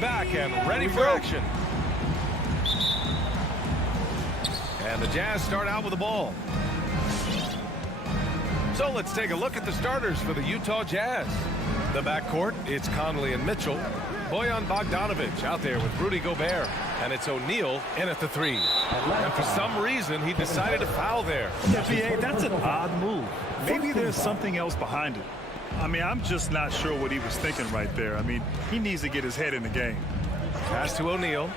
back and ready for action. And the Jazz start out with the ball. So let's take a look at the starters for the Utah Jazz. The backcourt, it's Conley and Mitchell. Bojan Bogdanovic out there with Rudy Gobert. And it's O'Neal in at the 3. And for some reason, he decided to foul there. Yeah, B.A., that's an odd move. Maybe there's something else behind it. I mean, I'm just not sure what he was thinking right there. I mean, he needs to get his head in the game. Pass to O'Neal.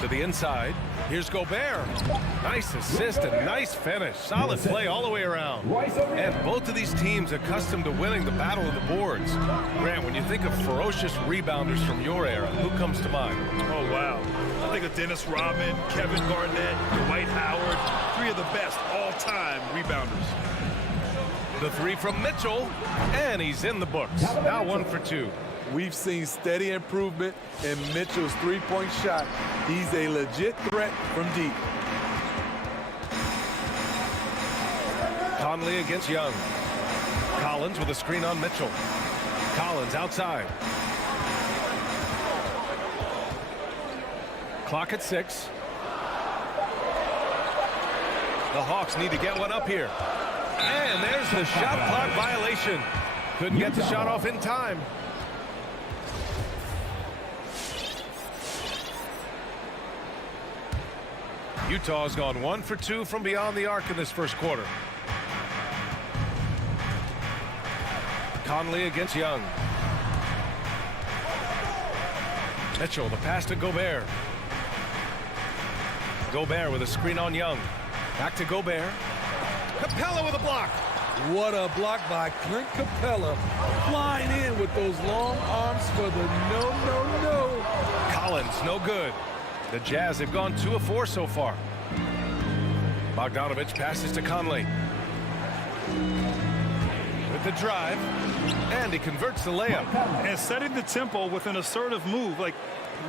To the inside. Here's Gobert. Nice assist and nice finish. Solid play all the way around. And both of these teams accustomed to winning the battle of the boards. Grant, when you think of ferocious rebounders from your era, who comes to mind? Oh, wow. I think of Dennis Rodman, Kevin Garnett, Dwight Howard. 3 of the best all-time rebounders. The 3 from Mitchell. And he's in the books. Now 1 for 2. We've seen steady improvement in Mitchell's three-point shot. He's a legit threat from deep. Conley against Young. Collins with a screen on Mitchell. Collins outside. Clock at 6. The Hawks need to get one up here. And there's the shot clock violation. Couldn't get the shot off in time. Utah's gone 1 for 2 from beyond the arc in this first quarter. Conley against Young. Mitchell, the pass to Gobert. Gobert with a screen on Young. Back to Gobert. Capella with a block. What a block by Clint Capella. Flying in with those long arms for the no. Collins, no good. The Jazz have gone 2 of 4 so far. Bogdanovic passes to Conley. With the drive. And he converts the layup. And setting the tempo with an assertive move. Like,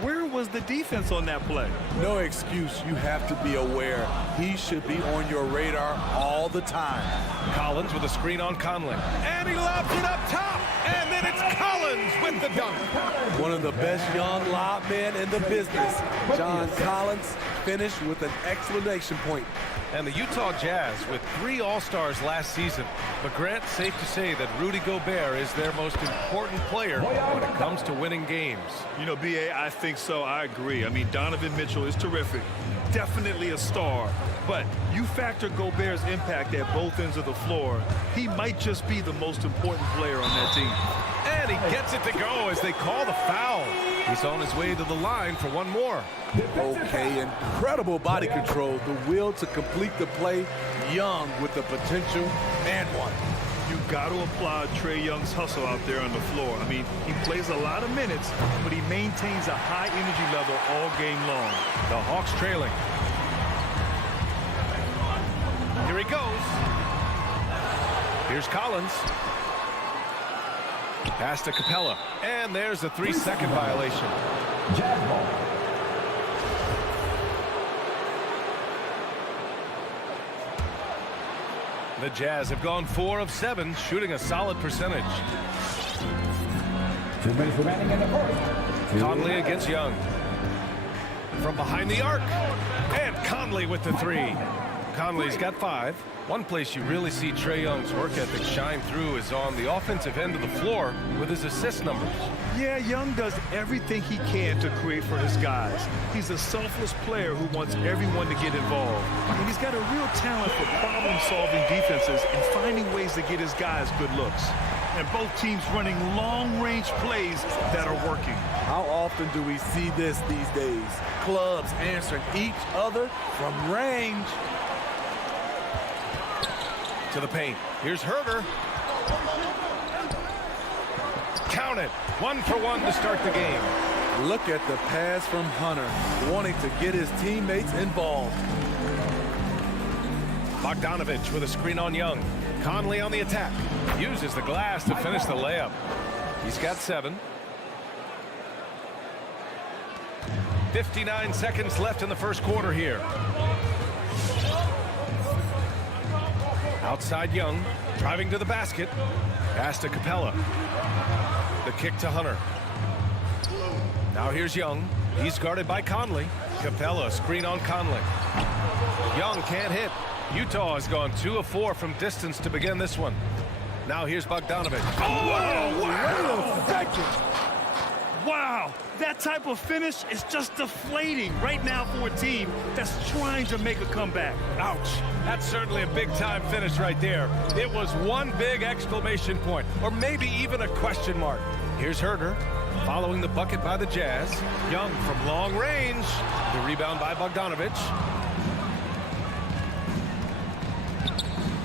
where was the defense on that play? No excuse. You have to be aware. He should be on your radar all the time. Collins with a screen on Conley. And he lobs it up top. And then it's Collins with the dunk. One of the best young lob men in the business. John Collins finished with an exclamation point. And the Utah Jazz with 3 All-Stars last season. But Grant, safe to say that Rudy Gobert is their most important player when it comes to winning games. You know, B.A., I think so. I agree. I mean, Donovan Mitchell is terrific. Definitely a star. But you factor Gobert's impact at both ends of the floor, he might just be the most important player on that team. And he gets it to go as they call the foul. He's on his way to the line for one more. Okay, incredible body control. The will to complete the play. Young with the potential and one. You got to applaud Trae Young's hustle out there on the floor. I mean, he plays a lot of minutes, but he maintains a high energy level all game long. The Hawks trailing. Here he goes. Here's Collins. Pass to Capella. And there's a 3-second violation. The Jazz have gone 4 of 7, shooting a solid percentage. 2 minutes remaining in the first. Conley against Young. From behind the arc. And Conley with the 3. Conley's got 5. One place you really see Trae Young's work ethic shine through is on the offensive end of the floor with his assist numbers. Yeah, Young does everything he can to create for his guys. He's a selfless player who wants everyone to get involved. And he's got a real talent for problem-solving defenses and finding ways to get his guys good looks. And both teams running long-range plays that are working. How often do we see this these days? Clubs answering each other from range. To the paint. Here's Herter. Count it. 1 for 1 to start the game. Look at the pass from Hunter, wanting to get his teammates involved. Bogdanovic with a screen on Young. Conley on the attack. Uses the glass to finish the layup. He's got 7. 59 seconds left in the first quarter here. Outside Young, driving to the basket. Pass to Capella. The kick to Hunter. Now here's Young. He's guarded by Conley. Capella, screen on Conley. Young can't hit. Utah has gone 2 of 4 from distance to begin this one. Now here's Bogdanovic. Oh, wow! Wow, that type of finish is just deflating right now for a team that's trying to make a comeback. Ouch. That's certainly a big-time finish right there. It was one big exclamation point, or maybe even a question mark. Here's Herter, following the bucket by the Jazz. Young from long range. The rebound by Bogdanovic.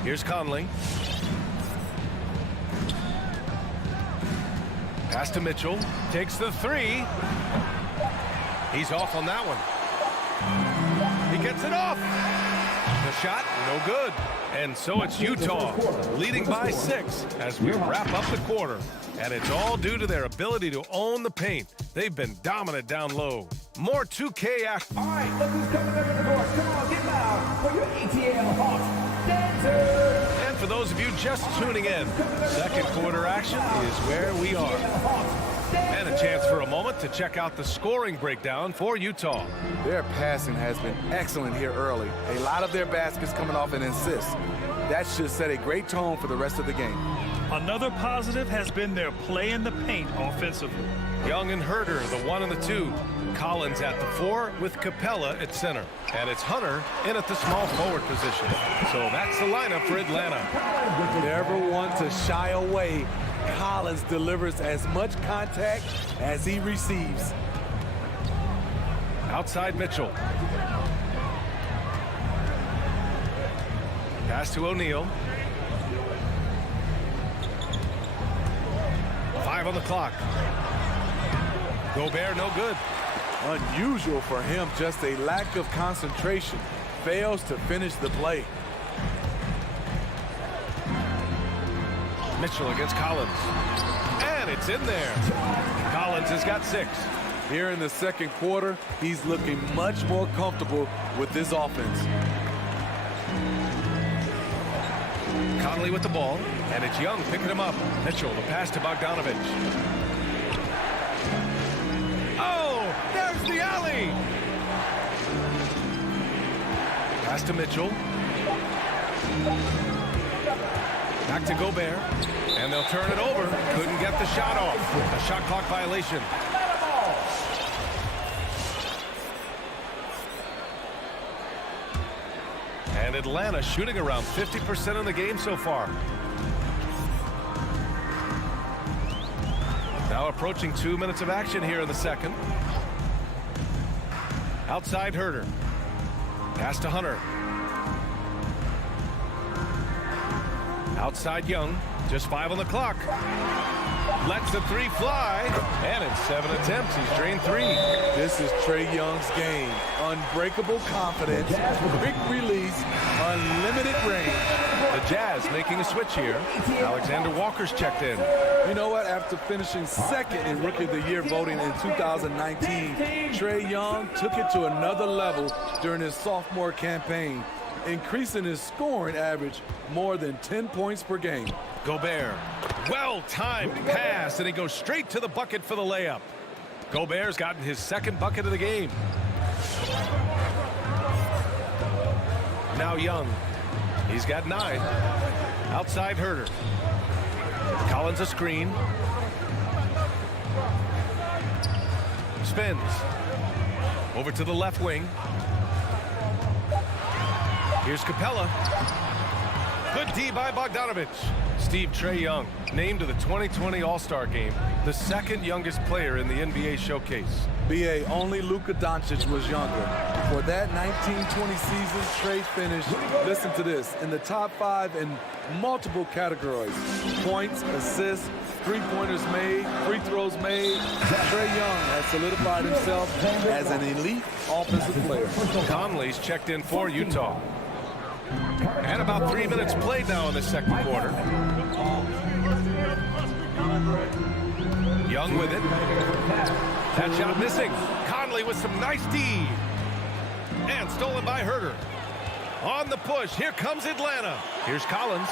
Here's Conley. Pass to Mitchell. Takes the 3. He's off on that one. He gets it off. The shot, no good. And so it's Utah leading by 6 as we wrap up the quarter. And it's all due to their ability to own the paint. They've been dominant down low. More 2K action. All right, look who's coming up in the court. Come on, get loud for your ATL Hawks dancers. And for those of you just tuning in, second quarter action is where we are. And a chance for a moment to check out the scoring breakdown for Utah. Their passing has been excellent here early. A lot of their baskets coming off an assist. That should set a great tone for the rest of the game. Another positive has been their play in the paint offensively. Young and Herter, the 1 and the 2. Collins at the 4 with Capella at center. And it's Hunter in at the small forward position. So that's the lineup for Atlanta. Never want to shy away. Collins delivers as much contact as he receives. Outside Mitchell. Pass to O'Neal. 5 on the clock. Gobert, no good. Unusual for him, just a lack of concentration. Fails to finish the play. Mitchell against Collins. And it's in there. Collins has got 6. Here in the second quarter, he's looking much more comfortable with this offense. Conley with the ball, and it's Young picking him up. Mitchell, the pass to Bogdanovic. Oh, there's the alley! Pass to Mitchell. Back to Gobert, and they'll turn it over. Couldn't get the shot off. A shot clock violation. And Atlanta shooting around 50% in the game so far. Now approaching 2 minutes of action here in the second. Outside Herter. Pass to Hunter. Outside Young. Just 5 on the clock. Lets the 3 fly. And in 7 attempts, he's drained 3. This is Trae Young's game. Unbreakable confidence, quick release, unlimited range. The Jazz making a switch here. Alexander Walker's checked in. You know what? After finishing second in Rookie of the Year voting in 2019, Trae Young took it to another level during his sophomore campaign, increasing his scoring average more than 10 points per game. Gobert, well-timed pass, and he goes straight to the bucket for the layup. Gobert's gotten his second bucket of the game. Now Young. He's got 9. Outside Herter. Collins a screen. Spins. Over to the left wing. Here's Capella. Good D by Bogdanovic. Steve, Trae Young named to the 2020 All-Star Game, the second youngest player in the NBA showcase. BA, only Luka Doncic was younger. For that 1920 season, Trae finished, listen to this, in the top 5 in multiple categories. Points, assists, three-pointers made, free throws made. Trae Young has solidified himself as an elite offensive player. Conley's checked in for Utah. And about 3 minutes played now in the second quarter. Young with it. That shot missing. Conley with some nice D. And stolen by Herter. On the push, here comes Atlanta. Here's Collins.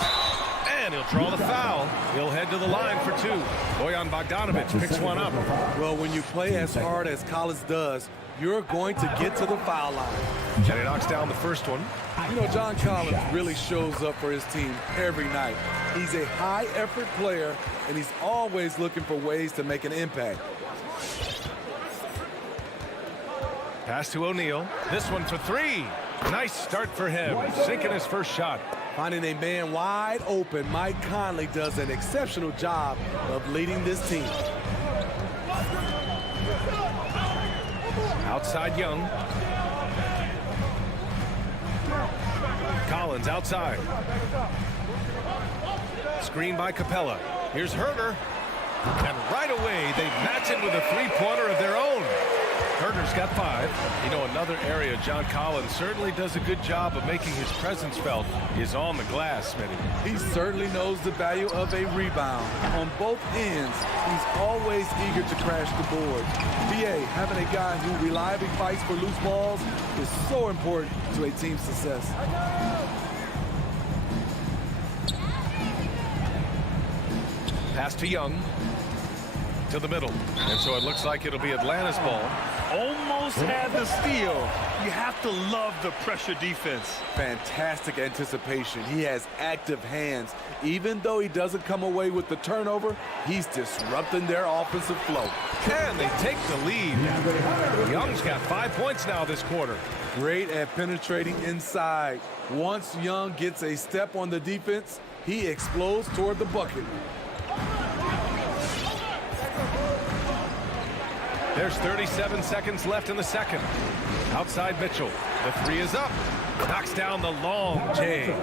And he'll draw the foul. He'll head to the line for two. Bojan Bogdanovic picks one up. Well, when you play as hard as Collins does, you're going to get to the foul line. And he knocks down the first one. You know, John Collins really shows up for his team every night. He's a high-effort player, and he's always looking for ways to make an impact. Pass to O'Neal. This one for three. Nice start for him. Sinking his first shot. Finding a man wide open, Mike Conley does an exceptional job of leading this team. Outside Young. Collins outside. Screen by Capella. Here's Herter. And right away, they match it with a three-pointer of their own. Herter's got 5. You know, another area John Collins certainly does a good job of making his presence felt is on the glass, Smitty. He certainly knows the value of a rebound. On both ends, he's always eager to crash the board. BA, having a guy who reliably fights for loose balls is so important to a team's success. Pass to Young. To the middle. And so it looks like it'll be Atlanta's ball. Almost had the steal. You have to love the pressure defense. Fantastic anticipation. He has active hands. Even though he doesn't come away with the turnover, he's disrupting their offensive flow. And they take the lead. Young's got 5 points now this quarter. Great at penetrating inside. Once Young gets a step on the defense, he explodes toward the bucket. There's 37 seconds left in the second. Outside Mitchell. The three is up. Knocks down the long J.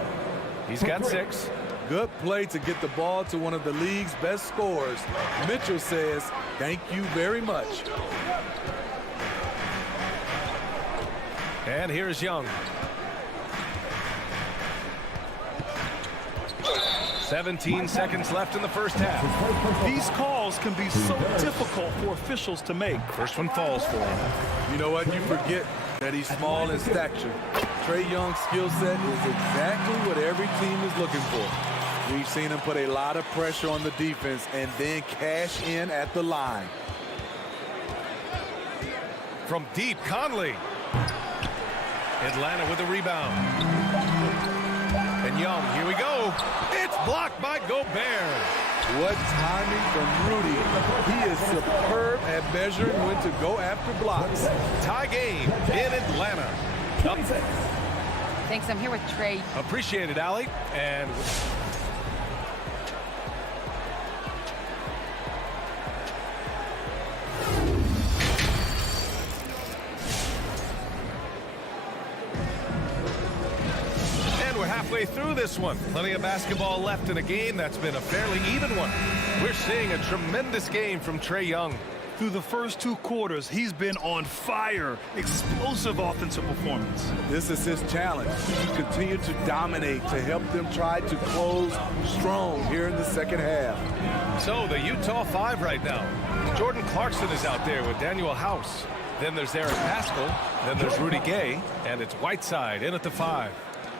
He's got 6. Good play to get the ball to one of the league's best scorers. Mitchell says, thank you very much. And here's Young. 17 seconds left in the first half. These calls can be so difficult for officials to make. First one falls for him. You know what? You forget that he's small in stature. Trae Young's skill set is exactly what every team is looking for. We've seen him put a lot of pressure on the defense and then cash in at the line. From deep, Conley. Atlanta with the rebound. And Young, here we go. It's blocked by Gobert. What timing from Rudy. He is superb at measuring when to go after blocks. Tie game in Atlanta. Up. Thanks, I'm here with Trey. Appreciate it, Allie. And we're halfway through this one. Plenty of basketball left in a game that's been a fairly even one. We're seeing a tremendous game from Trae Young. Through the first 2 quarters, he's been on fire. Explosive offensive performance. This is his challenge. To continue to dominate, to help them try to close strong here in the second half. So the Utah 5 right now. Jordan Clarkson is out there with Daniel House. Then there's Aaron Pascal. Then there's Rudy Gay. And it's Whiteside in at the 5.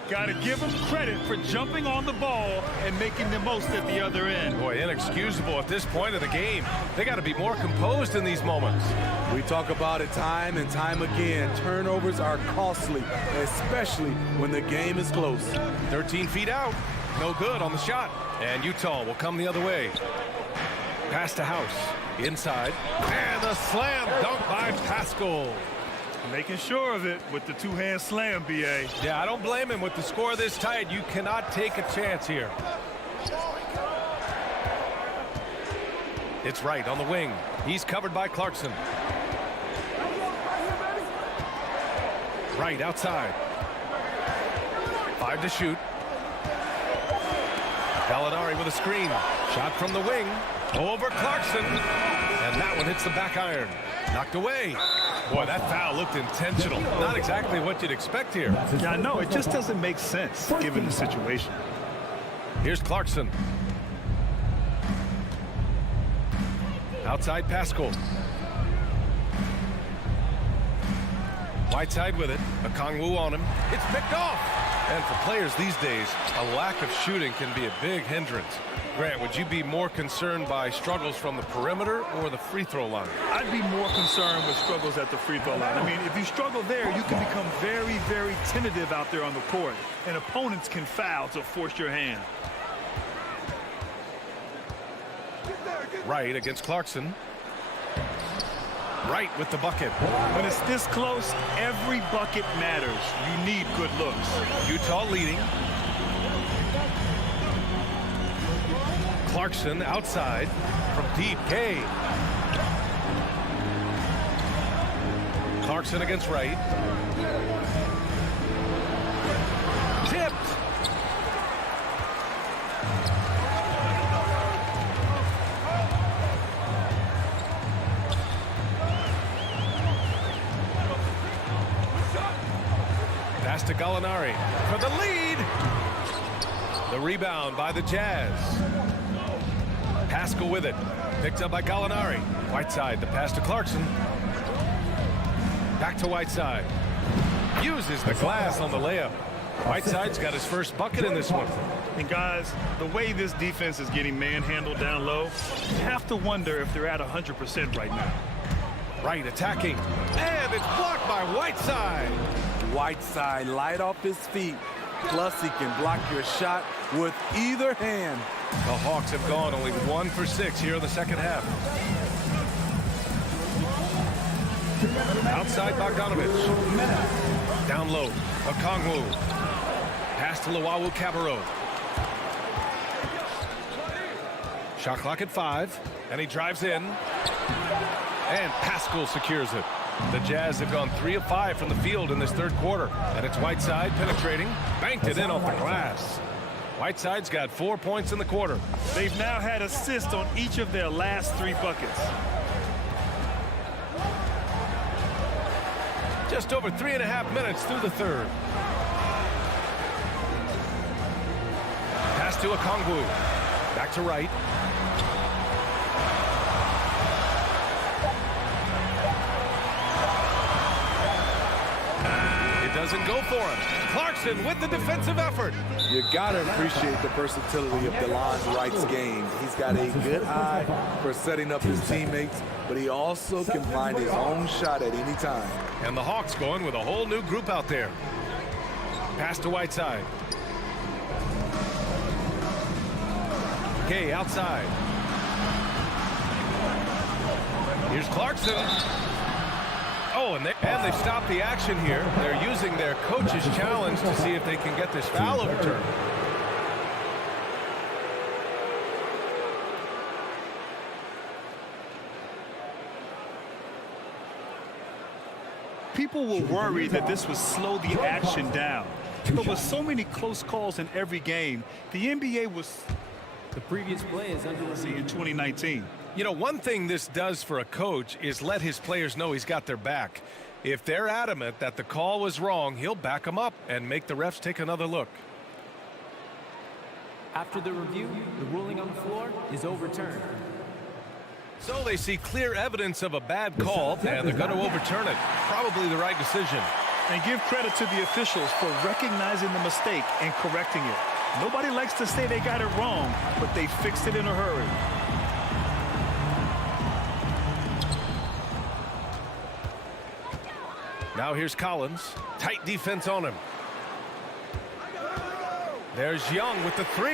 Got to give him credit for jumping on the ball and making the most at the other end. Boy, inexcusable at this point of the game. They got to be more composed in these moments. We talk about it time and time again. Turnovers are costly, especially when the game is close. 13 feet out. No good on the shot. And Utah will come the other way. Pass to House. Inside. And the slam dunk by Pascal. Making sure of it with the 2-hand slam, BA. Yeah, I don't blame him. With the score this tight, you cannot take a chance here. It's right on the wing. He's covered by Clarkson. Right outside. 5 to shoot. Gallinari with a screen. Shot from the wing. Over Clarkson. And that one hits the back iron. Knocked away. Boy, that foul looked intentional. Not exactly what you'd expect here. Yeah, I know. It just doesn't make sense given the situation. Here's Clarkson. Outside Pascal. Whiteside with it. Okongwu on him. It's picked off. And for players these days, a lack of shooting can be a big hindrance. Grant, would you be more concerned by struggles from the perimeter or the free throw line? I'd be more concerned with struggles at the free throw line. I mean, if you struggle there, you can become very, very tentative out there on the court, and opponents can foul to force your hand. Wright against Clarkson. Wright with the bucket. When it's this close, every bucket matters. You need good looks. Utah leading. Clarkson outside from deep. Gay. Clarkson against Wright. Tipped. Pass to Gallinari for the lead. The rebound by the Jazz. Pascal with it. Picked up by Gallinari. Whiteside, the pass to Clarkson. Back to Whiteside. Uses the glass on the layup. Whiteside's got his first bucket in this one. And guys, the way this defense is getting manhandled down low, you have to wonder if they're at 100% right now. Wright attacking. And it's blocked by Whiteside. Whiteside light off his feet. Plus, he can block your shot with either hand. The Hawks have gone only 1 for 6 here in the second half. Outside Bogdanovich. Down low, Okongwu. Pass to Luwawu Cabarrot. Shot clock at 5, and he drives in. And Pascal secures it. The Jazz have gone 3 of 5 from the field in this third quarter. And it's Whiteside penetrating. Banked it in off the glass. Whiteside's got 4 points in the quarter. They've now had assists on each of their last 3 buckets. Just over 3.5 minutes through the third. Pass to Okongwu. Back to Wright. Doesn't go for him. Clarkson with the defensive effort. You gotta appreciate the versatility of DeLon Wright's game. He's got a good eye for setting up his teammates, but he also can find his own shot at any time. And the Hawks going with a whole new group out there. Pass to Whiteside. Gay outside. Here's Clarkson. Oh, and they stopped the action here. They're using their coach's challenge to see if they can get this foul overturned. People were worried that this would slow the action down. But with so many close calls in every game, the NBA was the previous play is under the in 2019. You know, one thing this does for a coach is let his players know he's got their back. If they're adamant that the call was wrong, he'll back them up and make the refs take another look. After the review, the ruling on the floor is overturned. So they see clear evidence of a bad call, and they're going to overturn it. Probably the right decision. And give credit to the officials for recognizing the mistake and correcting it. Nobody likes to say they got it wrong, but they fixed it in a hurry. Now here's Collins. Tight defense on him. There's Young with the 3,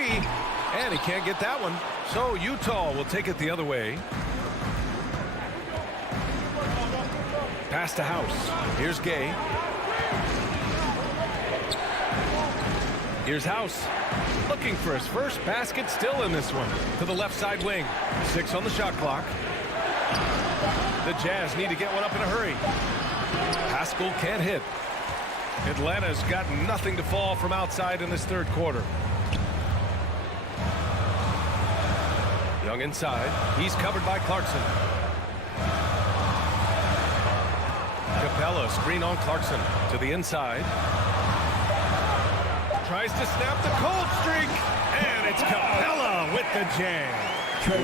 and he can't get that one. So Utah will take it the other way. Pass to House. Here's Gay. Here's House. Looking for his first basket still in this one. To the left side wing. 6 on the shot clock. The Jazz need to get one up in a hurry. Pascal can't hit. Atlanta's got nothing to fall from outside in this third quarter. Young inside. He's covered by Clarkson. Capella screen on Clarkson to the inside. Tries to snap the cold streak, and it's Capella with the jam.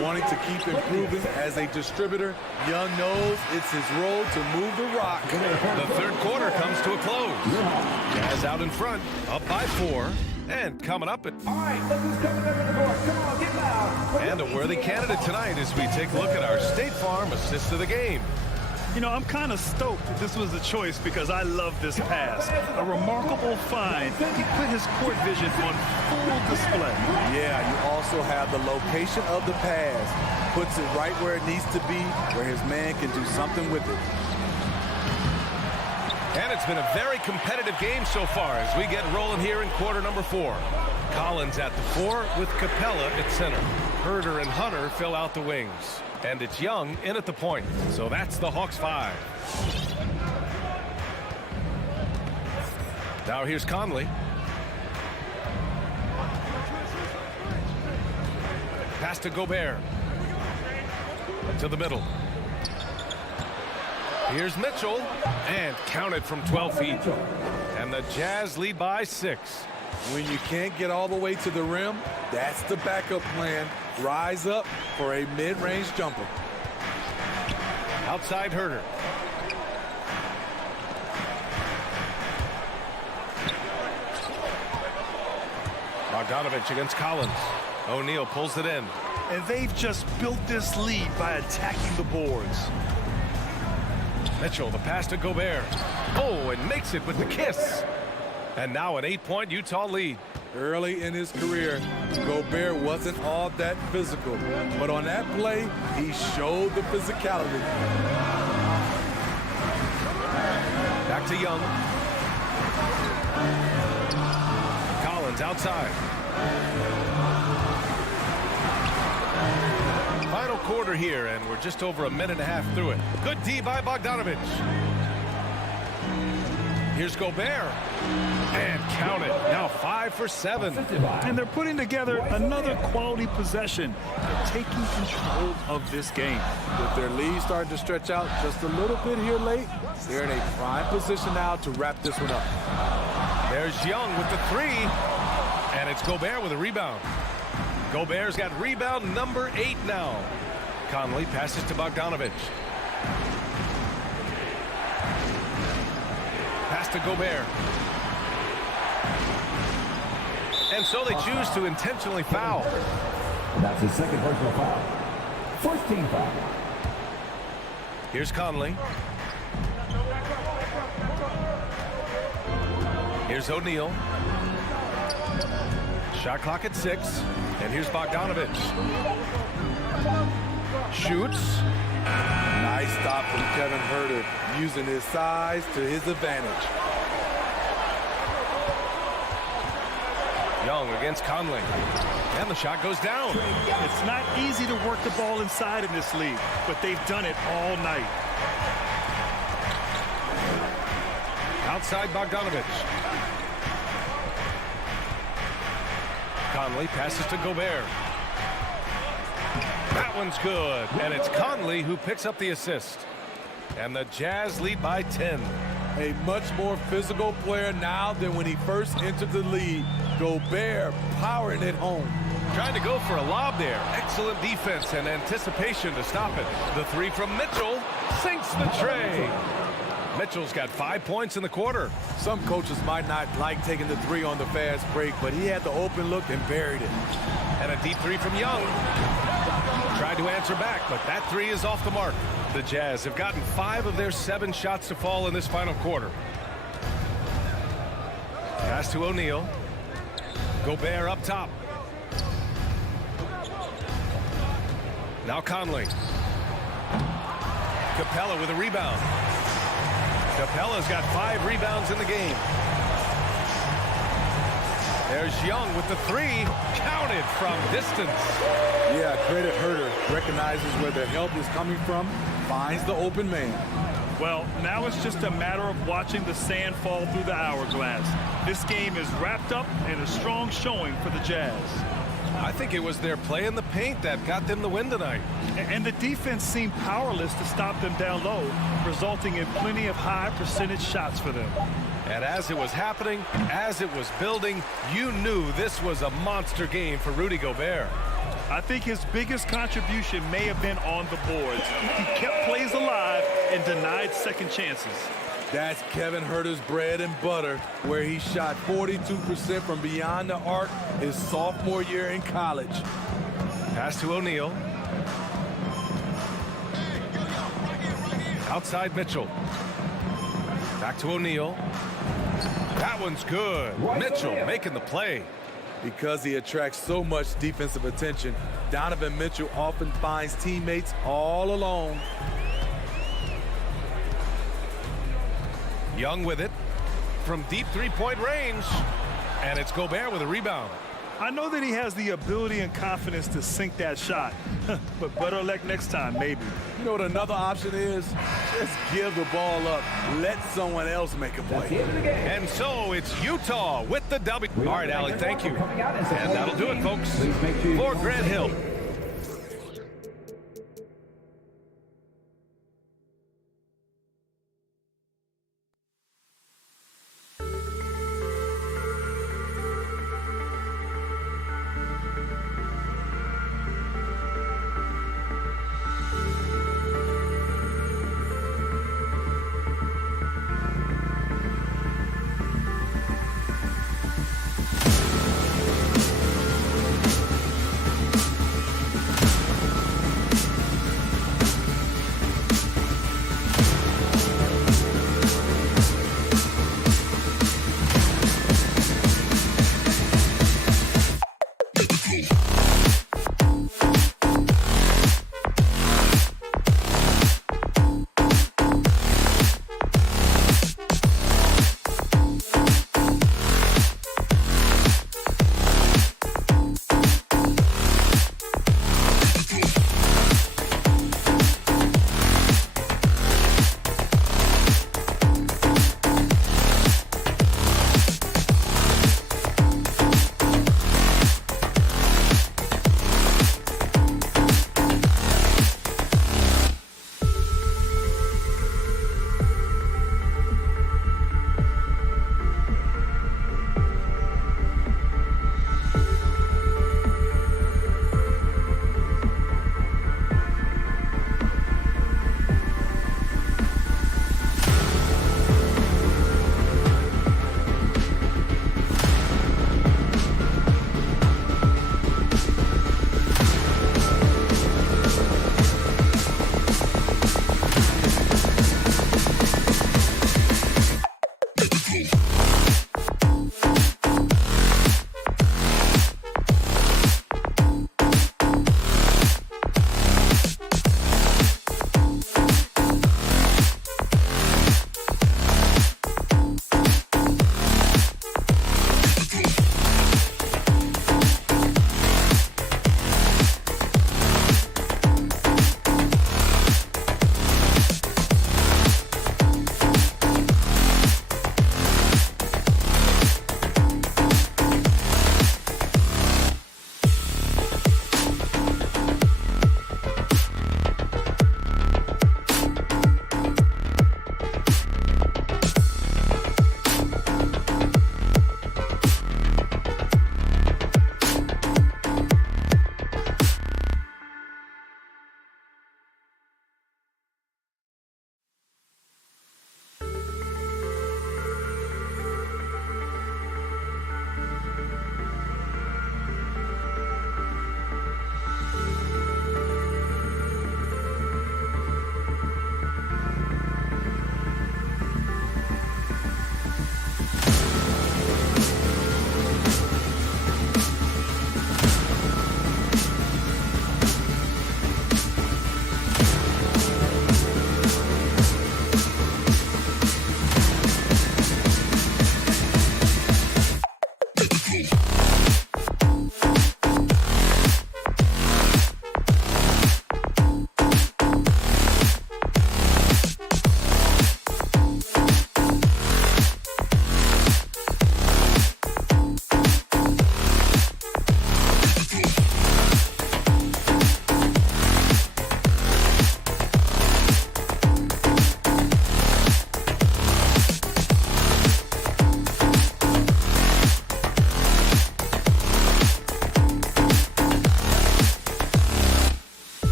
Wanting to keep improving as a distributor, Young knows it's his role to move the rock. The third quarter comes to a close. Jazz out in front, up by 4. And coming up at... All right, look who's coming under the door. Come on, get loud. And a worthy candidate tonight as we take a look at our State Farm assist of the game. You know, I'm kind of stoked that this was a choice because I love this pass. A remarkable find. He put his court vision on full display. Yeah, you also have the location of the pass. Puts it right where it needs to be, where his man can do something with it. And it's been a very competitive game so far as we get rolling here in quarter number 4. Collins at the 4 with Capella at center. Herder and Hunter fill out the wings. And it's Young in at the point. So that's the Hawks 5. Now here's Conley. Pass to Gobert. To the middle. Here's Mitchell, and counted from 12 feet. And the Jazz lead by 6. When you can't get all the way to the rim, that's the backup plan. Rise up for a mid-range jumper. Outside Herder. Bogdanovich against Collins. O'Neal pulls it in. And they've just built this lead by attacking the boards. Mitchell, the pass to Gobert. Oh, and makes it with the kiss. And now an 8-point Utah lead. Early in his career, Gobert wasn't all that physical. But on that play, he showed the physicality. Back to Young. Collins outside. Final quarter here, and we're just over a minute and a half through it. Good D by Bogdanovich. Here's Gobert. And count it. Now 5 for 7. And they're putting together another quality possession. They're taking control of this game. With their lead starting to stretch out just a little bit here late, they're in a prime position now to wrap this one up. There's Young with the 3. And it's Gobert with a rebound. Gobert's got rebound number 8 now. Conley passes to Bogdanovich. Pass to Gobert. And so they choose to intentionally foul. That's his second personal foul. First team foul. Here's Conley. Here's O'Neal. Shot clock at 6. And here's Bogdanovich. Shoots. Nice stop from Kevin Herder, using his size to his advantage. Young against Conley. And the shot goes down. It's not easy to work the ball inside in this league, but they've done it all night. Outside Bogdanovich. Conley passes to Gobert. That one's good. And it's Conley who picks up the assist. And the Jazz lead by 10. A much more physical player now than when he first entered the league. Gobert powering it home. Trying to go for a lob there. Excellent defense and anticipation to stop it. The 3 from Mitchell sinks the tray. Mitchell's got 5 points in the quarter. Some coaches might not like taking the 3 on the fast break, but he had the open look and buried it. And a deep 3 from Young. Tried to answer back, but that 3 is off the mark. The Jazz have gotten 5 of their 7 shots to fall in this final quarter. Pass to O'Neal. Gobert up top. Now Conley. Capella with a rebound. Capella's got 5 rebounds in the game. There's Young with the 3, counted from distance. Yeah, credit Herder. Recognizes where the help is coming from, finds the open man. Well, now it's just a matter of watching the sand fall through the hourglass. This game is wrapped up in a strong showing for the Jazz. I think it was their play in the paint that got them the win tonight. And the defense seemed powerless to stop them down low, resulting in plenty of high percentage shots for them. And as it was happening, as it was building, you knew this was a monster game for Rudy Gobert. I think his biggest contribution may have been on the boards. He kept plays alive and denied second chances. That's Kevin Huerter's bread and butter, where he shot 42% from beyond the arc his sophomore year in college. Pass to O'Neal. Outside Mitchell. Back to O'Neal. That one's good. Mitchell making the play. Because he attracts so much defensive attention, Donovan Mitchell often finds teammates all alone. Young with it from deep three-point range. And it's Gobert with a rebound. I know that he has the ability and confidence to sink that shot, but better luck next time, maybe. You know what another option is? Just give the ball up. Let someone else make a play. And so it's Utah with the W. All right, Allie, thank you. And that'll do it, folks, for Grant Hill.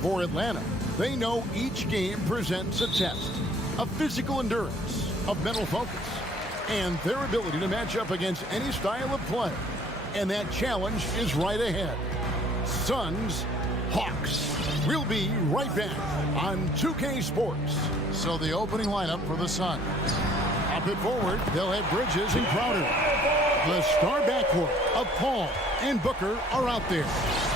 For Atlanta, they know each game presents a test of physical endurance, of mental focus, and their ability to match up against any style of play. And that challenge is right ahead. Suns, Hawks. We'll be right back on 2K Sports. So the opening lineup for the Suns. Up and forward, they'll have Bridges and Crowder. The star backcourt of Paul and Booker are out there.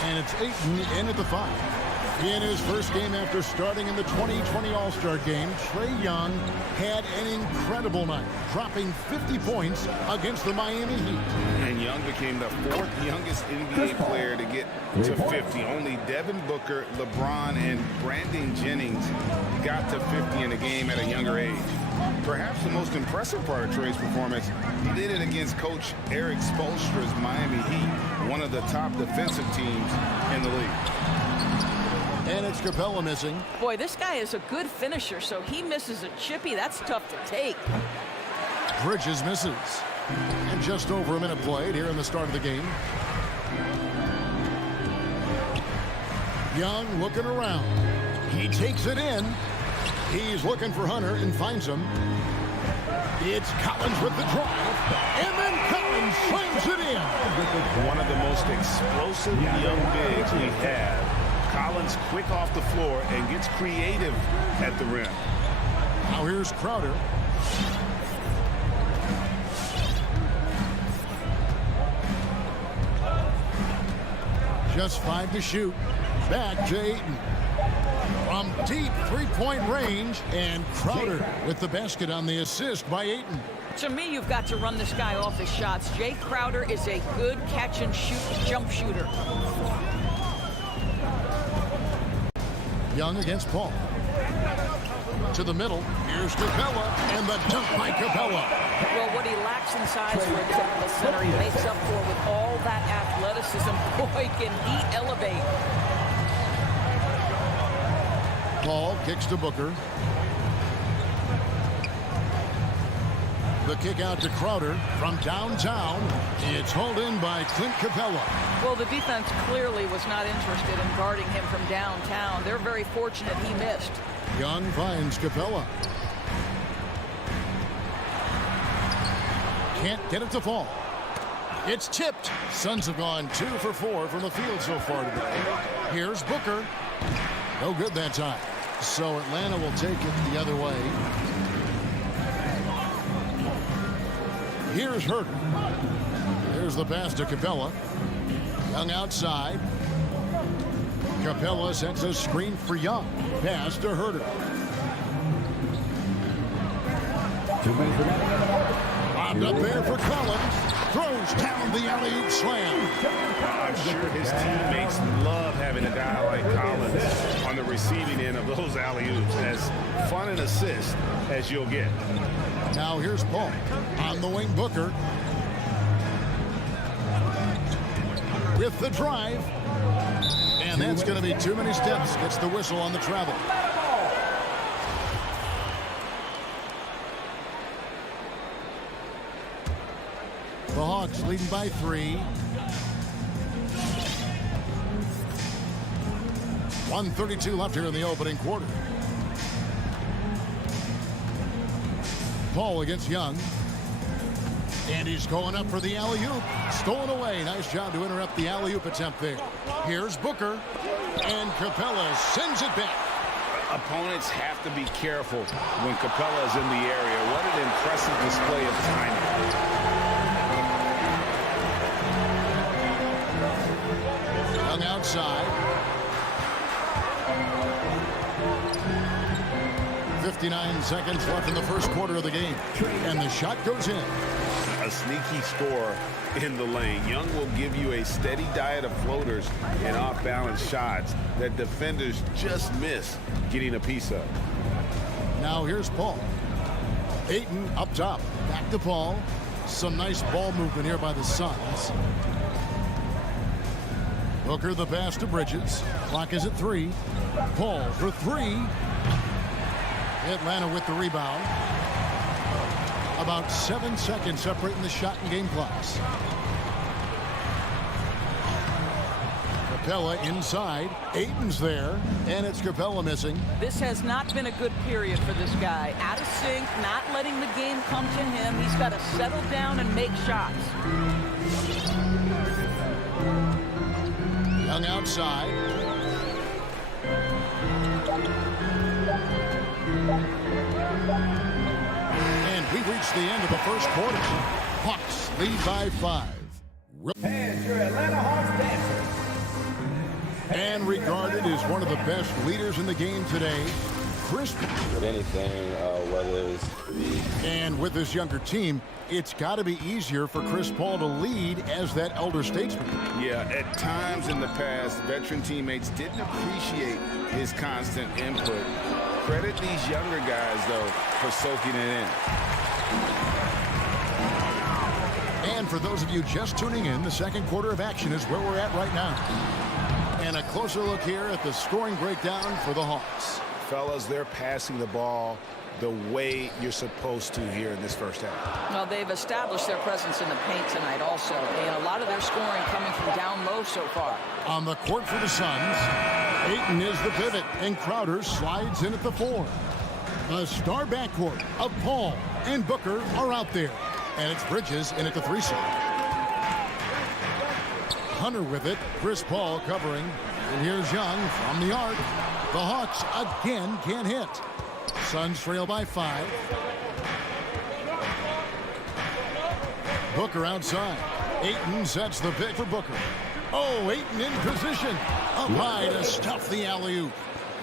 And it's Ayton in at the 5. In his first game after starting in the 2020 All-Star Game, Trae Young had an incredible night, dropping 50 points against the Miami Heat. And Young became the 4th youngest NBA player to get to 50. Only Devin Booker, LeBron, and Brandon Jennings got to 50 in a game at a younger age. Perhaps the most impressive part of Trae's performance, he did it against Coach Eric Spoelstra's Miami Heat, one of the top defensive teams in the league. And it's Capella missing. Boy, this guy is a good finisher, so he misses a chippy. That's tough to take. Bridges misses. And just over a minute played here in the start of the game. Young looking around. He takes it in. He's looking for Hunter and finds him. It's Collins with the drive. And then Collins slams it in. One of the most explosive young bigs we have. Collins quick off the floor and gets creative at the rim. Now here's Crowder. Just 5 to shoot. Back to Ayton. From deep three-point range, and Crowder with the basket on the assist by Ayton. To me, you've got to run this guy off his shots. Jay Crowder is a good catch-and-shoot jump shooter. Young against Paul. To the middle. Here's Capella, and the dunk by Capella. Well, what he lacks in size for a typical center, he makes up for with all that athleticism. Boy, can he elevate. Paul kicks to Booker. The kick out to Crowder from downtown. It's hauled in by Clint Capella. Well, the defense clearly was not interested in guarding him from downtown. They're very fortunate he missed. Young finds Capella. Can't get it to fall. It's tipped. Suns have gone 2 for 4 from the field so far today. Here's Booker. No good that time. So Atlanta will take it the other way. Here's Herter. There's the pass to Capella. Young outside. Capella sets a screen for Young. Pass to Herter. 2 minutes remaining in the ball. Bobbed up there for Collins. Throws down the alley-oop slam. I'm sure his teammates love having a guy like Collins on the receiving end of those alley-oops. As fun an assist as you'll get. Now here's Paul. On the wing, Booker. With the drive. And that's going to be too many steps. Gets the whistle on the travel. The Hawks leading by 3. 1:32 left here in the opening quarter. Paul against Young. And he's going up for the alley-oop. Stolen away. Nice job to interrupt the alley-oop attempt there. Here's Booker. And Capella sends it back. Opponents have to be careful when Capella is in the area. What an impressive display of timing. Young outside. 59 seconds left in the first quarter of the game. And the shot goes in. A sneaky score in the lane. Young will give you a steady diet of floaters and off-balance shots that defenders just miss getting a piece of. Now here's Paul. Ayton up top. Back to Paul. Some nice ball movement here by the Suns. Booker the pass to Bridges. Clock is at 3. Paul for 3. Atlanta with the rebound. About 7 seconds separating the shot and game clocks. Capella inside. Ayton's there, and it's Capella missing. This has not been a good period for this guy. Out of sync, not letting the game come to him. He's got to settle down and make shots. Young outside. And we've reached the end of the first quarter. Hawks lead by 5. And your Atlanta Hawks dancers. And regarded as one of the best leaders in the game today, Chris. With anything, whether it's free. And with this younger team, it's got to be easier for Chris Paul to lead as that elder statesman. Yeah, at times in the past, veteran teammates didn't appreciate his constant input. Credit these younger guys, though, for soaking it in. And for those of you just tuning in, the second quarter of action is where we're at right now. And a closer look here at the scoring breakdown for the Hawks. Fellas, they're passing the ball the way you're supposed to here in this first half. Well, they've established their presence in the paint tonight also. And a lot of their scoring coming from down low so far. On the court for the Suns, Ayton is the pivot, and Crowder slides in at the 4. The star backcourt of Paul and Booker are out there. And it's Bridges in at the 3 side. Hunter with it. Chris Paul covering. And here's Young from the arc. The Hawks again can't hit. Suns trail by 5. Booker outside. Ayton sets the pick for Booker. Oh, Ayton in position. Up high to stuff the alley-oop.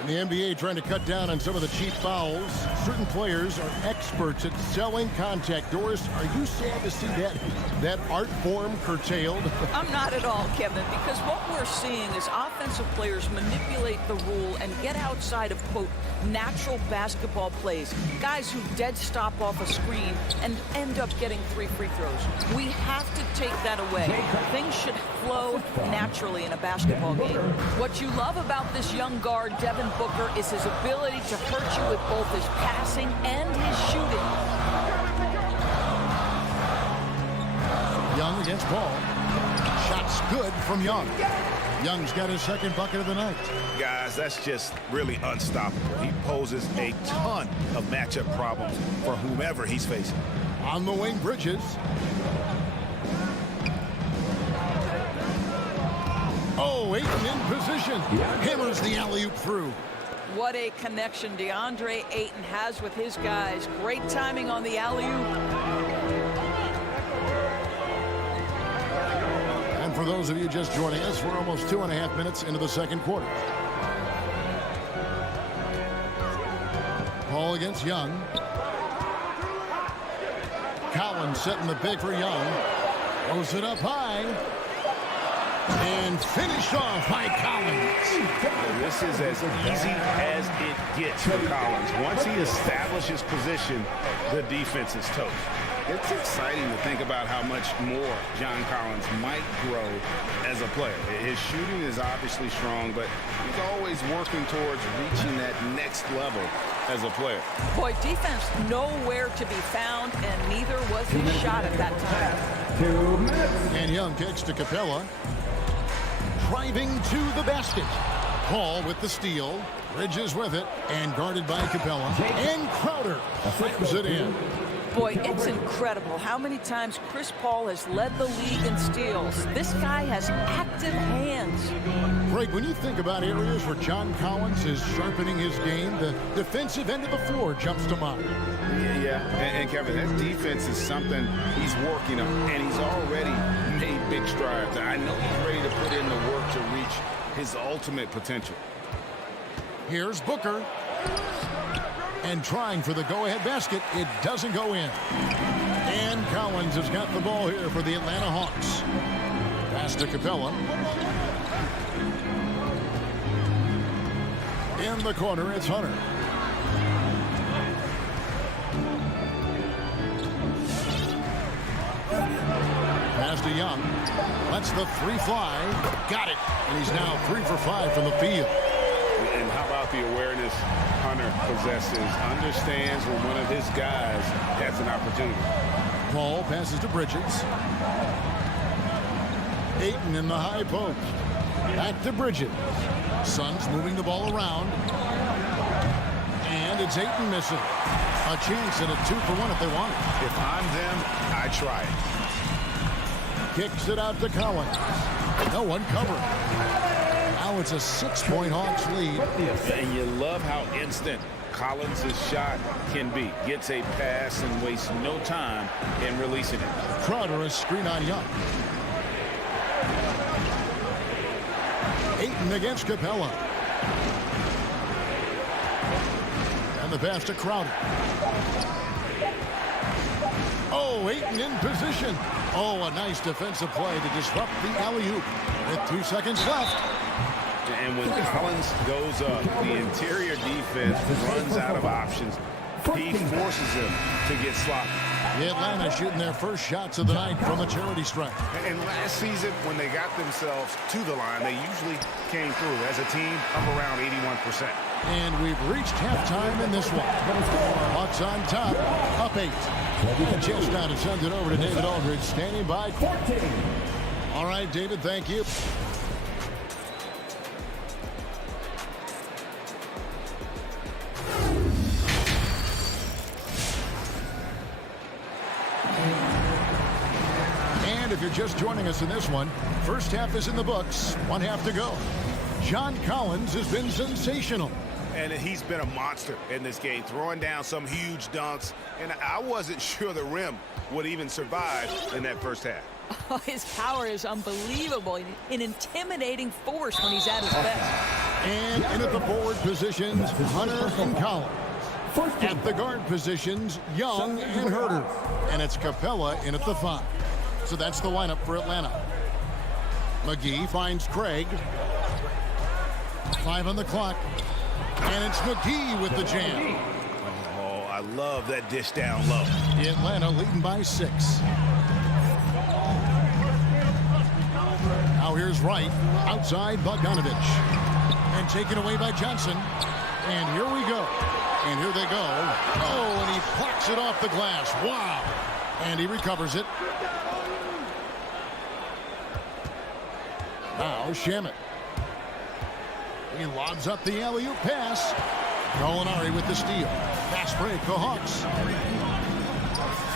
And the NBA trying to cut down on some of the cheap fouls. Certain players are experts at selling contact. Doris, are you sad to see that art form curtailed? I'm not at all, Kevin, because what we're seeing is offensive players manipulate the rule and get outside of, quote, natural basketball plays. Guys who dead stop off a screen and end up getting 3 free throws. We have to take that away. Things should flow naturally in a basketball game. What you love about this young guard, Devin Booker, is his ability to hurt you with both his passing and his shooting. Young against Paul. Shots good from Young. Young's got his second bucket of the night. Guys, that's just really unstoppable. He poses a ton of matchup problems for whomever he's facing. On the wing, Bridges. Oh, Ayton in position. Hammers the alley-oop through. What a connection DeAndre Ayton has with his guys. Great timing on the alley-oop. And for those of you just joining us, we're almost 2.5 minutes into the second quarter. Paul against Young. Collins setting the pick for Young. Throws it up high. And finished off by Collins. This is as easy as it gets for Collins. Once he establishes position, the defense is toast. It's exciting to think about how much more John Collins might grow as a player. His shooting is obviously strong, but he's always working towards reaching that next level as a player. Boy, defense nowhere to be found, and neither was his shot at that time. 2 minutes. And Young kicks to Capella. Driving to the basket. Paul with the steal. Bridges with it. And guarded by Capella. And Crowder frames it in. Boy, it's incredible how many times Chris Paul has led the league in steals. This guy has active hands. Greg, when you think about areas where John Collins is sharpening his game, the defensive end of the floor jumps to mind. Yeah. And Kevin, that defense is something he's working on, and he's already made big strides. I know he's ready to put in the work to reach his ultimate potential. Here's Booker. And trying for the go-ahead basket, it doesn't go in. And Collins has got the ball here for the Atlanta Hawks. Pass to Capella. In the corner, it's Hunter. Pass to Young. Lets the 3 fly. Got it. And he's now 3 for 5 from the field. And how about the awareness Hunter possesses? Understands when one of his guys has an opportunity. Paul passes to Bridges. Ayton in the high post. Back to Bridges. Suns moving the ball around. And it's Ayton missing. A chance at a 2-for-1 if they want it. If I'm them, I try it. Kicks it out to Collins. No one covering. Now it's a 6-point Hawks lead. And you love how instant Collins' shot can be. Gets a pass and wastes no time in releasing it. Crowder a screen on Young. Ayton against Capella. And the pass to Crowder. Oh, Ayton in position. Oh, a nice defensive play to disrupt the alley-oop. With 2 seconds left. And when Collins goes up, the interior defense runs out of options. He forces him to get sloppy. Atlanta shooting their first shots of the night from a charity strike. And last season, when they got themselves to the line, they usually came through as a team of around 81%. And we've reached halftime in this one. Hawks on top, up 8. And chance now to send it over to David Aldridge, standing by. All right, David, thank you. And if you're just joining us in this one, first half is in the books, 1 half to go. John Collins has been sensational. And he's been a monster in this game, throwing down some huge dunks. And I wasn't sure the rim would even survive in that first half. Oh, his power is unbelievable. An intimidating force when he's at his best. And in at the forward positions, Hunter and Collins. At the guard positions, Young and Herter. And it's Capella in at the 5. So that's the lineup for Atlanta. McGee finds Craig. 5 on the clock. And it's McGee with the jam. Oh, I love that dish down low. Atlanta leading by 6. Now here's Wright. Outside Bogdanovich. And taken away by Johnson. And here we go. And here they go. Oh, and he plucks it off the glass. Wow. And he recovers it. Now Shamet. He lobs up the alley-oop pass. Gallinari with the steal. Fast break, the Hawks.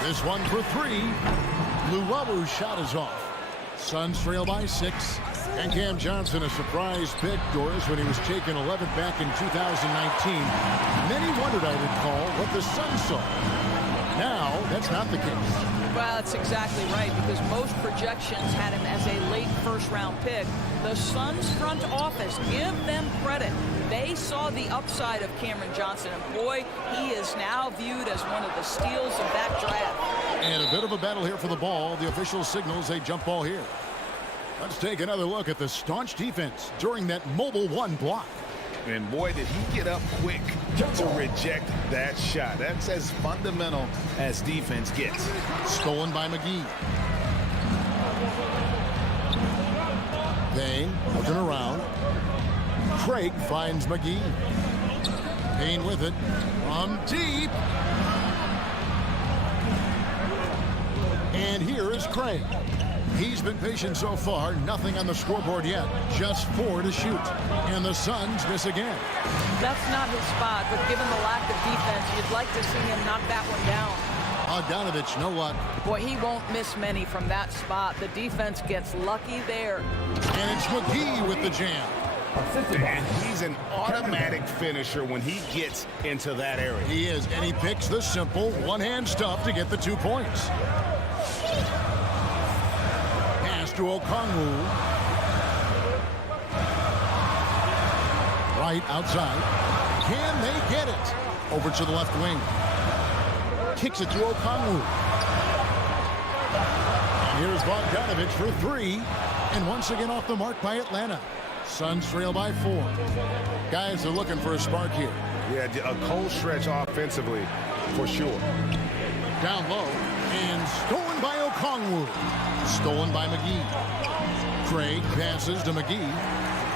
This one for 3. Luwabu's shot is off. Suns trail by 6. And Cam Johnson, a surprise pick, Doris, when he was taken 11th back in 2019. Many wondered, I recall, what the Suns saw. Now, that's not the case. Well, that's exactly right, because most projections had him as a late first-round pick. The Suns front office, give them credit. They saw the upside of Cameron Johnson, and boy, he is now viewed as one of the steals of that draft. And a bit of a battle here for the ball. The official signals a jump ball here. Let's take another look at the staunch defense during that mobile 1 block. And boy, did he get up quick to reject that shot. That's as fundamental as defense gets. Stolen by McGee. Payne looking around. Craig finds McGee. Payne with it. From deep. And here is Craig. He's been patient so far. Nothing on the scoreboard yet. Just 4 to shoot. And the Suns miss again. That's not his spot, but given the lack of defense, you'd like to see him knock that one down. Bogdanovich, no luck. Boy, he won't miss many from that spot. The defense gets lucky there. And it's McGee with the jam. And he's an automatic finisher when he gets into that area. He is, and he picks the simple one-hand stuff to get the 2 points. Pass to Okongwu. Right outside. Can they get it? Over to the left wing. Kicks it to Okongwu. And here's Bogdanovich for 3. And once again off the mark by Atlanta. Suns trail by 4. Guys are looking for a spark here. Yeah, a cold stretch offensively, for sure. Down low, and stolen by Okongwu. Stolen by McGee. Craig passes to McGee.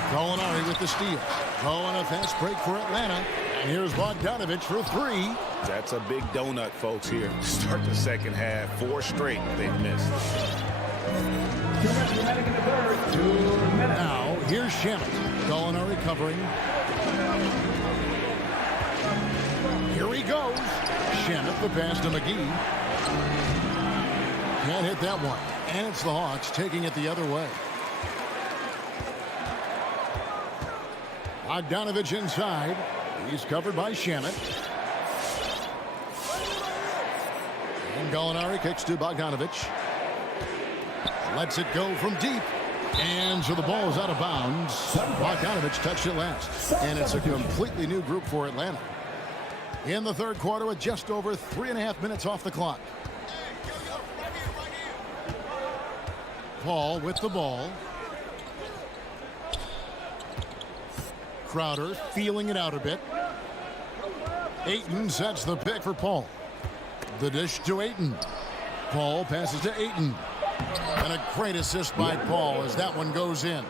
Gallinari with the steal. Oh, and a fast break for Atlanta. And here's Bogdanovich for 3. That's a big donut, folks, here. Start the second half. 4 straight they've missed. Now, Here's Shamit. Gallinari covering. Here he goes. Shamit, the pass to McGee. Can't hit that one. And it's the Hawks taking it the other way. Bogdanovich inside. He's covered by Shamit. And Gallinari kicks to Bogdanovich. Lets it go from deep. And so the ball is out of bounds. Bogdanovich touched it last. And it's a completely new group for Atlanta. In the third quarter with just over 3.5 minutes off the clock. Paul with the ball. Crowder feeling it out a bit. Ayton sets the pick for Paul. The dish to Ayton. Paul passes to Ayton. And a great assist by Paul as that one goes in.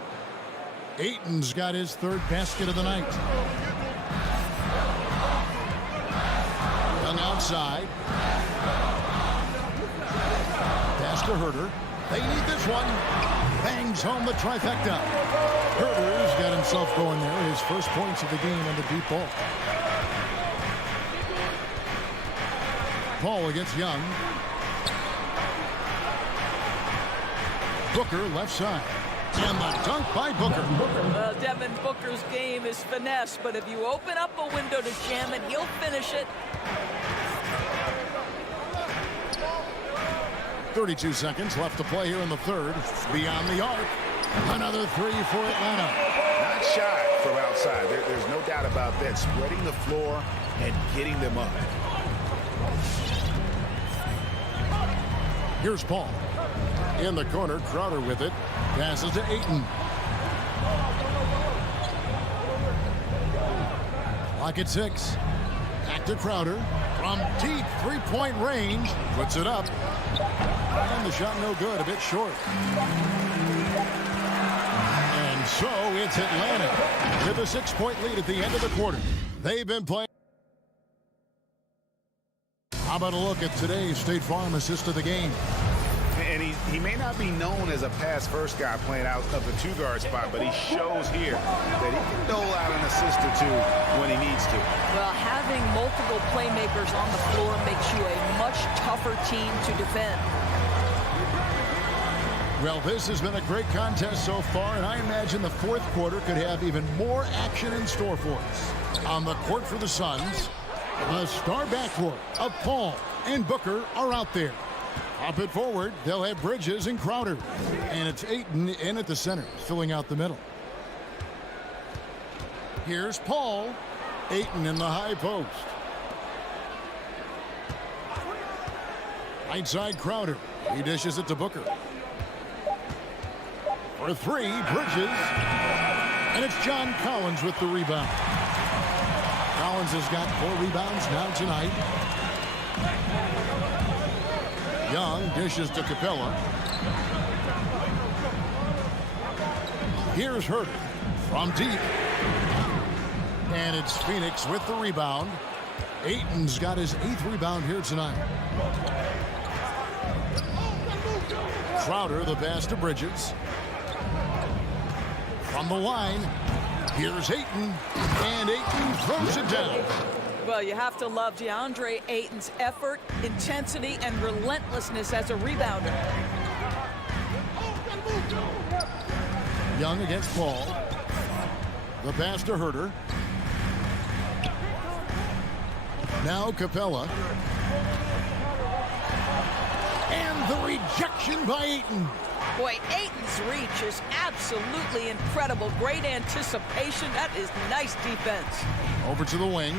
Ayton's got his third basket of the night. Young outside. Pass to Herter. They need this one. Bangs home the trifecta. Herter's got himself going there. His first points of the game on the deep ball. Paul against Young. Booker left side. And the dunk by Booker. Well, Devin Booker's game is finesse, but if you open up a window to jam it, he'll finish it. 32 seconds left to play here in the third. Beyond the arc. Another three for Atlanta. Not shy from outside. There's no doubt about that. Spreading the floor and getting them up. Here's Paul. In the corner, Crowder with it. Passes to Ayton. Lock at 6. Back to Crowder. From deep three-point range. Puts it up. And the shot no good. A bit short. And so it's Atlanta with a 6-point lead at the end of the quarter. They've been playing. How about a look at today's State Farm assist of the game? And he may not be known as a pass-first guy playing out of the two-guard spot, but he shows here that he can dole out an assist or two when he needs to. Well, having multiple playmakers on the floor makes you a much tougher team to defend. Well, this has been a great contest so far, and I imagine the fourth quarter could have even more action in store for us. On the court for the Suns, the star backcourt of Paul and Booker are out there. Up it forward, they'll have Bridges and Crowder. And it's Ayton in at the center, filling out the middle. Here's Paul. Ayton in the high post. Right side Crowder. He dishes it to Booker. For three, Bridges. And it's John Collins with the rebound. Collins has got 4 rebounds now tonight. Young dishes to Capella. Here's Herter from deep. And it's Phoenix with the rebound. Ayton's got his 8th rebound here tonight. Crowder, the pass to Bridges. From the line, here's Ayton. And Ayton throws it down. Well, you have to love DeAndre Ayton's effort, intensity, and relentlessness as a rebounder. Young against Paul. The pass to Herter. Now Capella. And the rejection by Ayton. Boy, Ayton's reach is absolutely incredible. Great anticipation. That is nice defense. Over to the wing.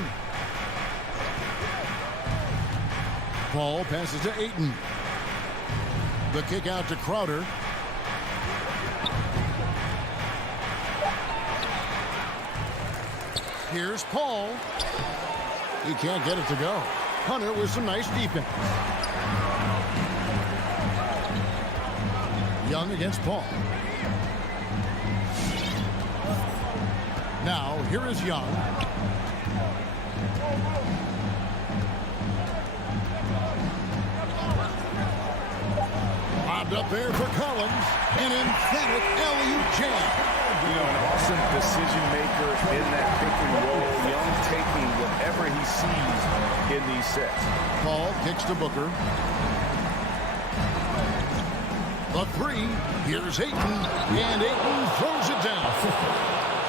Paul passes to Ayton. The kick out to Crowder. Here's Paul. He can't get it to go. Hunter with some nice defense. Young against Paul. Now, here is Young. And up there for Collins, an emphatic alley-oop jam. You know, an awesome decision maker in that pick and roll. Young taking whatever he sees in these sets. Paul kicks to Booker. The three. Here's Ayton. And Ayton throws it down.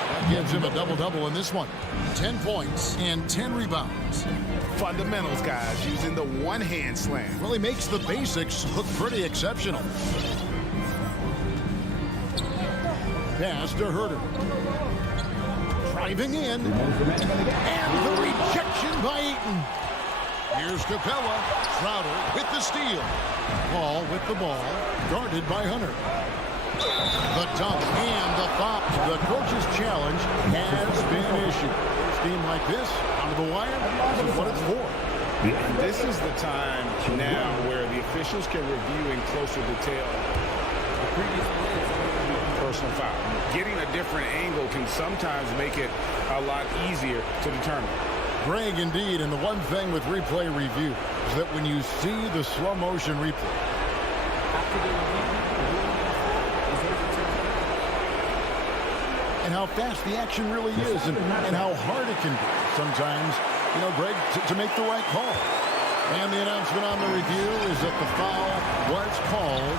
That gives him a double-double in this one. 10 points and 10 rebounds. Fundamentals, guys, using the one-hand slam. Well, he makes the basics look pretty exceptional. Pass to Herter. Driving in. And the rejection by Ayton. Here's Capella. Crowder with the steal. Paul with the ball. Guarded by Hunter. The dunk and the foul. The coach's challenge has been issued. A game like this, onto the wire, this is what it's for. This is the time now where the officials can review in closer detail the previous personal foul. Getting a different angle can sometimes make it a lot easier to determine. Greg, indeed, and the one thing with replay review is that when you see the slow motion replay, and how fast the action really is and how hard it can be sometimes, you know, Greg, to make the right call. And the announcement on the review is that the foul was called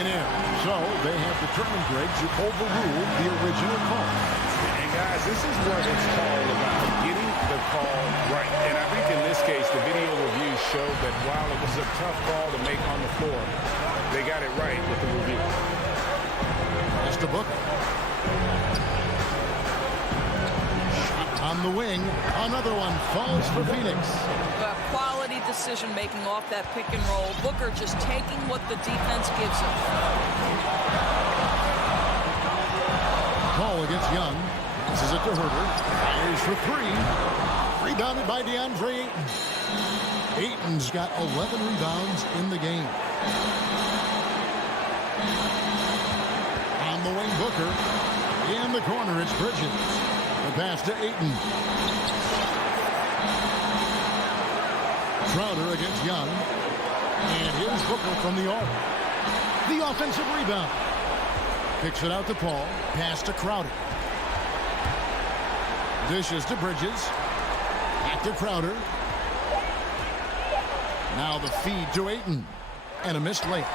in error. So they have determined, Greg, to overrule the original call. And guys, this is what it's all about, getting the call right. And I think in this case, the video review showed that while it was a tough call to make on the floor, they got it right with the review. That's the Booker. On the wing, another one falls for Phoenix. Quality decision-making off that pick and roll. Booker just taking what the defense gives him. Paul against Young. Passes it to Herter. Fires for three. Rebounded by DeAndre Ayton. Ayton's got 11 rebounds in the game. On the wing, Booker. In the corner, it's Bridges. The pass to Ayton. Crowder against Young. And here's Booker from the arc. The offensive rebound. Kicks it out to Paul. Pass to Crowder. Dishes to Bridges. Back to Crowder. Now the feed to Ayton. And a missed layup.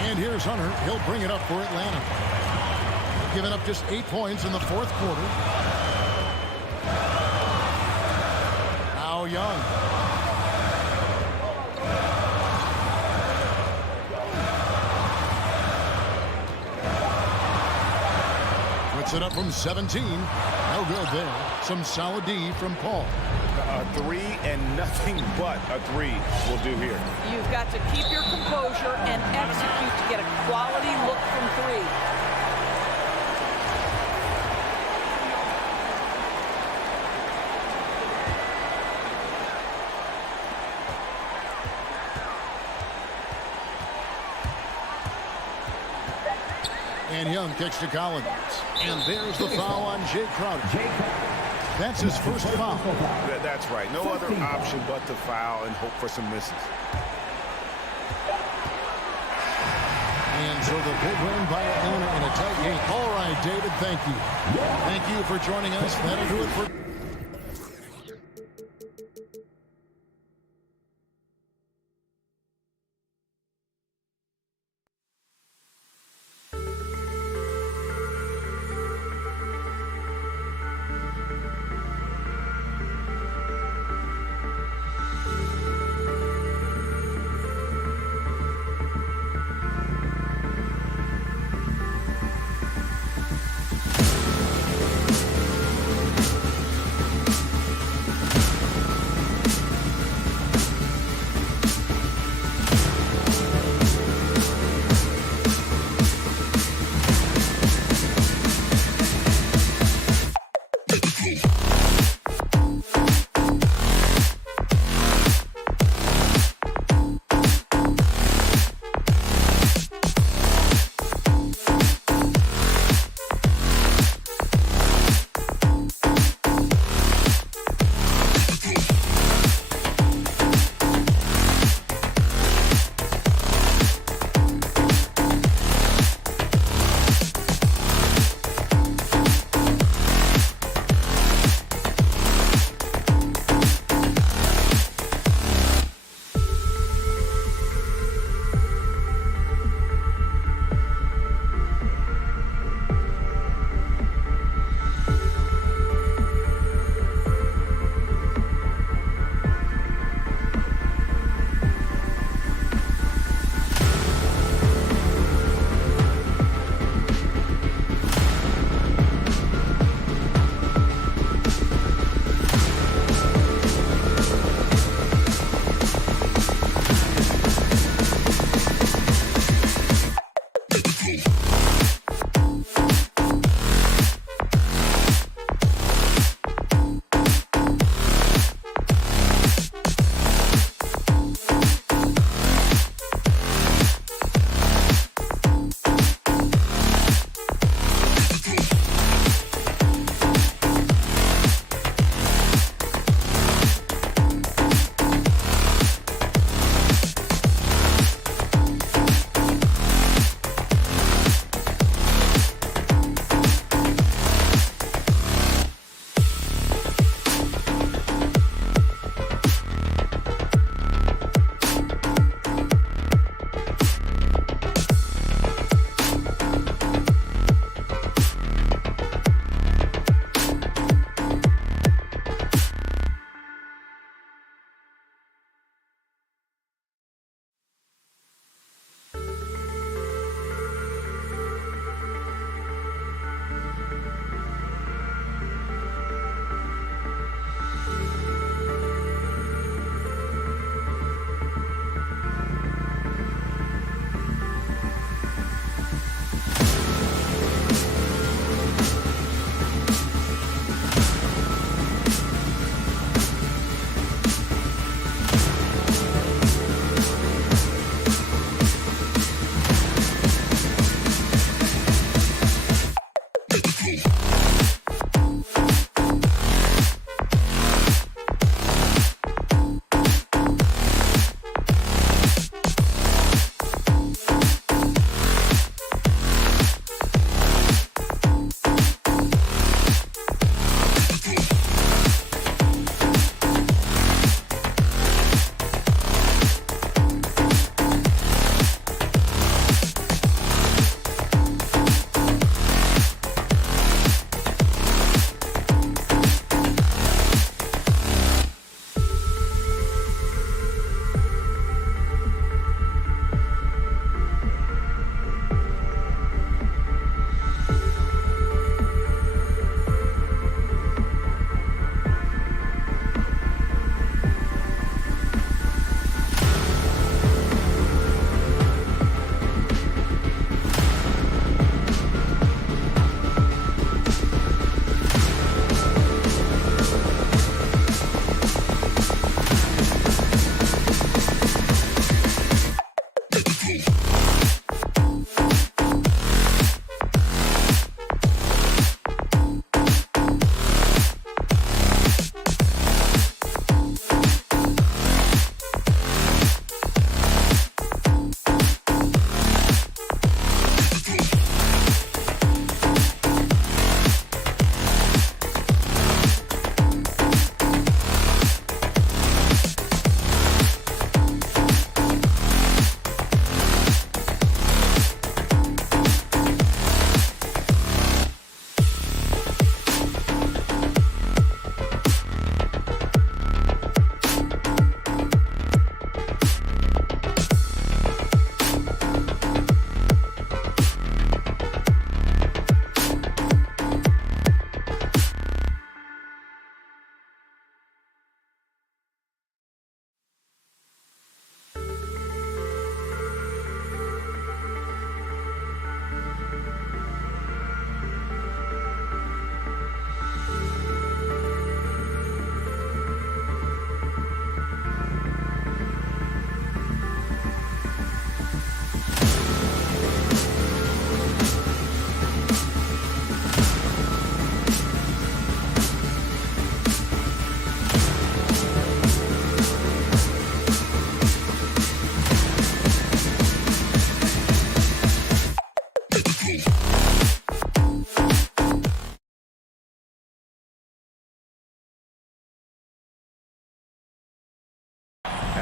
And here's Hunter. He'll bring it up for Atlanta. Giving up just 8 points in the fourth quarter. Now Young. Puts it up from 17. No good there. Some solid D from Paul. A three and nothing but a three will do here. You've got to keep your composure and execute to get a quality look from three. And Young kicks to Collins. And there's the foul on Jay Crowder. That's his first foul. That's right. No other option but to foul and hope for some misses. And so the big win by Atlanta in a tight game. All right, David, thank you. Thank you for joining us. That'll do it for...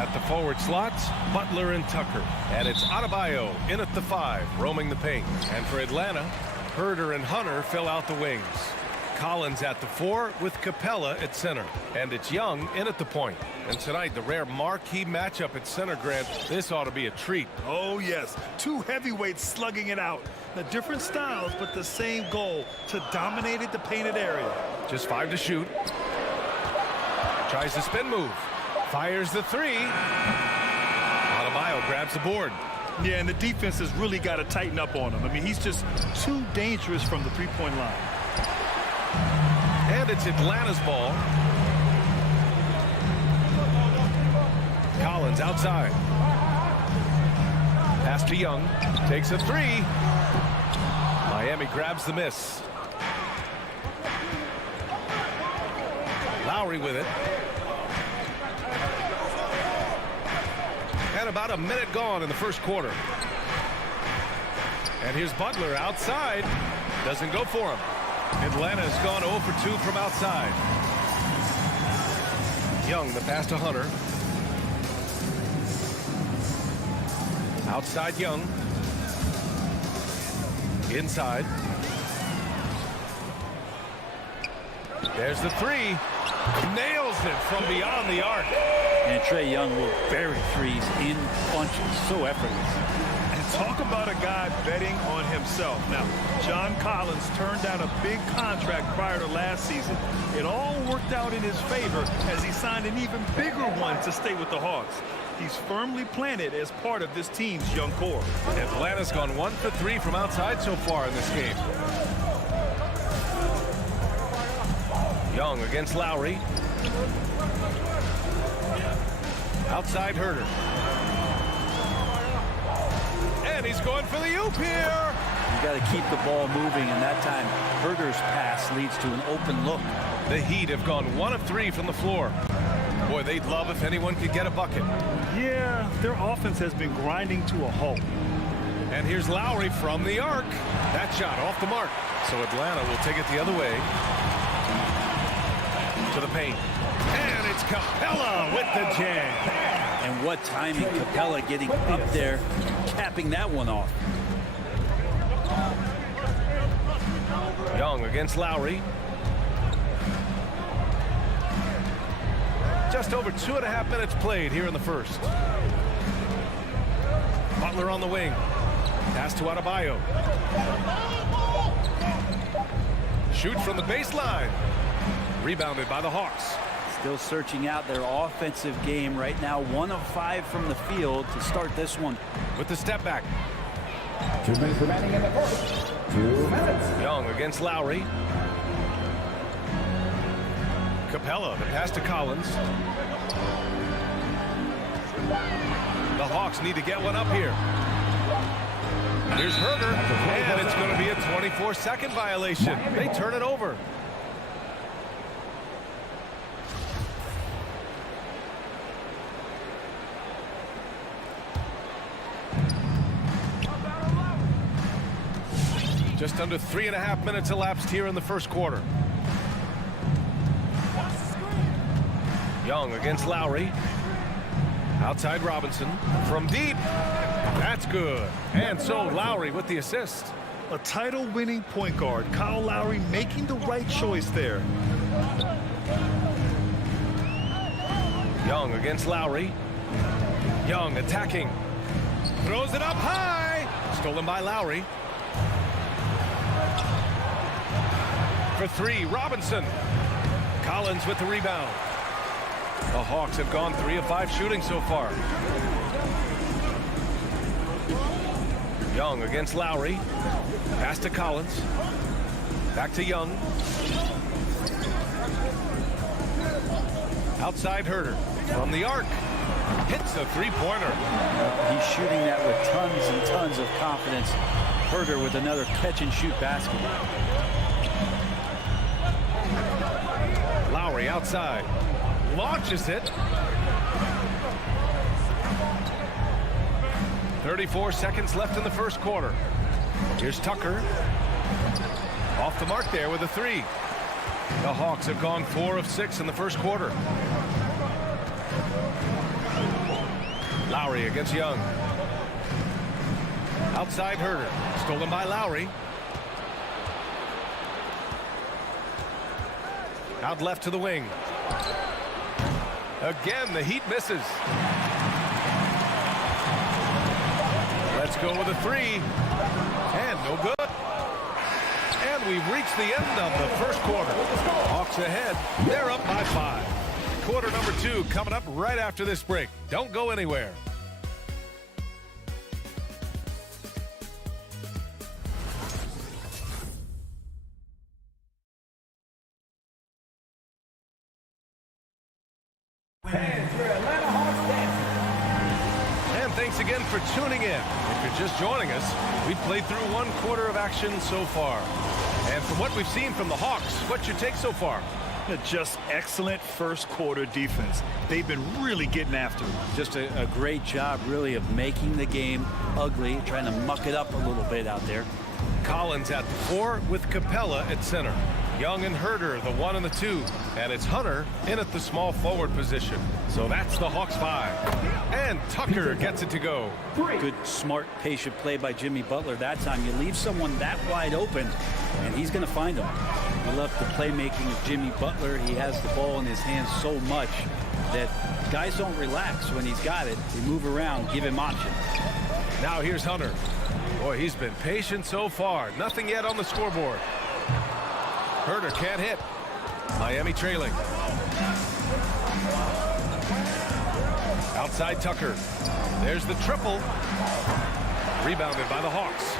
At the forward slots, Butler and Tucker. And it's Adebayo in at the 5, roaming the paint. And for Atlanta, Herder and Hunter fill out the wings. Collins at the 4 with Capella at center. And it's Young in at the point. And tonight, the rare marquee matchup at center, Grant. This ought to be a treat. Oh, yes. Two heavyweights slugging it out. The different styles, but the same goal, to dominate at the painted area. Just 5 to shoot. Tries the spin move. Fires the 3. Adebayo grabs the board. Yeah, and the defense has really got to tighten up on him. I mean, he's just too dangerous from the three-point line. And it's Atlanta's ball. Collins outside. Pass to Young. Takes a three. Miami grabs the miss. Lowry with it. And about a minute gone in the first quarter. And here's Butler outside. Doesn't go for him. Atlanta has gone 0 for 2 from outside. Young, the pass to Hunter. Outside Young. Inside. There's the three. Nails it from beyond the arc. And Trae Young will bury threes in bunches. So effortless. And talk about a guy betting on himself. Now, John Collins turned down a big contract prior to last season. It all worked out in his favor as he signed an even bigger one to stay with the Hawks. He's firmly planted as part of this team's young core. Atlanta's gone 1 for 3 from outside so far in this game. Young against Lowry. Outside Herter. And he's going for the oop here. You got to keep the ball moving, and that time Herter's pass leads to an open look. The Heat have gone 1 of 3 from the floor. Boy, they'd love if anyone could get a bucket. Yeah, their offense has been grinding to a halt. And here's Lowry from the arc. That shot off the mark. So Atlanta will take it the other way. To the paint. And it's Capella with the jam. And what timing, Capella getting up there, capping that one off. Young against Lowry. Just over 2.5 minutes played here in the first. Butler on the wing. Pass to Adebayo. Shoots from the baseline. Rebounded by the Hawks. Still searching out their offensive game right now. 1 of 5 from the field to start this one. With the step back. 2 minutes remaining in the first. 2 minutes. Young against Lowry. Capella, the pass to Collins. The Hawks need to get one up here. Here's Herter, and it's going to be a 24-second violation. They turn it over. Just under 3.5 minutes elapsed here in the first quarter. Young against Lowry. Outside Robinson. From deep. That's good. And so Lowry with the assist. A title-winning point guard, Kyle Lowry making the right choice there. Young against Lowry. Young attacking. Throws it up high. Stolen by Lowry. For 3, Robinson. Collins with the rebound. The Hawks have gone 3 of 5 shooting so far. Young against Lowry. Pass to Collins. Back to Young. Outside Herter. From the arc. Hits a three-pointer. He's shooting that with tons and tons of confidence. Herter with another catch-and-shoot basket. Lowry outside. Launches it. 34 seconds left in the first quarter. Here's Tucker. Off the mark there with a 3. The Hawks have gone 4 of 6 in the first quarter. Lowry against Young. Outside Herter. Stolen by Lowry. Out left to the wing. Again, the Heat misses. Let's go with a 3. And no good. And we've reached the end of the first quarter. Hawks ahead. They're up by 5. Quarter number 2 coming up right after this break. Don't go anywhere. And your Atlanta Hawks dancing. And thanks again for tuning in. If you're just joining us, we've played through 1/4 of action so far. And from what we've seen from the Hawks, what's your take so far? Just excellent first quarter defense. They've been really getting after it. Just a great job, really, of making the game ugly, trying to muck it up a little bit out there. Collins at the 4 with Capella at center. Young and Herder, the 1 and the 2. And it's Hunter in at the small forward position. So that's the Hawks 5. And Tucker gets it to go. Good, smart, patient play by Jimmy Butler that time. You leave someone that wide open, and he's going to find them. I love the playmaking of Jimmy Butler. He has the ball in his hands so much that guys don't relax when he's got it. They move around, give him options. Now here's Hunter. Boy, he's been patient so far. Nothing yet on the scoreboard. Herder can't hit. Miami trailing. Outside Tucker. There's the triple. Rebounded by the Hawks.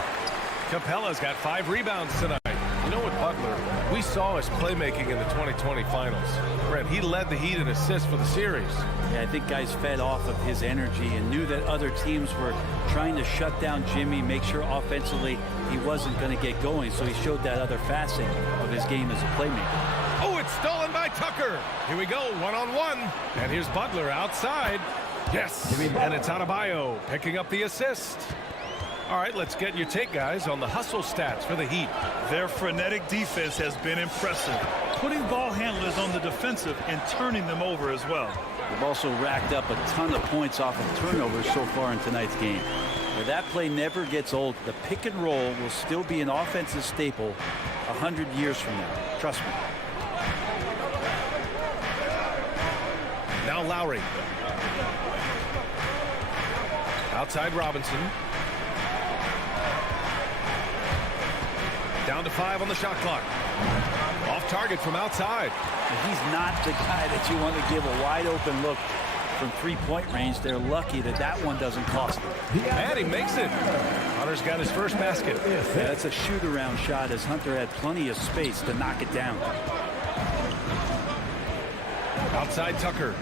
Capella's got 5 rebounds tonight. You know what, Butler? We saw his playmaking in the 2020 finals. Brent, he led the Heat in assists for the series. Yeah, I think guys fed off of his energy and knew that other teams were trying to shut down Jimmy, make sure offensively he wasn't going to get going. So he showed that other facet of his game as a playmaker. Oh, it's stolen by Tucker. Here we go, 1-on-1. And here's Butler outside. Yes, and it's Adebayo picking up the assist. All right, let's get your take, guys, on the hustle stats for the Heat. Their frenetic defense has been impressive, putting ball handlers on the defensive and turning them over as well. They've also racked up a ton of points off of turnovers so far in tonight's game. But that play never gets old. The pick and roll will still be an offensive staple 100 years from now. Trust me. Now Lowry. Outside Robinson. Down to 5 on the shot clock. Off target from outside. He's not the guy that you want to give a wide open look from 3-point range. They're lucky that that one doesn't cost them. And he makes it. Hunter's got his first basket. Yeah, that's a shoot-around shot as Hunter had plenty of space to knock it down. Outside Tucker.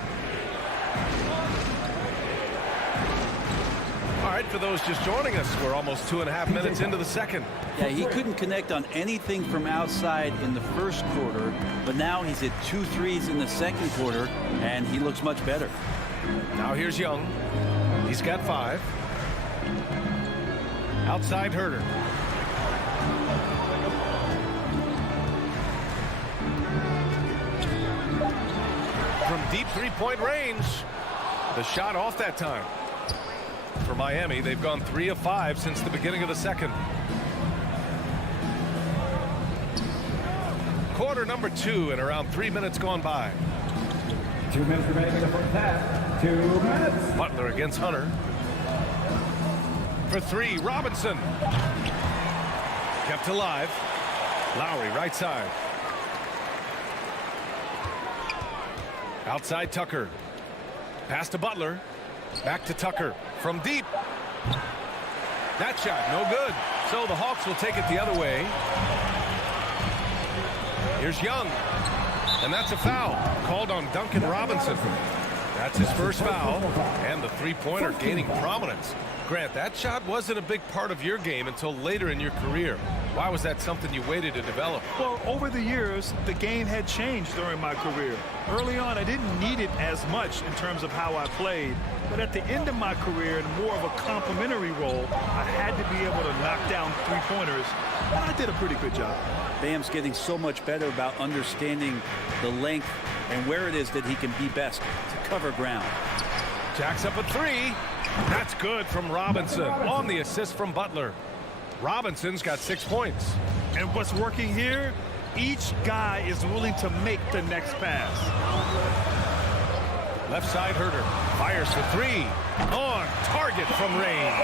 All right, for those just joining us, we're almost 2.5 minutes into the second. Yeah, he couldn't connect on anything from outside in the first quarter, but now he's hit 2 threes in the second quarter, and he looks much better. Now here's Young. He's got 5. Outside Herder. From deep 3-point range. The shot off that time. For Miami, they've gone 3 of 5 since the beginning of the second. Quarter number 2 and around 3 minutes gone by. 2 minutes remaining in the first half. 2 minutes. Butler against Hunter. For 3, Robinson. Kept alive. Lowry right side. Outside Tucker. Pass to Butler. Back to Tucker. From deep. That shot, no good. So the Hawks will take it the other way. Here's Young. And that's a foul. Called on Duncan Robinson. That's his first foul. And the 3-pointer gaining prominence. Grant, that shot wasn't a big part of your game until later in your career. Why was that something you waited to develop? Well, over the years, the game had changed during my career. Early on, I didn't need it as much in terms of how I played. But at the end of my career, in more of a complementary role, I had to be able to knock down 3-pointers, and I did a pretty good job. Bam's getting so much better about understanding the length and where it is that he can be best to cover ground. Jacks up a 3. That's good from Robinson on the assist from Butler. Robinson's got 6 points. And what's working here? Each guy is willing to make the next pass. Left side Herder fires for 3 on target from range.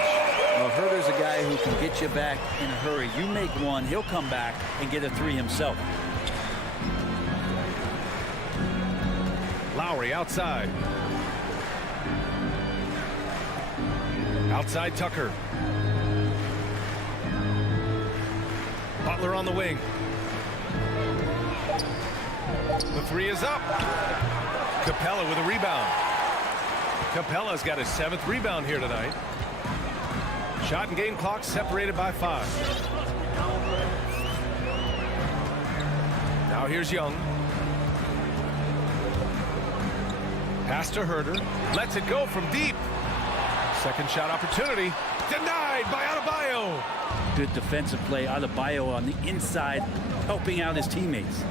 Well, Herder's a guy who can get you back in a hurry. You make one, he'll come back and get a 3 himself. Lowry outside. Outside Tucker. Butler on the wing. The 3 is up. Capella with a rebound. Capella's got his 7th rebound here tonight. Shot and game clock separated by 5. Now here's Young. Pass to Herder. Lets it go from deep. Second shot opportunity. Denied by Adebayo. Good defensive play. Adebayo on the inside, helping out his teammates.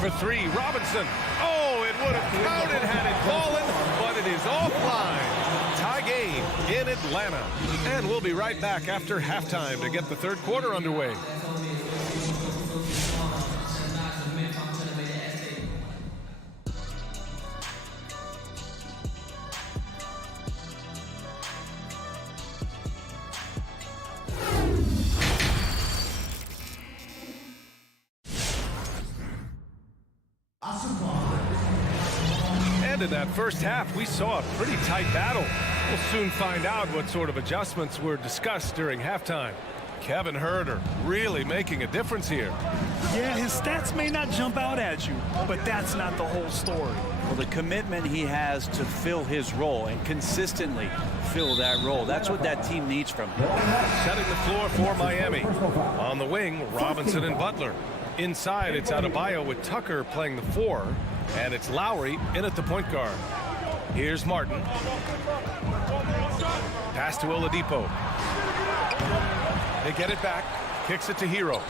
For 3, Robinson. Oh, it would have counted had it fallen, but it is offline. Tie game in Atlanta. And we'll be right back after halftime to get the third quarter underway. And in that first half, we saw a pretty tight battle. We'll soon find out what sort of adjustments were discussed during halftime. Kevin Herder really making a difference here. Yeah, his stats may not jump out at you, but that's not the whole story. Well, the commitment he has to fill his role and consistently fill that role, that's what that team needs from him. Setting the floor for Miami. On the wing, Robinson and Butler. Inside, it's Adebayo with Tucker playing the 4, and it's Lowry in at the point guard. Here's Martin. Pass to Oladipo. They get it back. Kicks it to Hero.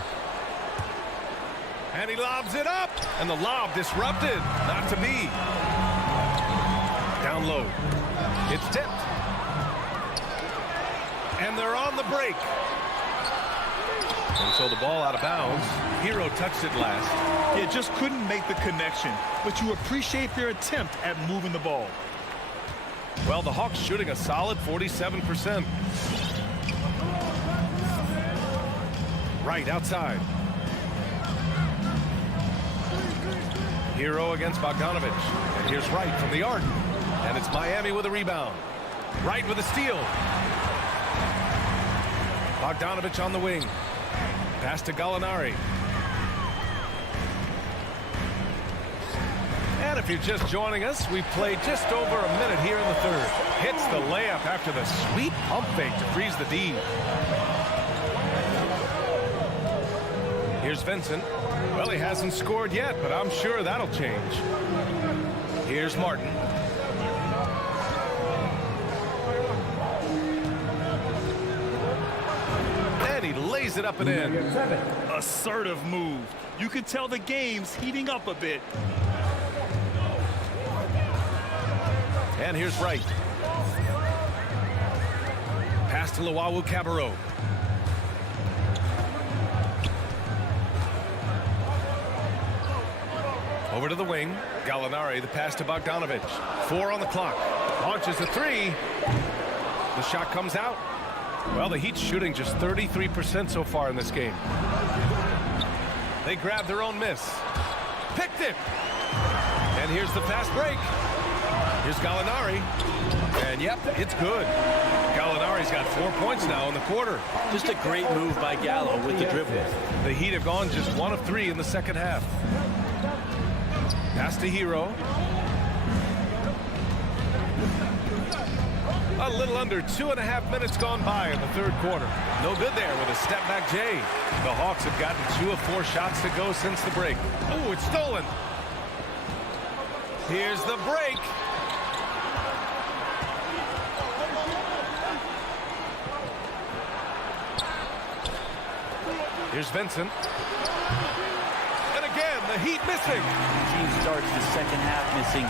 And he lobs it up. And the lob disrupted. Not to be. Down low. It's tipped. And they're on the break. And so the ball out of bounds. Hero touched it last. Yeah, just couldn't make the connection. But you appreciate their attempt at moving the ball. Well, the Hawks shooting a solid 47%. Right outside. Hero against Bogdanovich. And here's Wright from the arc. And it's Miami with a rebound. Wright with a steal. Bogdanovich on the wing. Pass to Gallinari. And if you're just joining us, we've played just over a minute here in the third. Hits the layup after the sweet pump fake to freeze the D. Here's Vincent. Well, he hasn't scored yet, but I'm sure that'll change. Here's Martin. And he lays it up and in. Assertive move. You can tell the game's heating up a bit. And here's Wright. Pass to Luwawu-Cabarrot. Over to the wing. Gallinari, the pass to Bogdanovich. 4 on the clock. Launches a 3. The shot comes out. Well, the Heat's shooting just 33% so far in this game. They grab their own miss. Picked it. And here's the fast break. Here's Gallinari. And yep, it's good. Gallinari's got 4 points now in the quarter. Just a great move by Gallo with the dribble. The Heat have gone just 1 of 3 in the second half. Pass to Hero. A little under 2.5 minutes gone by in the third quarter. No good there with a step back Jay. The Hawks have gotten 2 of 4 shots to go since the break. Oh, it's stolen. Here's the break. Here's Vincent. And again, the Heat missing. The team starts the second half missing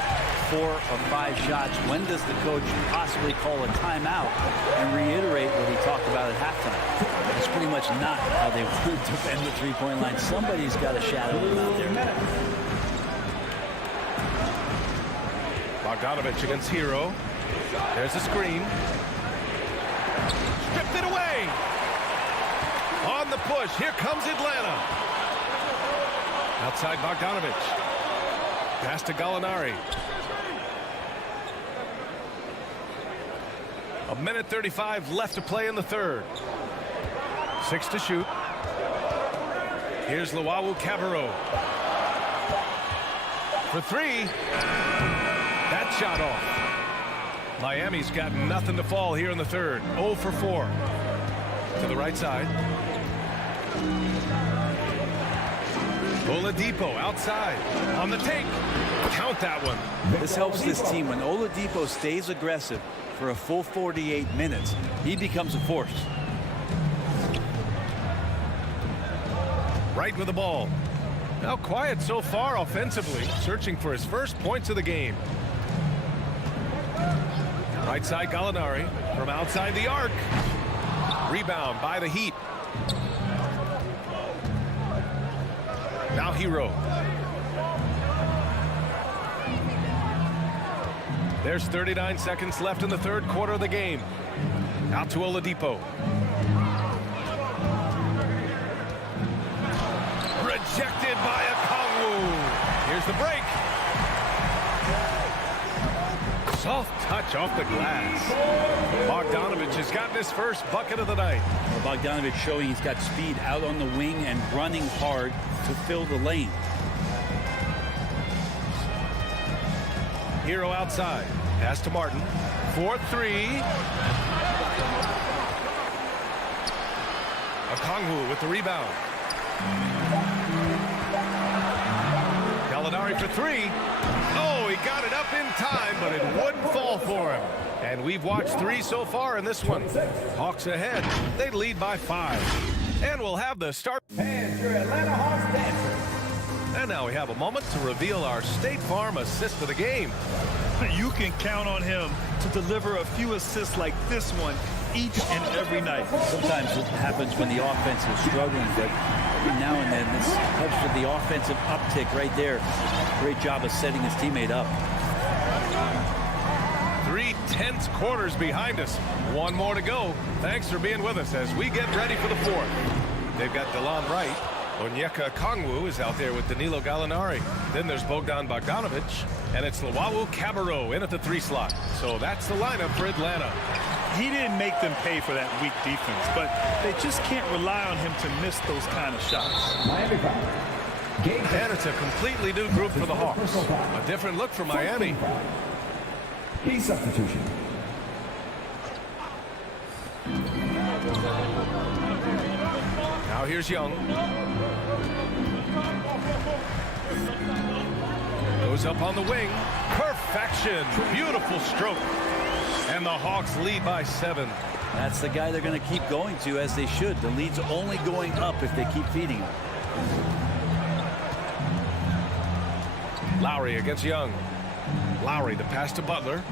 4 of 5 shots. When does the coach possibly call a timeout and reiterate what he talked about at halftime? It's pretty much not how they want to defend the three-point line. Somebody's got to shadow him out there. Bogdanovich against Hero. There's a screen. Stripped it away. On the push, here comes Atlanta. Outside Bogdanovich. Pass to Gallinari. 1:35 left to play in the third. 6 to shoot. Here's Luwawu-Cabarrot. for three. That shot off. Miami's got nothing to fall here in the third. 0 for 4. To the right side. Oladipo outside. On the take. Count that one. This helps this team. When Oladipo stays aggressive for a full 48 minutes, he becomes a force. Right with the ball. Now quiet so far offensively, searching for his first points of the game. Right side Gallinari from outside the arc. Rebound by the Heat. Now Hero. There's 39 seconds left in the third quarter of the game. Out to Oladipo. Rejected by Okongwu. Here's the break. Soft touch off the glass. Bogdanovich has gotten his first bucket of the night. Well, Bogdanovich showing he's got speed out on the wing and running hard to fill the lane. Hero outside. Pass to Martin. 4-3. Okongwu with the rebound. Gallinari for three. Oh, he got it up in time, but it wouldn't fall for him. And we've watched 3 so far in this one. Hawks ahead. They lead by 5. And we'll have the start. And your Atlanta Hawks dancer. And now we have a moment to reveal our State Farm assist of the game. You can count on him to deliver a few assists like this one each and every night. Sometimes it happens when the offense is struggling, but every now and then this helps with the offensive uptick right there. Great job of setting his teammate up. 3 tense quarters behind us. 1 more to go. Thanks for being with us as we get ready for the fourth. They've got DeLon Wright. Onyeka Okongwu is out there with Danilo Gallinari. Then there's Bogdan Bogdanovich. And it's Luwawu Cabarrot in at the 3 slot. So that's the lineup for Atlanta. He didn't make them pay for that weak defense, but they just can't rely on him to miss those kind of shots. Miami foul. And it's a completely new group for the Hawks. A different look for Miami. Key substitution. Now here's Young. Goes up on the wing. Perfection. Beautiful stroke. And the Hawks lead by 7. That's the guy they're going to keep going to, as they should. The lead's only going up if they keep feeding him. Lowry against Young. Lowry, the pass to Butler.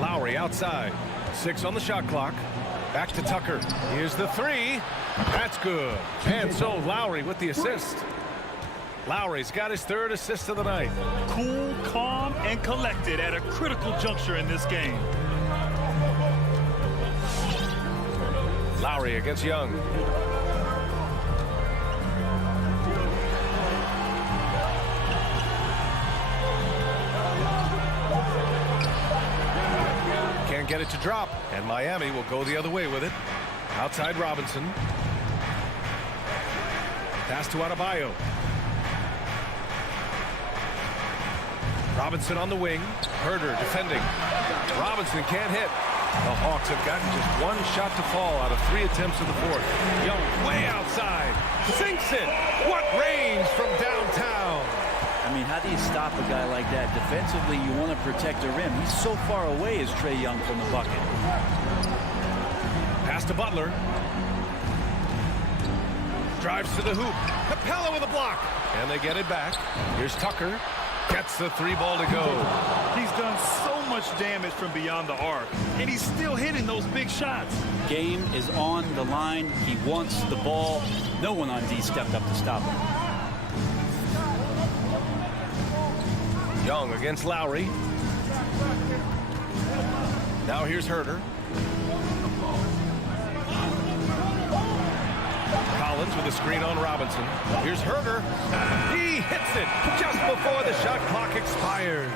Lowry outside. 6 on the shot clock. Back to Tucker. Here's the 3. That's good. And so Lowry with the assist. Lowry's got his 3rd assist of the night. Cool, calm, and collected at a critical juncture in this game. Lowry against Young. Can't get it to drop, and Miami will go the other way with it. Outside Robinson. Pass to Adebayo. Robinson on the wing. Herder defending. Robinson can't hit. The Hawks have gotten just 1 shot to fall out of 3 attempts in the fourth. Young way outside. Sinks it. What range from downtown. I mean, how do you stop a guy like that? Defensively, you want to protect the rim. He's so far away as Trae Young from the bucket. Pass to Butler. Drives to the hoop. Capella with a block. And they get it back. Here's Tucker. Gets the 3 ball to go. He's done so much damage from beyond the arc, and he's still hitting those big shots. Game is on the line. He wants the ball. No one on D stepped up to stop him. Young against Lowry. Now here's Herder. Collins with a screen on Robinson. Here's Herder. He hits it just before the shot clock expires.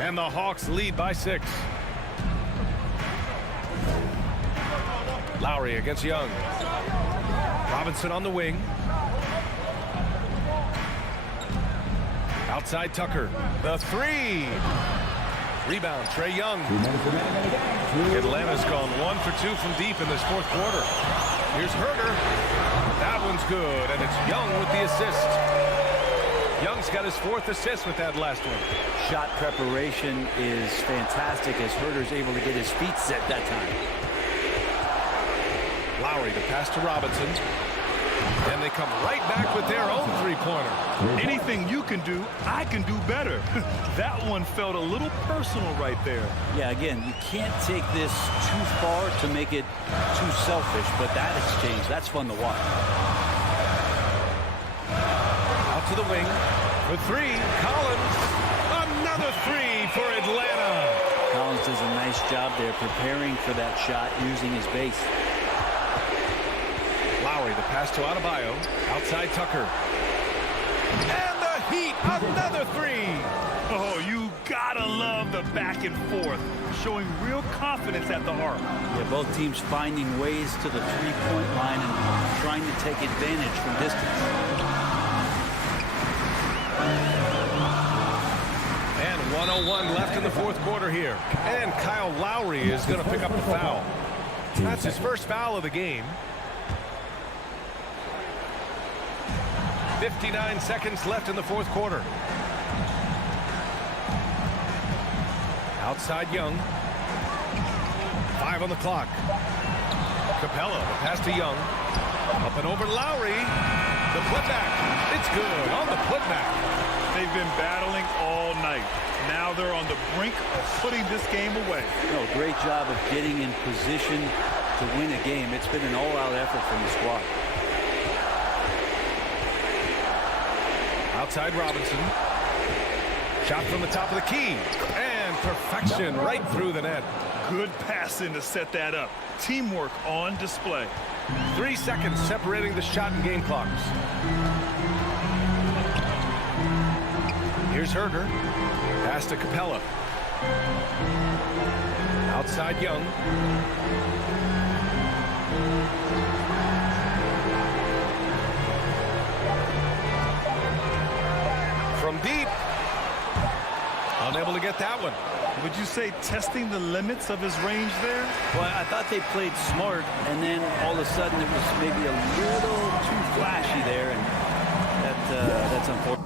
And the Hawks lead by 6. Lowry against Young. Robinson on the wing. Outside Tucker. The three. Rebound, Trae Young. Atlanta's gone 1 for 2 from deep in this fourth quarter. Here's Herter. That one's good, and it's Young with the assist. Young's got his 4th assist with that last one. Shot preparation is fantastic as Herter's able to get his feet set that time. Lowry, the pass to Robinson. And they come right back with their own three-pointer. Anything you can do, I can do better. That one felt a little personal right there. Yeah, again, you can't take this too far to make it too selfish, but that exchange, that's fun to watch. Out to the wing for three. Collins. Another three for Atlanta. Collins does a nice job there preparing for that shot using his base. Lowry, the pass to Adebayo. Outside Tucker. And the Heat, another three. Oh, you gotta love the back and forth, showing real confidence at the arc. Yeah, both teams finding ways to the three-point line and trying to take advantage from distance. And 1:01 left in the fourth quarter here. And Kyle Lowry is going to pick up the foul. That's his first foul of the game. 59 seconds left in the fourth quarter. Outside Young. 5 on the clock. Capella, the pass to Young. Up and over Lowry. The putback. It's good on the putback. They've been battling all night. Now they're on the brink of putting this game away. No, great job of getting in position to win a game. It's been an all-out effort from the squad. Outside Robinson. Shot from the top of the key. And perfection right through the net. Good passing to set that up. Teamwork on display. 3 seconds separating the shot and game clocks. Here's Herter. Pass to Capella. Outside Young. From deep. Unable to get that one. Would you say testing the limits of his range there? Well, I thought they played smart, and then all of a sudden it was maybe a little too flashy there, and that's unfortunate.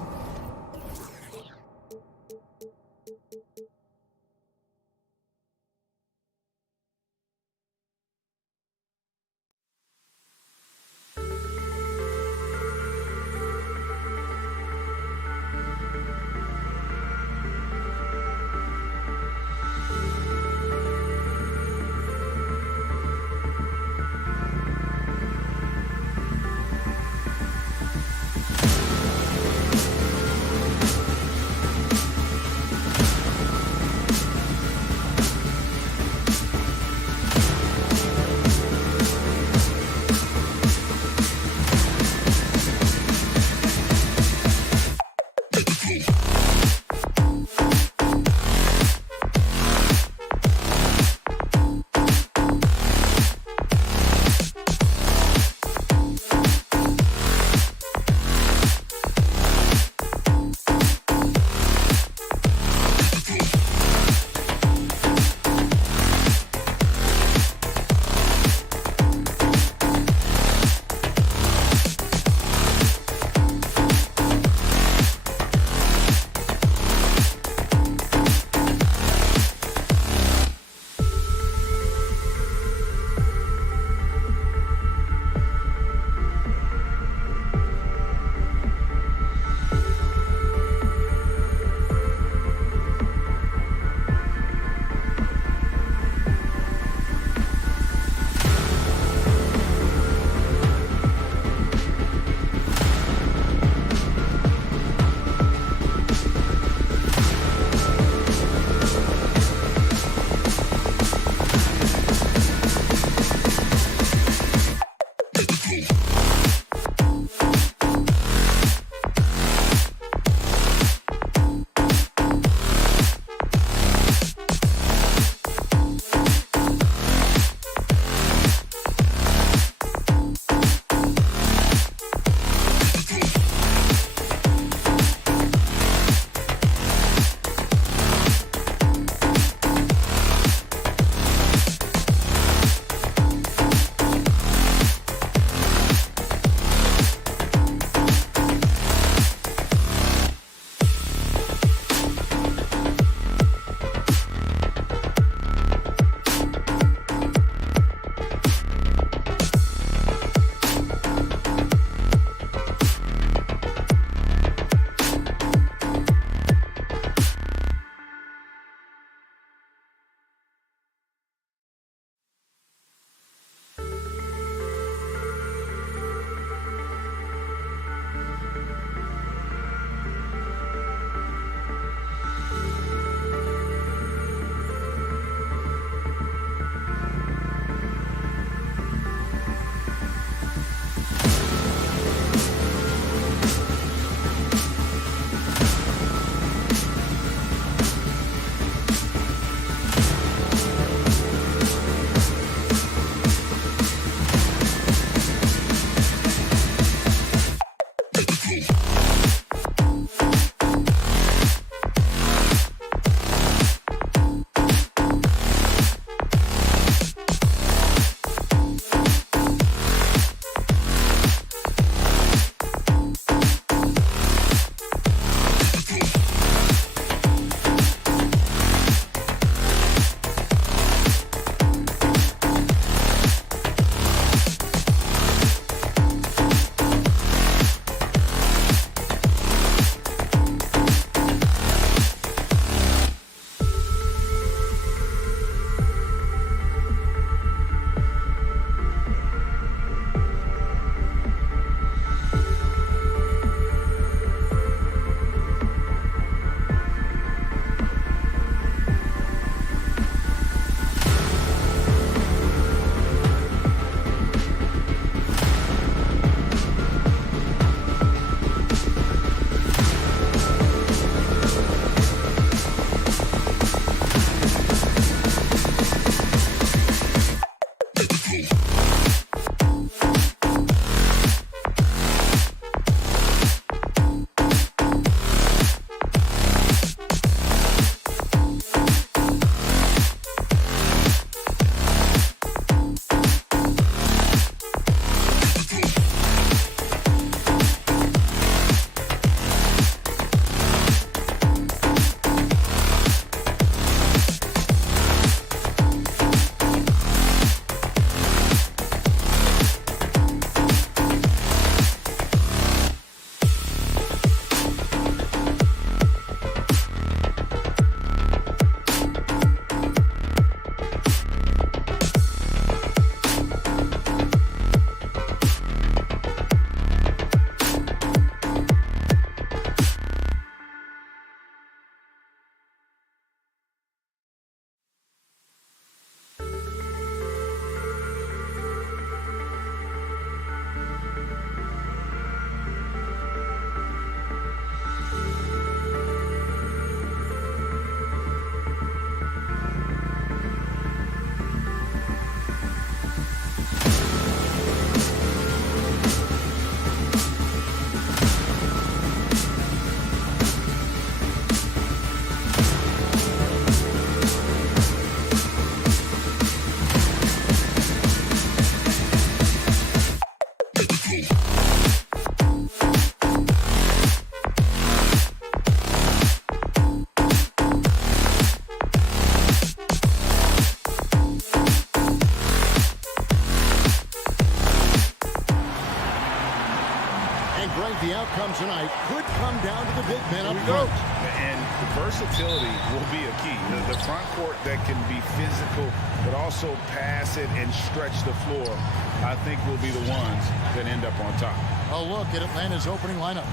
outcome tonight could come down to the big men up front. And the versatility will be a key. The front court that can be physical, but also pass it and stretch the floor, I think will be the ones that end up on top. A look at Atlanta's opening lineup.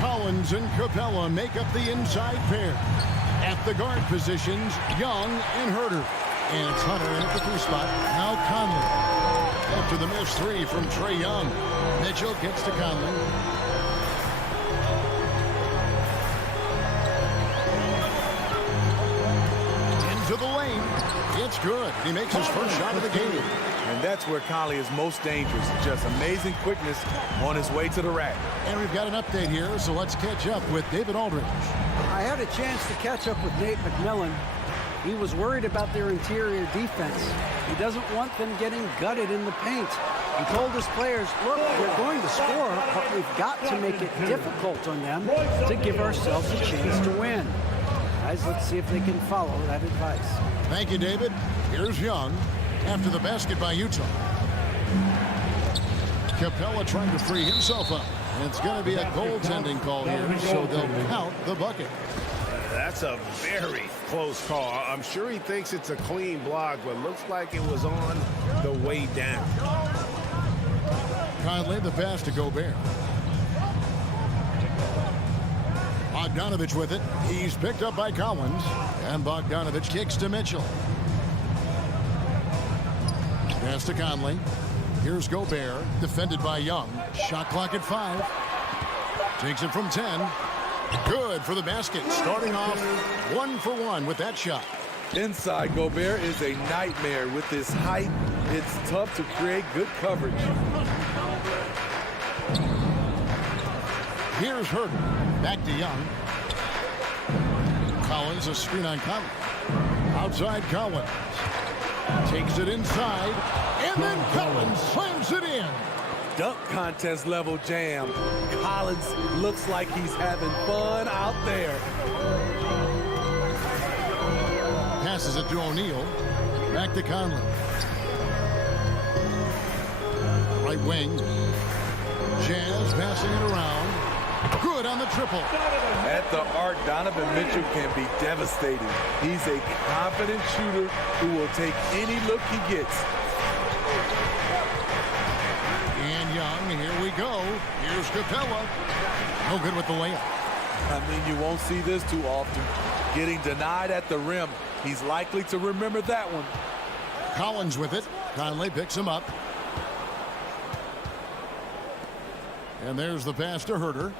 Collins and Capella make up the inside pair. At the guard positions, Young and Herter. And it's Hunter in at the 3 spot. Now Conley. After the missed 3 from Trae Young. Mitchell gets to Conley. Into the lane. It's good. He makes his first shot of the game. And that's where Conley is most dangerous. Just amazing quickness on his way to the rack. And we've got an update here, so let's catch up with David Aldridge. I had a chance to catch up with Nate McMillan. He was worried about their interior defense. He doesn't want them getting gutted in the paint. He told his players, look, we're going to score, but we've got to make it difficult on them to give ourselves a chance to win. Guys, let's see if they can follow that advice. Thank you, David. Here's Young after the basket by Utah. Capella trying to free himself up. And it's going to be a goaltending call here, so they'll count the bucket. That's a very close call. I'm sure he thinks it's a clean block, but looks like it was on the way down. Conley, the pass to Gobert. Bogdanovich with it. He's picked up by Collins. And Bogdanovich kicks to Mitchell. Pass to Conley. Here's Gobert, defended by Young. Shot clock at 5. Takes it from 10. Good for the basket. Starting off 1 for 1 with that shot. Inside, Gobert is a nightmare with his height. It's tough to create good coverage. Here's Herter. Back to Young. Collins, a screen on Conley. Outside Collins. Takes it inside. And then Collins slams it in. Dunk contest level jam. Collins looks like he's having fun out there. Passes it to O'Neal. Back to Conley. Right wing. Jazz passing it around. Good on the triple. At the arc, Donovan Mitchell can be devastating. He's a confident shooter who will take any look he gets. And Young, here we go. Here's Capella. No good with the layup. I mean, you won't see this too often. Getting denied at the rim. He's likely to remember that one. Collins with it. Conley picks him up. And there's the pass to Herter.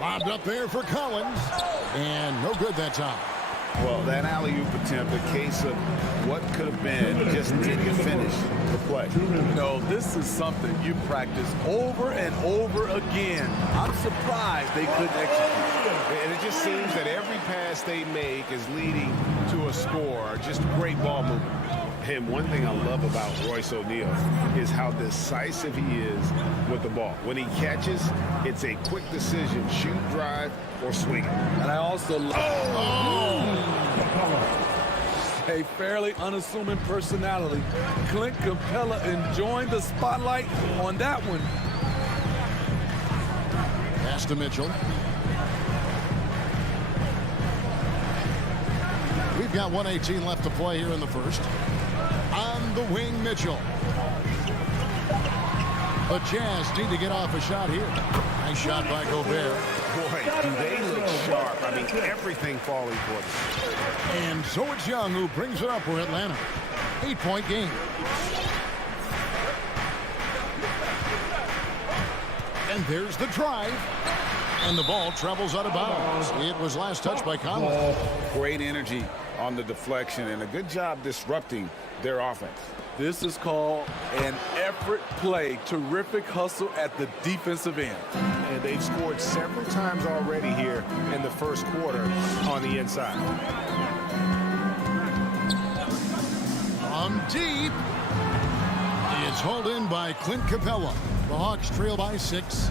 Lobbed up there for Collins. And no good that time. Well, that alley-oop attempt, a case of what could have been, just didn't finish the play. No, this is something you practice over and over again. I'm surprised they couldn't execute. And it just seems that every pass they make is leading to a score. Just great ball movement. And one thing I love about Royce O'Neal is how decisive he is with the ball. When he catches, it's a quick decision, shoot, drive, or swing it. And I also love a fairly unassuming personality. Clint Capella enjoying the spotlight on that one. Pass to Mitchell. We've got 1:18 left to play here in the first. On the wing, Mitchell. The Jazz need to get off a shot here. Nice shot by Gobert. Boy, do they look sharp. I mean, everything falling for them. And so it's Young who brings it up for Atlanta. 8-point game. And there's the drive. And the ball travels out of bounds. It was last touched by Conley. Great energy on the deflection and a good job disrupting their offense. This is called an effort play. Terrific hustle at the defensive end. And they've scored several times already here in the first quarter on the inside. From deep. It's hauled in by Clint Capella. The Hawks trail by 6.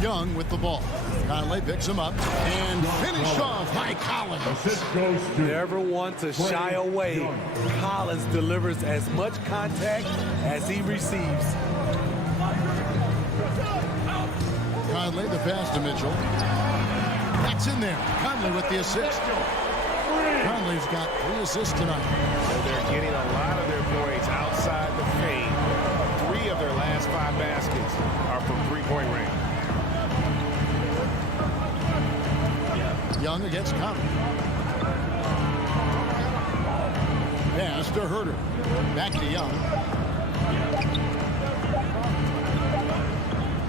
Young with the ball. Conley picks him up and finished off high by Collins. Never one to shy away. Collins delivers as much contact as he receives. Conley, the pass to Mitchell. That's in there. Conley with the assist. Conley's got 3 assists tonight. So they're getting a lot of their points outside the paint. 3 of their last 5 baskets are from three-point range. Young against Conley. Pass to Herter. Back to Young.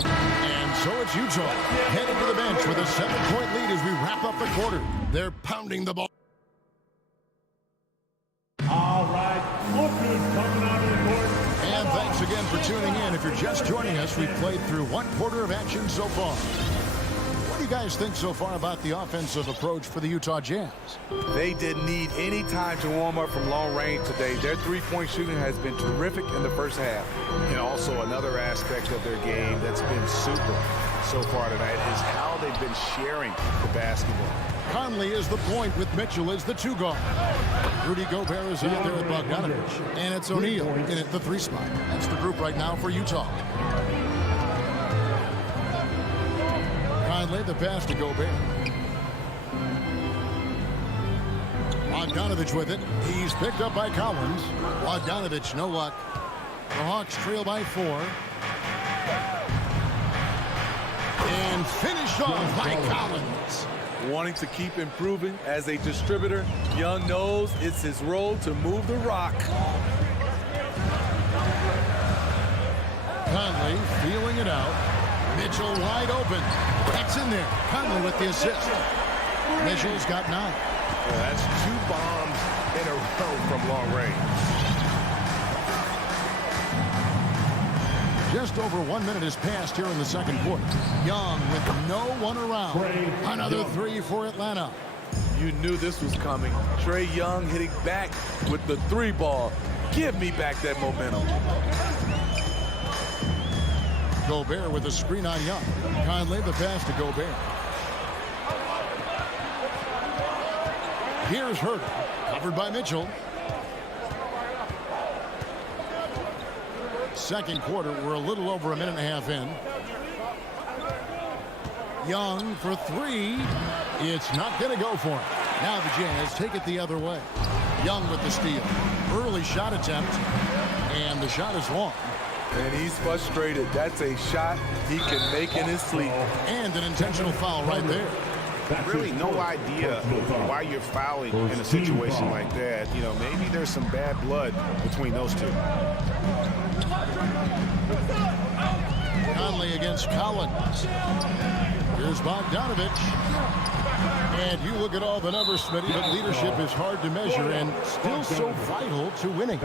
And so it's Utah headed to the bench with a 7-point lead as we wrap up the quarter. They're pounding the ball. All right, Booker's coming out of the court. And thanks again for tuning in. If you're just joining us, we've played through 1 quarter of action so far. What do you guys think so far about the offensive approach for the Utah Jazz? They didn't need any time to warm up from long range today. Their three-point shooting has been terrific in the first half. And also another aspect of their game that's been super so far tonight is how they've been sharing the basketball. Conley is the point with Mitchell as the 2 guard. Rudy Gobert is out there at Bogdanovich. And it's O'Neal in at the 3 spot. That's the group right now for Utah. Conley, the pass to Gobert. Bogdanovich with it. He's picked up by Collins. Bogdanovich, no luck. The Hawks trail by 4. And finished off by Collins. Wanting to keep improving as a distributor, Young knows it's his role to move the rock. Conley feeling it out. Mitchell wide open. That's in there. Conley with the assist. Mitchell's got 9. Well, that's 2 bombs in a row from long range. Just over 1 minute has passed here in the second quarter. Young with no one around. Another 3 for Atlanta. You knew this was coming. Trae Young hitting back with the 3 ball. Give me back that momentum. Gobert with a screen on Young. Conley the pass to Gobert. Here's Herter. Covered by Mitchell. Second quarter, we're a little over a minute and a half in. Young for 3. It's not going to go for him. Now the Jazz take it the other way. Young with the steal. Early shot attempt. And the shot is long. And he's frustrated. That's a shot he can make in his sleep. And an intentional foul right there. Really no idea why you're fouling in a situation like that. You know, maybe there's some bad blood between those 2. Conley against Collins. Here's Bogdanovich. And you look at all the numbers, Smitty, but leadership is hard to measure and still so vital to winning.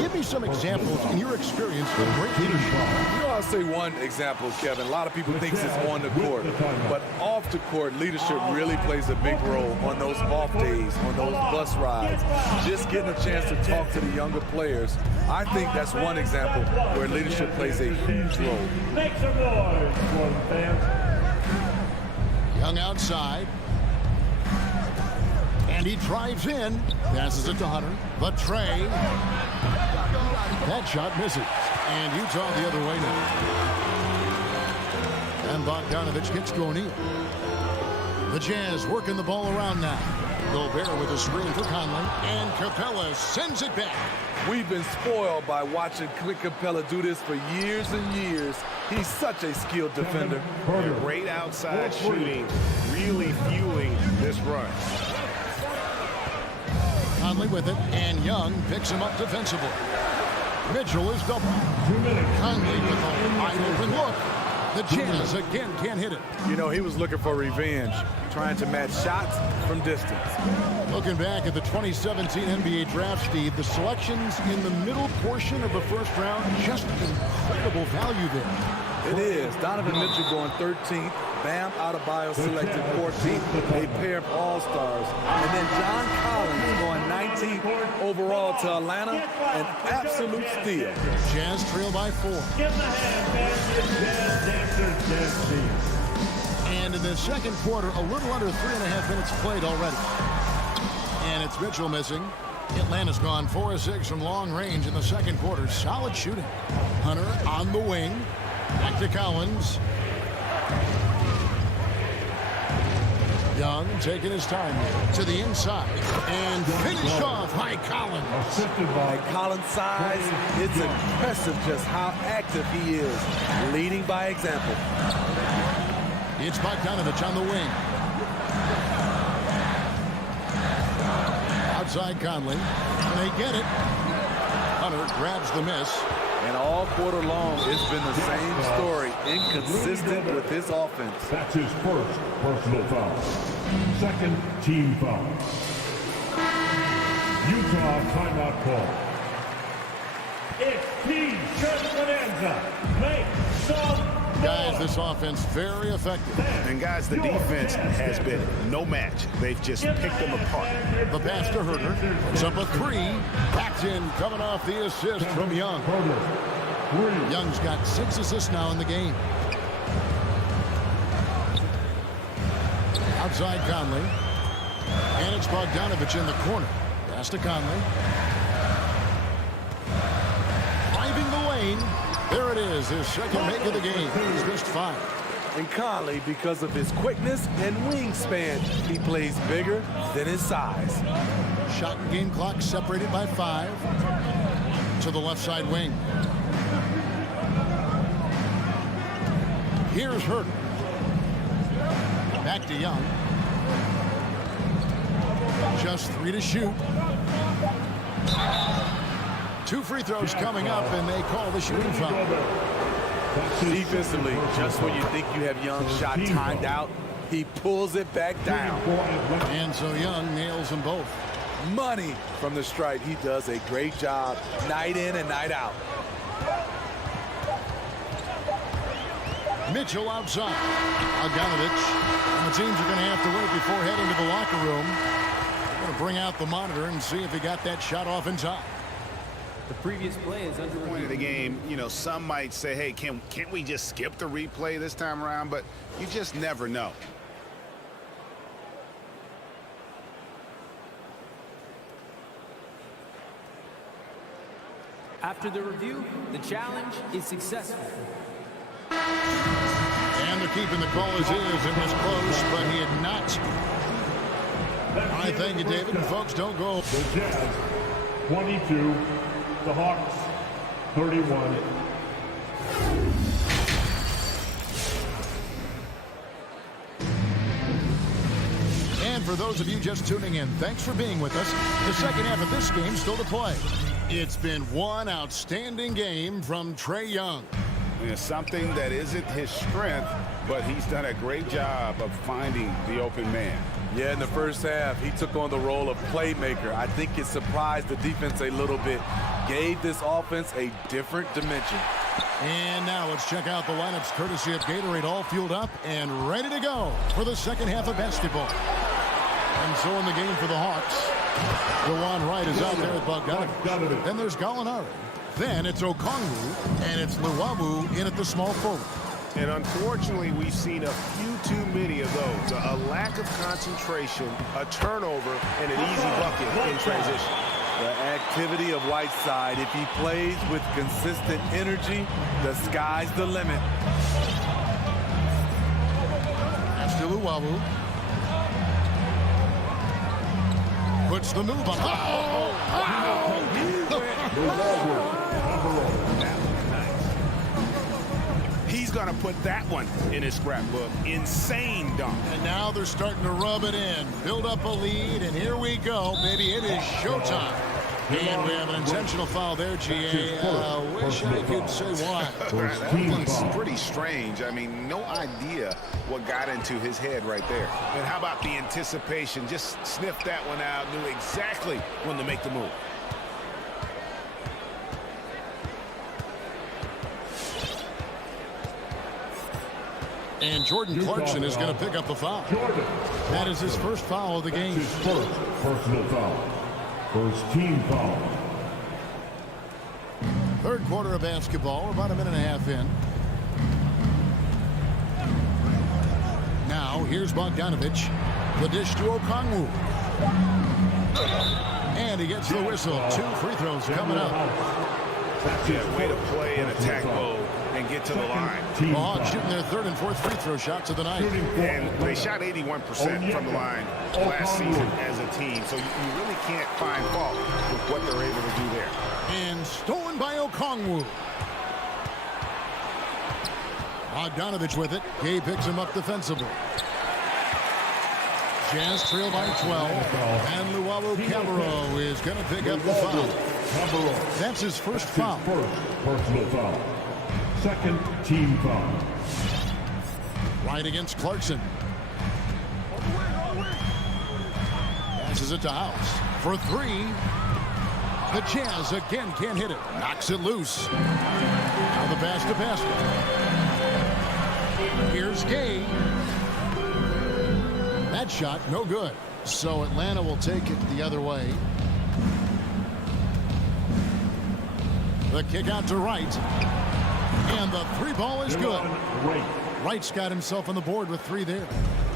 Give me some examples in your experience of great leadership. You know, I'll say one example, Kevin. A lot of people think it's on the court, but off the court, leadership really plays a big role on those off days, on those bus rides. Just getting a chance to talk to the younger players. I think that's one example where leadership plays a huge role. Make some noise for the fans. Young outside. And he drives in. Passes it to Hunter. But Trae. That shot misses. And Utah the other way now. And Bogdanovich gets to O'Neal. The Jazz working the ball around now. Gobert with a screen for Conley. And Capella sends it back. We've been spoiled by watching Clint Capella do this for years and years. He's such a skilled defender. Great outside shooting, really fueling this run. Conley with it, and Young picks him up defensively. Mitchell is double. Conley with a wide open look. The Jazz again can't hit it. You know, he was looking for revenge, trying to match shots from distance. Looking back at the 2017 NBA draft, Steve, the selections in the middle portion of the first round, just incredible value there. It is. Donovan Mitchell going 13th. Bam Adebayo selected 14th. A pair of all-stars. And then John Collins going 19th overall to Atlanta. An absolute steal. Jazz trail by 4. Give them a hand, man. The Jazz Dancers Jazz team. And in the second quarter, a little under 3.5 minutes played already. And it's Mitchell missing. Atlanta's gone 4 of 6 from long range in the second quarter. Solid shooting. Hunter on the wing. Back to Collins. Young taking his time to the inside and finished off by Collins. Assisted by Collins' size, it's impressive just how active he is, leading by example. It's Bogdanovich on the wing. Outside Conley. And they get it. Hunter grabs the miss. And all quarter long, it's been the same story. Inconsistent with his offense. That's his first personal foul. Second team foul. Utah timeout call. It's Team Bonanza. Make some. Guys, this offense very effective. And guys, the defense has been no match. They've just picked them apart. The pass to Herter. It's up a 3. Backed in, coming off the assist from Young. Young's got 6 assists now in the game. Outside Conley. And it's Bogdanovich in the corner. Pass to Conley. Driving the lane. There it is, his second make of the game. He's missed 5. And Conley, because of his quickness and wingspan, he plays bigger than his size. Shot and game clock separated by 5. To the left side wing. Here's Herter. Back to Young. Just 3 to shoot. 2 free throws coming up, and they call the shooting foul. Defensively, just when you think you have Young's shot timed out, he pulls it back down. And so Young nails them both. Money from the stripe. He does a great job night in and night out. Mitchell outside. Bogdanovich. And the teams are going to have to wait before heading to the locker room. They're going to bring out the monitor and see if he got that shot off in time. The previous play is under Point of the game, you know, some might say, hey, can't we just skip the replay this time around? But you just never know. After the review, the challenge is successful. And they're keeping the call as is. It was close, but he had not. I thank you, David. And folks, don't go. The Jazz, 22. The Hawks, 31. And for those of you just tuning in, thanks for being with us. The second half of this game still to play. It's been one outstanding game from Trae Young. It's something that isn't his strength, but he's done a great job of finding the open man. Yeah, in the first half, he took on the role of playmaker. I think it surprised the defense a little bit. Gave this offense a different dimension. And now let's check out the lineups courtesy of Gatorade, all fueled up and ready to go for the second half of basketball. And so in the game for the Hawks, DeJuan Wright is out there with Bogdanovich. Then there's Gallinari. Then it's Okongwu, and it's Luwawu in at the small forward. And unfortunately, we've seen a few too many of those. A lack of concentration, a turnover, and an easy bucket in transition. The activity of Whiteside, if he plays with consistent energy, the sky's the limit. That's to Luwawu. Puts the move on. He's going to put that one in his scrapbook. Insane dunk. And now they're starting to rub it in. Build up a lead, and here we go, baby. It is showtime. And we have an intentional foul there, GA. Wish I could say why. That looks pretty strange. I mean, no idea what got into his head right there. And how about the anticipation? Just sniffed that one out, knew exactly when to make the move. And Jordan Clarkson is going to pick up the foul. That is his first foul of the game. His first personal foul. First team foul. Third quarter of basketball. We're about a minute and a half in. Now Now here's Bogdanovich. The dish to Okongwu. And he gets the whistle. 2 free throws coming up. Yeah, way to play in attack mode and get to the line. The Hawks shooting their 3rd and 4th free throw shots of the night. And they shot 81% from the line last season as a team. So you really can't find fault with what they're able to do there. And stolen by Okongwu. Bogdanovich with it. Gay picks him up defensively. Jazz trail by 12. And Luau Cabarro is going to pick up the foul. That's his first foul. First personal foul. 2nd team foul. Right against Clarkson. Passes it to House for 3. The Jazz again can't hit it. Knocks it loose. Now the pass to basket. Here's Gay. That shot, no good. So Atlanta will take it the other way. The kick out to Wright. And the 3 ball is good. Wright's got himself on the board with 3 there.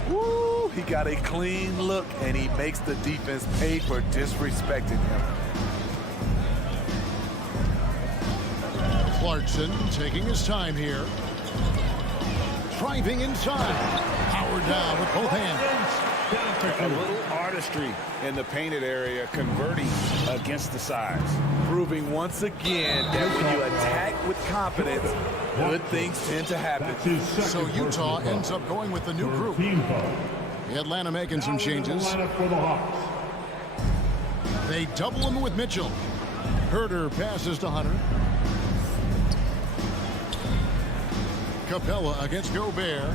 Woo! He got a clean look, and he makes the defense pay for disrespecting him. Clarkson taking his time here. Driving inside. Howard down with both hands. A little artistry in the painted area, converting against the size. Proving once again that when you attack with confidence, good things tend to happen. So Utah ends up going with the new group. Atlanta making some changes. They double him with Mitchell. Herter passes to Hunter. Capella against Gobert.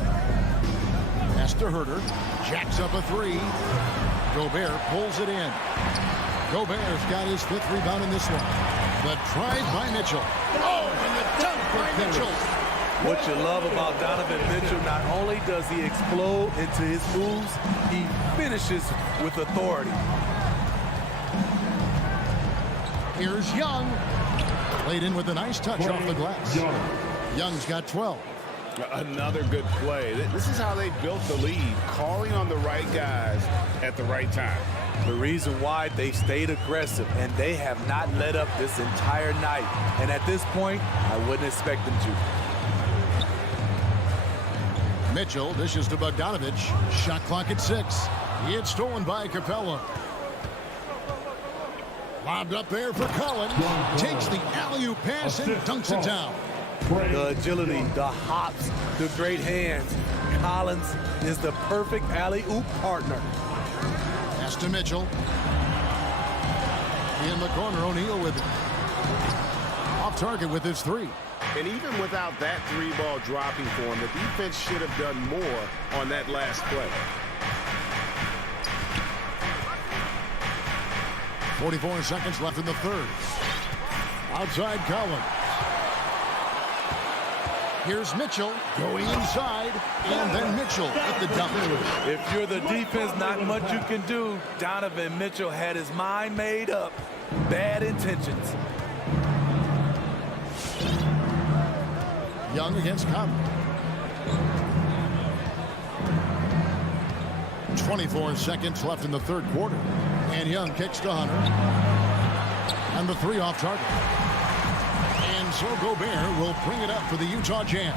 Pass to Herter. Jacks up a 3. Gobert pulls it in. Gobert's got his 5th rebound in this one. The drive by Mitchell. Oh, and the dunk by Mitchell. What you love about Donovan Mitchell, not only does he explode into his moves, he finishes with authority. Here's Young. Played in with a nice touch off the glass. Young's got 12. Another good play. This is how they built the lead, calling on the right guys at the right time. The reason why they stayed aggressive, and they have not let up this entire night. And at this point, I wouldn't expect them to. Mitchell dishes to Bogdanovich. Shot clock at 6. It's stolen by Capella. Lobbed up there for Cullen. Takes the alley-oop pass and dunks it down. The agility, the hops, the great hands. Collins is the perfect alley-oop partner. Pass to Mitchell. In the corner, O'Neal with it. Off target with his 3. And even without that 3 ball dropping for him, the defense should have done more on that last play. 44 seconds left in the 3rd. Outside Collins. Here's Mitchell going inside, and then Mitchell with the dunk. If you're the defense, not much you can do. Donovan Mitchell had his mind made up. Bad intentions. Young against Conley. 24 seconds left in the 3rd quarter. And Young kicks to Hunter. And the 3 off target. And so Gobert will bring it up for the Utah Jazz.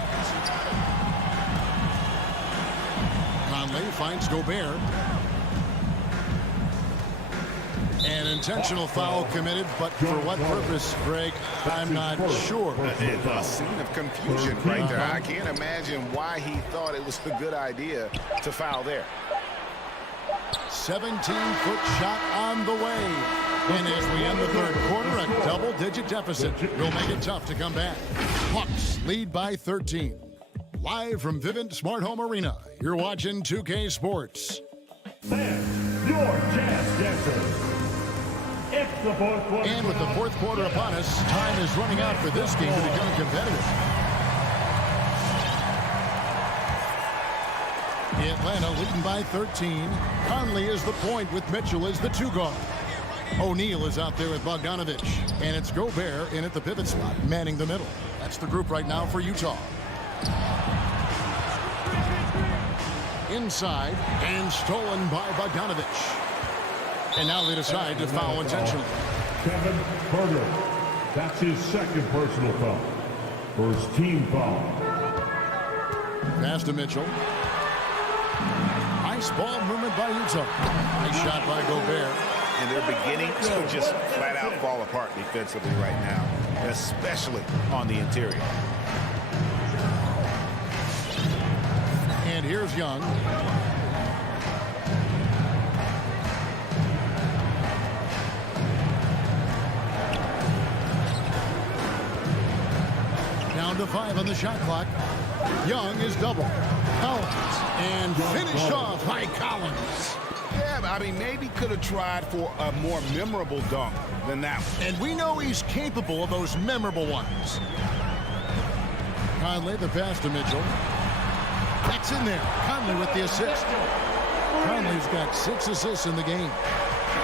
Conley finds Gobert. An intentional foul committed, but for what purpose, Greg, I'm not sure. A scene of confusion right there. I can't imagine why he thought it was a good idea to foul there. 17-foot shot on the way. And as we end the 3rd quarter, a double-digit deficit will make it tough to come back. Hawks lead by 13. Live from Vivint Smart Home Arena, you're watching 2K Sports. And your Jazz Dancers. It's the 4th quarter. And with the 4th quarter upon us, time is running out for this game to become competitive. Atlanta leading by 13. Conley is the point with Mitchell as the 2 guard. O'Neal is out there with Bogdanovich. And it's Gobert in at the pivot spot, manning the middle. That's the group right now for Utah. inside and stolen by Bogdanovich. And now they decide to foul intentionally. Kevin Herter. That's his second personal foul. First team foul. Pass to Mitchell. Nice ball movement by Utah. Nice shot by Gobert. And they're beginning to just flat out fall apart defensively right now, especially on the interior. And here's Young. Down to 5 on the shot clock. Young is double. Collins. And finished off by Collins. Yeah, I mean, maybe could have tried for a more memorable dunk than that one. And we know he's capable of those memorable ones. Conley, the pass to Mitchell. That's in there. Conley with the assist. Conley's got 6 assists in the game.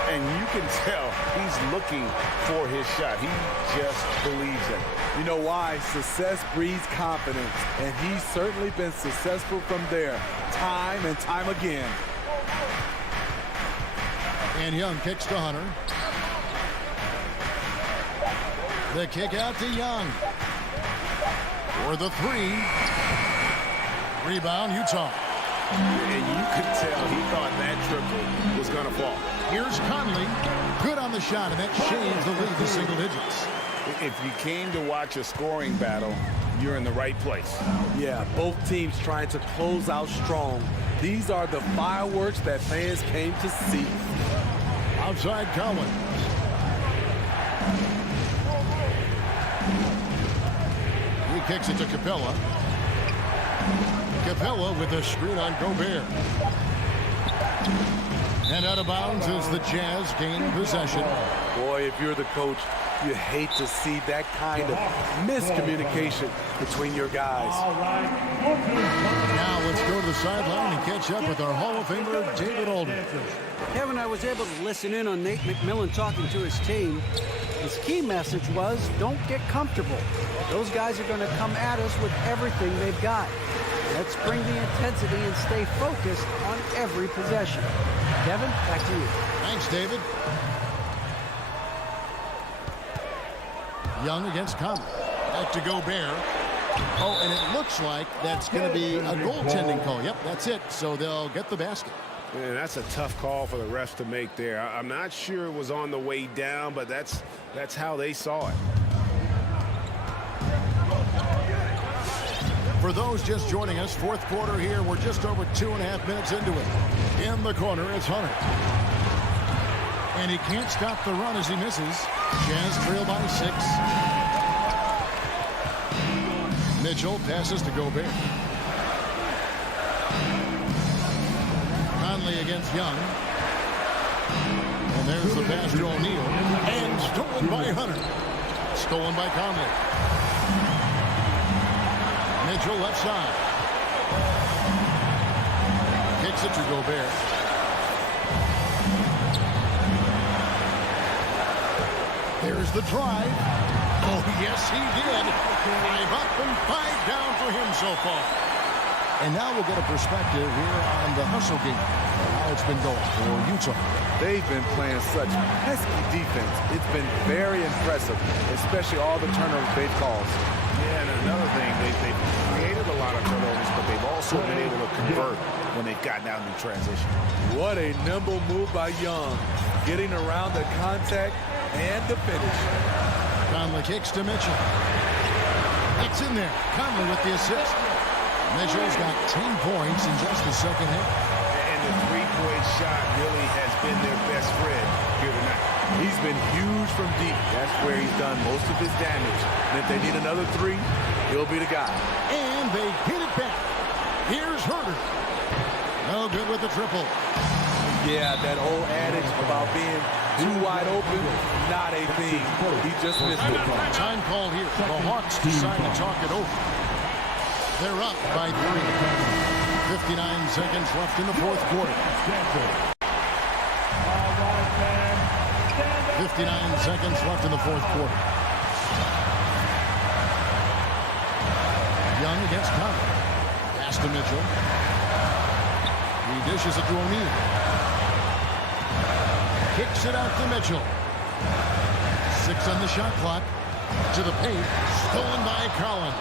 And you can tell he's looking for his shot. He just believes it. You know why? Success breeds confidence, and he's certainly been successful from there, time and time again. And Young kicks to Hunter. The kick out to Young. For the 3. Rebound, Utah. And you could tell he thought that triple was going to fall. Here's Conley. Good on the shot, and that shaves the lead to single digits. If you came to watch a scoring battle, you're in the right place. Yeah, both teams trying to close out strong. These are the fireworks that fans came to see. Outside Collins. He kicks it to Capella. Capella with a screen on Gobert. And out of bounds as the Jazz gain possession. Boy, if you're the coach, you hate to see that kind of miscommunication between your guys. Now let's go to the sideline and catch up with our Hall of Famer, David Aldridge. Kevin, I was able to listen in on Nate McMillan talking to his team. His key message was, don't get comfortable. Those guys are going to come at us with everything they've got. Let's bring the intensity and stay focused on every possession. Kevin, back to you. Thanks, David. Young against Conley. Back to Gobert. Oh, and it looks like that's going to be a goaltending call. Yep, that's it. So they'll get the basket. Man, that's a tough call for the refs to make there. I'm not sure it was on the way down, but that's how they saw it. For those just joining us, fourth quarter here. We're just over 2.5 minutes into it. In the corner, it's Hunter. And he can't stop the run as he misses. Jazz trail by 6. Mitchell passes to Gobert. Conley against Young. And there's the pass to O'Neal. And stolen by Hunter. Stolen by Conley. Mitchell left side. Kicks it to Gobert. There's the drive. Oh, yes, he did. 5 up and 5 down for him so far. And now we'll get a perspective here on the hustle game. How it's been going for Utah. They've been playing such pesky defense. It's been very impressive, especially all the turnovers they've caused. Yeah, and another thing, they've created a lot of turnovers, but they've also been able to convert when they've gotten out in transition. What a nimble move by Young, getting around the contact and the finish. Conley kicks to Mitchell. It's in there. Conley with the assist. Mitchell's got 10 points in just the second half. And the three-point shot really has been their best friend here tonight. He's been huge from deep. That's where he's done most of his damage. And if they need another 3, he'll be the guy. And they hit it back. Here's Herter. No good with the triple. Yeah, that old adage about being too wide open, not a thing. He just missed it. Time call here. The Hawks decide to talk it over. They're up by 3. 59 seconds left in the fourth quarter. 59 seconds left in the fourth quarter. Young against Conley. Pass to Mitchell. He dishes it to O'Neal. Kicks it out to Mitchell. 6 on the shot clock. To the paint. Stolen by Collins.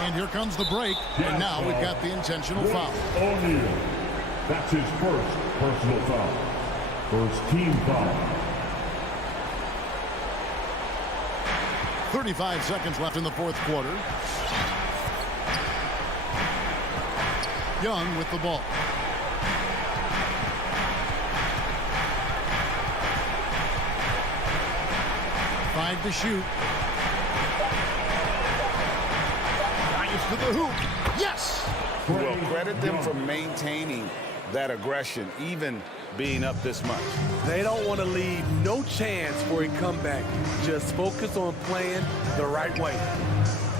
And here comes the break. And now we've got the intentional foul. O'Neal. That's his first personal foul. First team foul. 35 seconds left in the fourth quarter. Young with the ball. Five to shoot. Nice to the hoop. Yes! Well, credit them for maintaining that aggression, even being up this much. They don't want to leave no chance for a comeback. Just focus on playing the right way.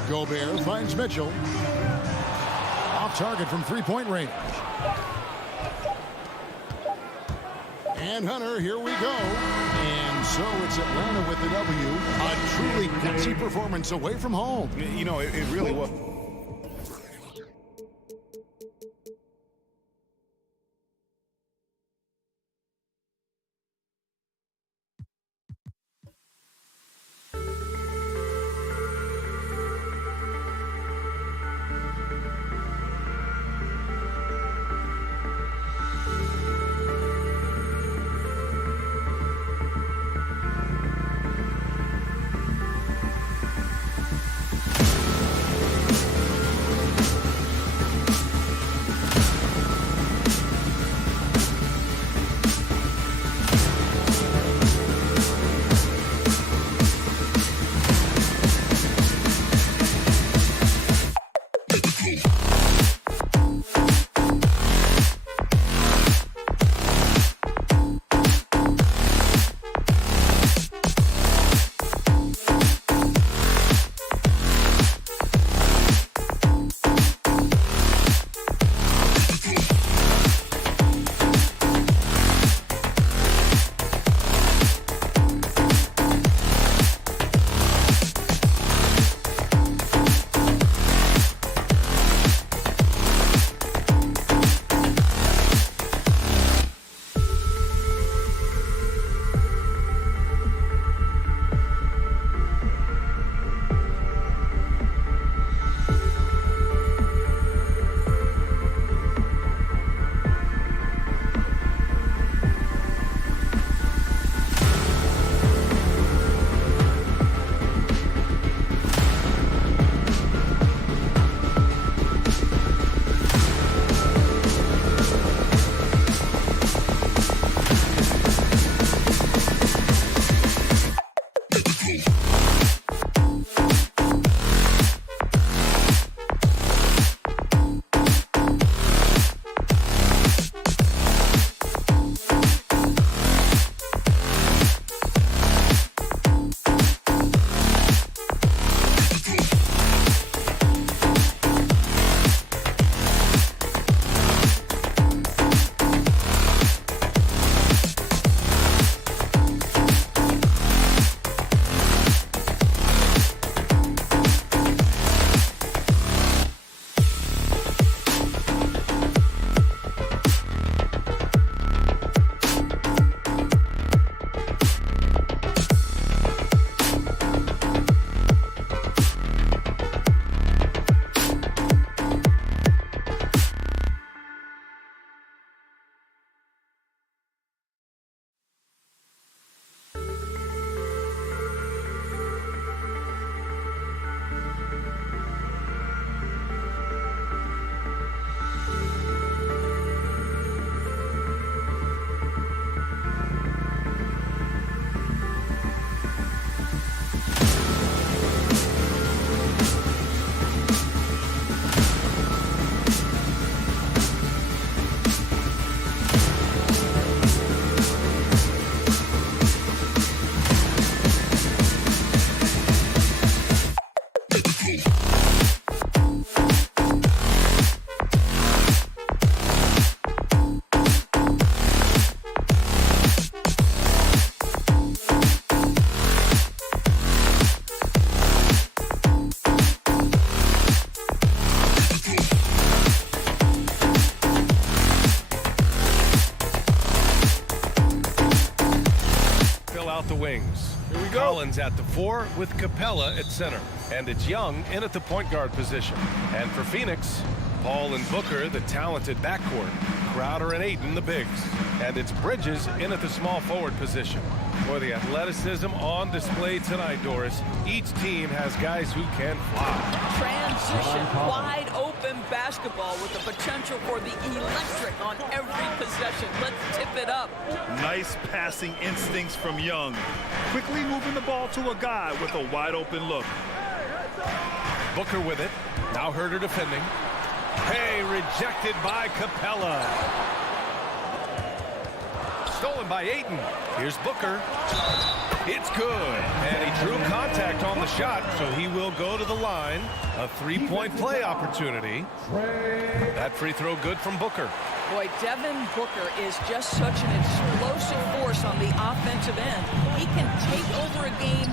Gobert finds Mitchell. Off target from three-point range. And Hunter, here we go. And so it's Atlanta with the W. A truly gutsy performance away from home. You know, it really was. out the wings. Here we go. Collins at the 4 with Capella at center. And it's Young in at the point guard position. And for Phoenix, Paul and Booker, the talented backcourt. Crowder and Ayton, the bigs. And it's Bridges in at the small forward position. For the athleticism on display tonight, Doris. Each team has guys who can fly. Transition, wide open basketball with the potential for the electric on every possession. Let's tip it up. Nice passing instincts from Young. Quickly moving the ball to a guy with a wide open look. Booker with it. Now Herder defending. Hey, rejected by Capella. Stolen by Ayton. Here's Booker. It's good. And he drew contact on the shot, so he will go to the line. A three-point play opportunity. That free throw good from Booker. Boy, Devin Booker is just such an explosive force on the offensive end. He can take over a game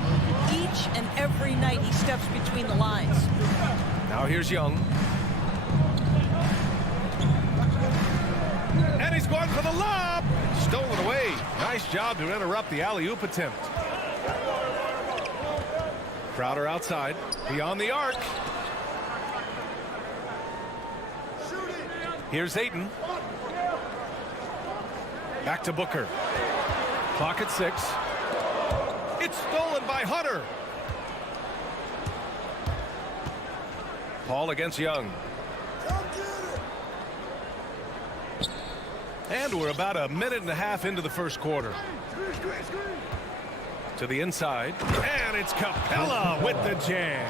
each and every night he steps between the lines. Now here's Young. And he's going for the lob. Stolen away. Nice job to interrupt the alley-oop attempt. Crowder outside. Beyond the arc. Here's Ayton. Back to Booker. Clock at 6. It's stolen by Hunter. Paul against Young. And we're about a minute and a half into the first quarter. To the inside. And it's Capella with the jam.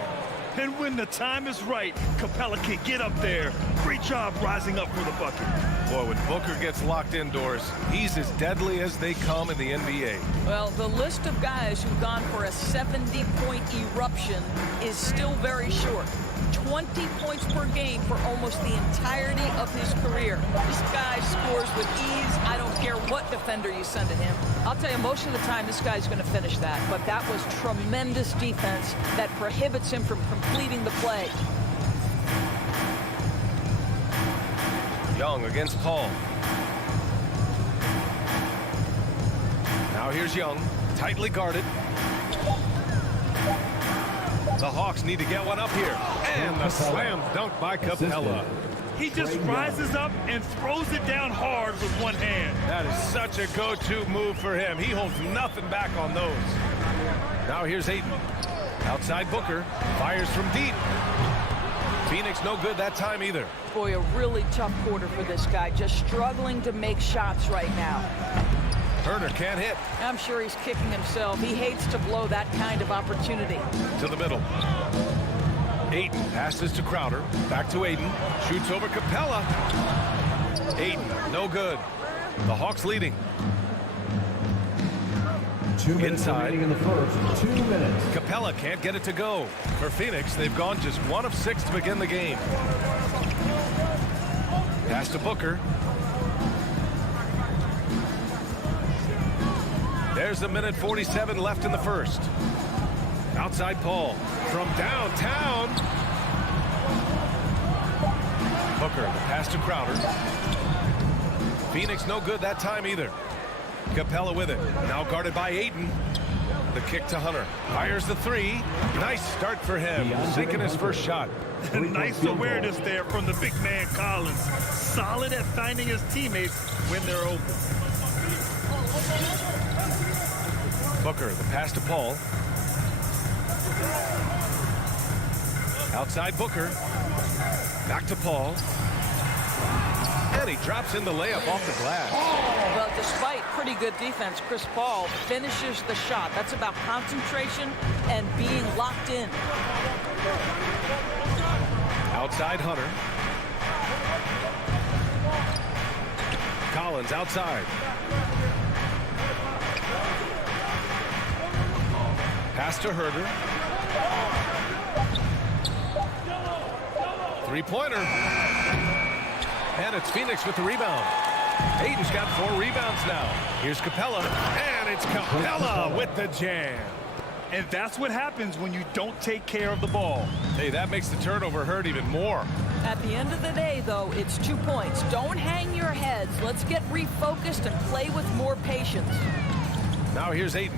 And when the time is right, Capella can get up there. Great job rising up for the bucket. Boy, when Booker gets locked indoors, he's as deadly as they come in the NBA. Well, the list of guys who've gone for a 70-point eruption is still very short. 20 points per game for almost the entirety of his career. This guy scores with ease. I don't care what defender you send at him. I'll tell you, most of the time, this guy's going to finish that. But that was tremendous defense that prohibits him from completing the play. Young against Paul. Now here's Young, tightly guarded. The Hawks need to get one up here. And the slam dunk by Capella. He just rises up and throws it down hard with one hand. That is such a go-to move for him. He holds nothing back on those. Now here's Ayton. Outside Booker. Fires from deep. Phoenix no good that time either. Boy, a really tough quarter for this guy. Just struggling to make shots right now. Herder can't hit. I'm sure he's kicking himself. He hates to blow that kind of opportunity. To the middle. Ayton passes to Crowder. Back to Ayton. Shoots over Capella. Ayton, no good. The Hawks leading. 2 minutes inside. remaining in the first. 2 minutes. Capella can't get it to go. For Phoenix, they've gone just 1 of 6 to begin the game. Pass to Booker. There's a minute 47 left in the first. Outside Paul from downtown. Booker, the pass to Crowder. Phoenix no good that time either. Capella with it. Now guarded by Ayton. The kick to Hunter. Fires the 3. Nice start for him. Sinking his first shot. Nice awareness there from the big man Collins. Solid at finding his teammates when they're open. Booker, the pass to Paul. Outside Booker. Back to Paul. And he drops in the layup off the glass. Well, despite pretty good defense, Chris Paul finishes the shot. That's about concentration and being locked in. Outside Hunter. Collins outside. Pass to Herder. Three-pointer. And it's Phoenix with the rebound. Ayton's got 4 rebounds now. Here's Capella. And it's Capella with the jam. And that's what happens when you don't take care of the ball. Hey, that makes the turnover hurt even more. At the end of the day, though, it's 2 points. Don't hang your heads. Let's get refocused and play with more patience. Now here's Ayton.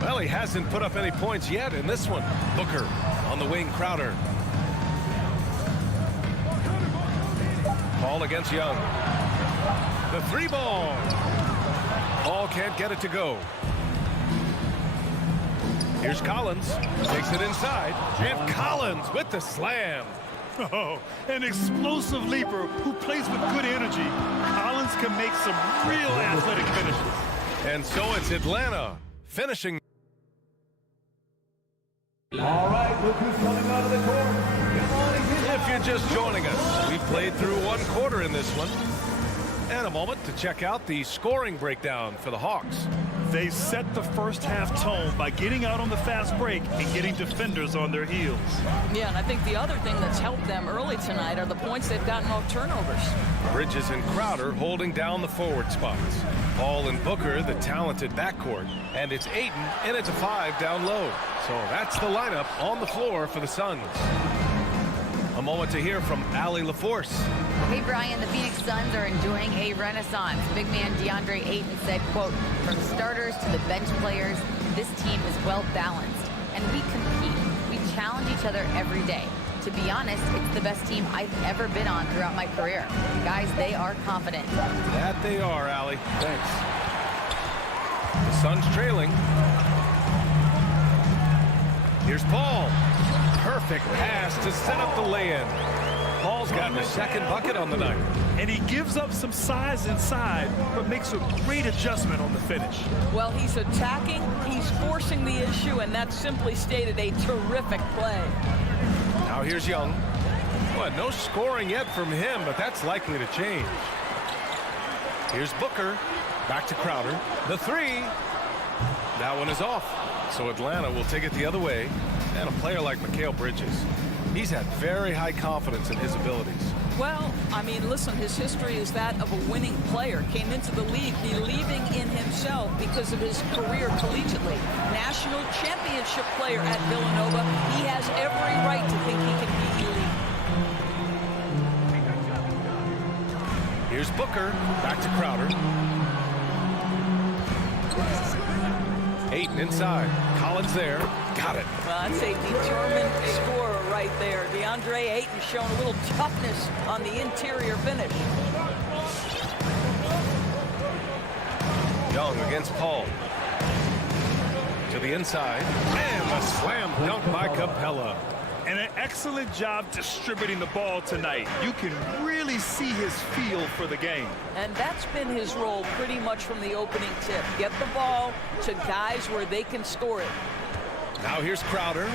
Well, he hasn't put up any points yet in this one. Booker on the wing, Crowder. Paul against Young. The 3-ball. Paul can't get it to go. Here's Collins. Takes it inside. And Collins with the slam. Oh, an explosive leaper who plays with good energy. Collins can make some real athletic finishes. And so it's Atlanta finishing. All right, look who's coming out of the court. Come on and get If you're just joining us, we've played through one quarter in this one. And a moment to check out the scoring breakdown for the Hawks. They set the first half tone by getting out on the fast break and getting defenders on their heels. Yeah, and I think the other thing that's helped them early tonight are the points they've gotten off turnovers. Bridges and Crowder holding down the forward spots. Paul and Booker, the talented backcourt. And it's Ayton, and it's a 5 down low. So that's the lineup on the floor for the Suns. A moment to hear from Allie LaForce. Hey, Brian, the Phoenix Suns are enjoying a renaissance. Big man DeAndre Ayton said, quote, from starters to the bench players, this team is well balanced. And we compete. We challenge each other every day. To be honest, it's the best team I've ever been on throughout my career. Guys, they are confident. That they are, Allie. Thanks. The Suns trailing. Here's Paul. Perfect pass to set up the lay-in. Paul's gotten a second bucket on the night. And he gives up some size inside, but makes a great adjustment on the finish. Well, he's attacking, he's forcing the issue, and that's simply stated a terrific play. Now here's Young. Well, no scoring yet from him, but that's likely to change. Here's Booker. Back to Crowder. The 3. That one is off. So Atlanta will take it the other way. And a player like Mikal Bridges, he's had very high confidence in his abilities. Well, I mean, listen, his history is that of a winning player. Came into the league believing in himself because of his career collegiately. National championship player at Villanova. He has every right to think he can be elite. Here's Booker. Back to Crowder. Ayton inside. Collins there. Got it. Well, that's a determined scorer right there. DeAndre Ayton showing a little toughness on the interior finish. Young against Paul. To the inside. And a slam dunk by Capella. And an excellent job distributing the ball tonight. You can really see his feel for the game. And that's been his role pretty much from the opening tip. Get the ball to guys where they can score it. Now here's Crowder.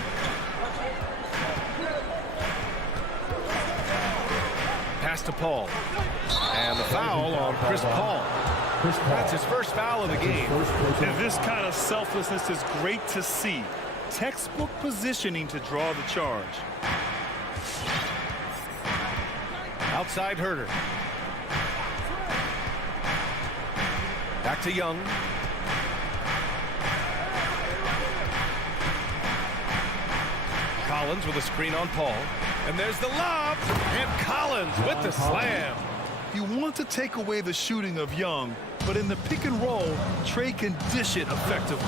Pass to Paul. And the foul on Chris Paul. That's his first foul of the game. And this kind of selflessness is great to see. Textbook positioning to draw the charge. Outside Herter. Back to Young. Collins with a screen on Paul. And there's the lob. And Collins with the slam. You want to take away the shooting of Young, but in the pick and roll, Trey can dish it effectively.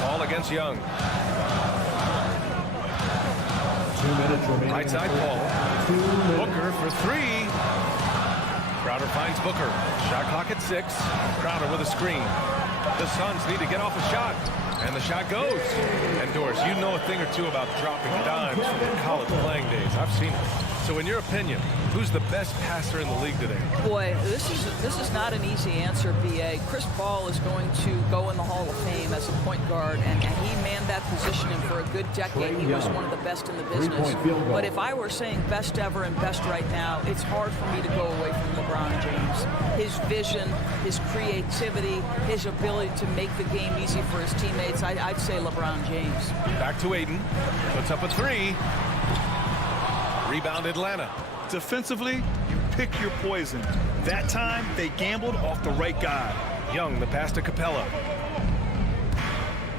Paul against Young. 2 minutes remaining. Right side Paul. Booker for 3. Crowder finds Booker. Shot clock at 6. Crowder with a screen. The Suns need to get off a shot. And the shot goes. And Doris, you know a thing or two about dropping dimes from your college playing days. I've seen it. So in your opinion, who's the best passer in the league today? Boy, this is not an easy answer, B.A. Chris Paul is going to go in the Hall of Fame as a point guard, and he manned that position, and for a good decade, he was one of the best in the business. But if I were saying best ever and best right now, it's hard for me to go away from LeBron James. His vision, his creativity, his ability to make the game easy for his teammates, I'd say LeBron James. Back to Ayton. Puts up a 3. Rebound Atlanta. Defensively, you pick your poison. That time, they gambled off the right guy. Young, the pass to Capella.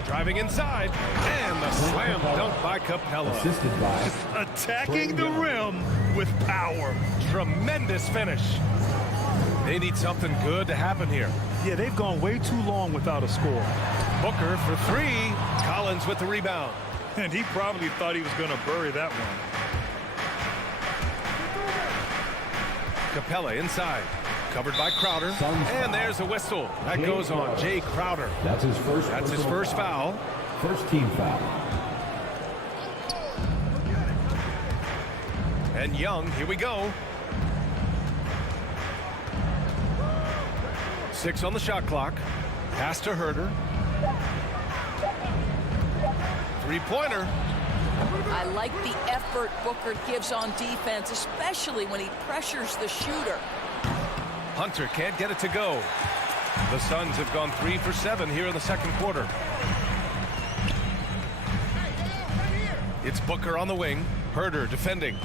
Driving inside, and the slam dunk by Capella. Assisted by attacking the rim with power. Tremendous finish. They need something good to happen here. Yeah, they've gone way too long without a score. Booker for three. Collins with the rebound. And he probably thought he was going to bury that one. Capella inside. Covered by Crowder. And there's a whistle. That goes on Jay Crowder. That's his first foul. First team foul. And Young, here we go. 6 on the shot clock. Pass to Herder. Three-pointer. I like the effort Booker gives on defense, especially when he pressures the shooter. Hunter can't get it to go. The Suns have gone 3 for 7 here in the second quarter. It's Booker on the wing. Herder defending.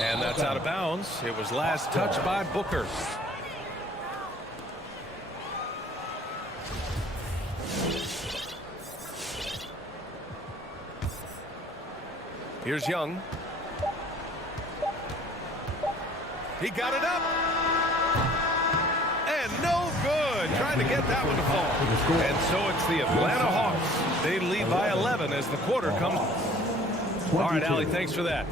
And that's out of bounds. It was last touched by Booker. Here's Young. He got it up. And no good. Trying to get that one to fall. And so it's the Atlanta Hawks. They lead by 11 as the quarter comes. All right, Allie, thanks for that.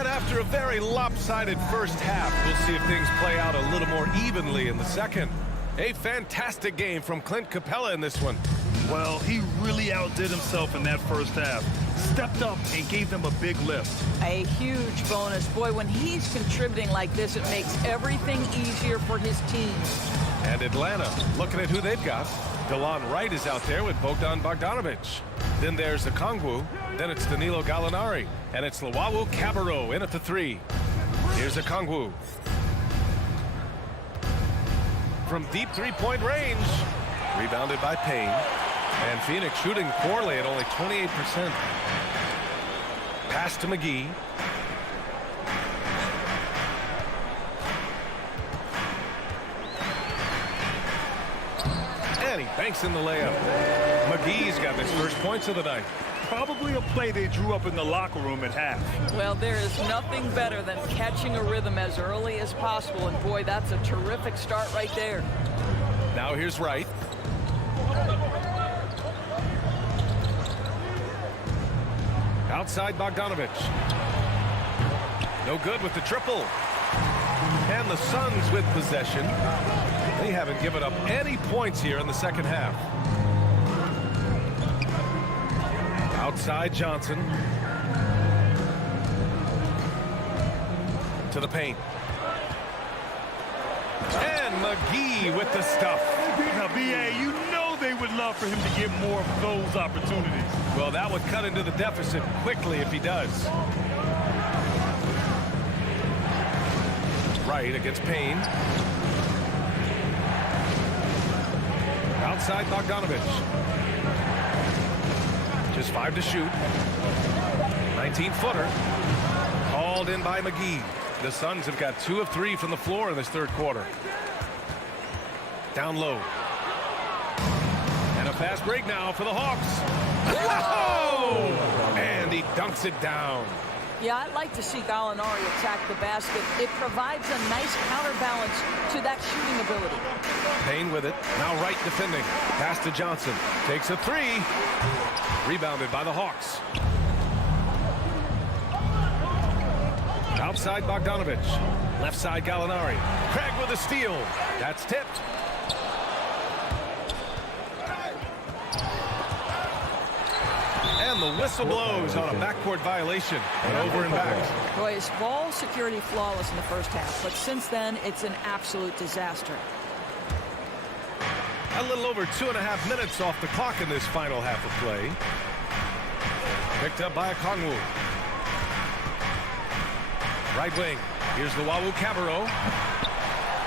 After a very lopsided first half, we'll see if things play out a little more evenly in the second. A fantastic game from Clint Capella in this one. Well, he really outdid himself in that first half. Stepped up and gave them a big lift. A huge bonus. Boy, when he's contributing like this, it makes everything easier for his team. And Atlanta, looking at who they've got. DeLon Wright is out there with Bogdan Bogdanovic. Then there's Okongwu. Then it's Danilo Gallinari. And it's Luwawu Cabarrot in at the 3. Here's Okongwu. From deep three-point range. Rebounded by Payne. And Phoenix shooting poorly at only 28%. Pass to McGee. And he banks in the layup. McGee's got his first points of the night. Probably a play they drew up in the locker room at half. Well, there is nothing better than catching a rhythm as early as possible. And boy, that's a terrific start right there. Now here's Wright. Outside Bogdanovic. No good with the triple. And the Suns with possession. They haven't given up any points here in the second half. Outside Johnson. To the paint. And McGee with the stuff. Now, B.A., you know they would love for him to get more of those opportunities. Well, that would cut into the deficit quickly if he does. Right against Payne. Outside Bogdanovic. Just 5 to shoot. 19-footer. Called in by McGee. The Suns have got 2 of 3 from the floor in this third quarter. Down low. And a fast break now for the Hawks. Whoa! And he dunks it down. Yeah, I'd like to see Gallinari attack the basket. It provides a nice counterbalance to that shooting ability. Payne with it. Now Wright defending. Pass to Johnson. Takes a 3. Rebounded by the Hawks. Outside Bogdanovic. Left side Gallinari. Craig with a steal. That's tipped. And the whistle blows on a backcourt violation. And over and back. Boy, his ball security flawless in the first half, but since then, it's an absolute disaster. A little over 2.5 minutes off the clock in this final half of play. Picked up by Okongwu. Right wing. Here's Luwawu Cabarrot.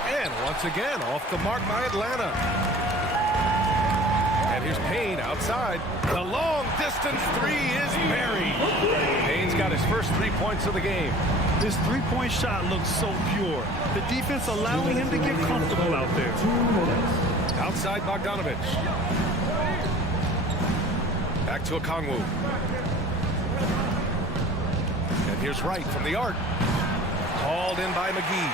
And once again, off the mark by Atlanta. And here's Payne outside. The long distance 3 is buried. Payne's got his first 3 points of the game. His three-point shot looks so pure. The defense allowing him to get comfortable out there. Outside Bogdanovich. Back to Okongwu. And here's Wright from the arc. Called in by McGee.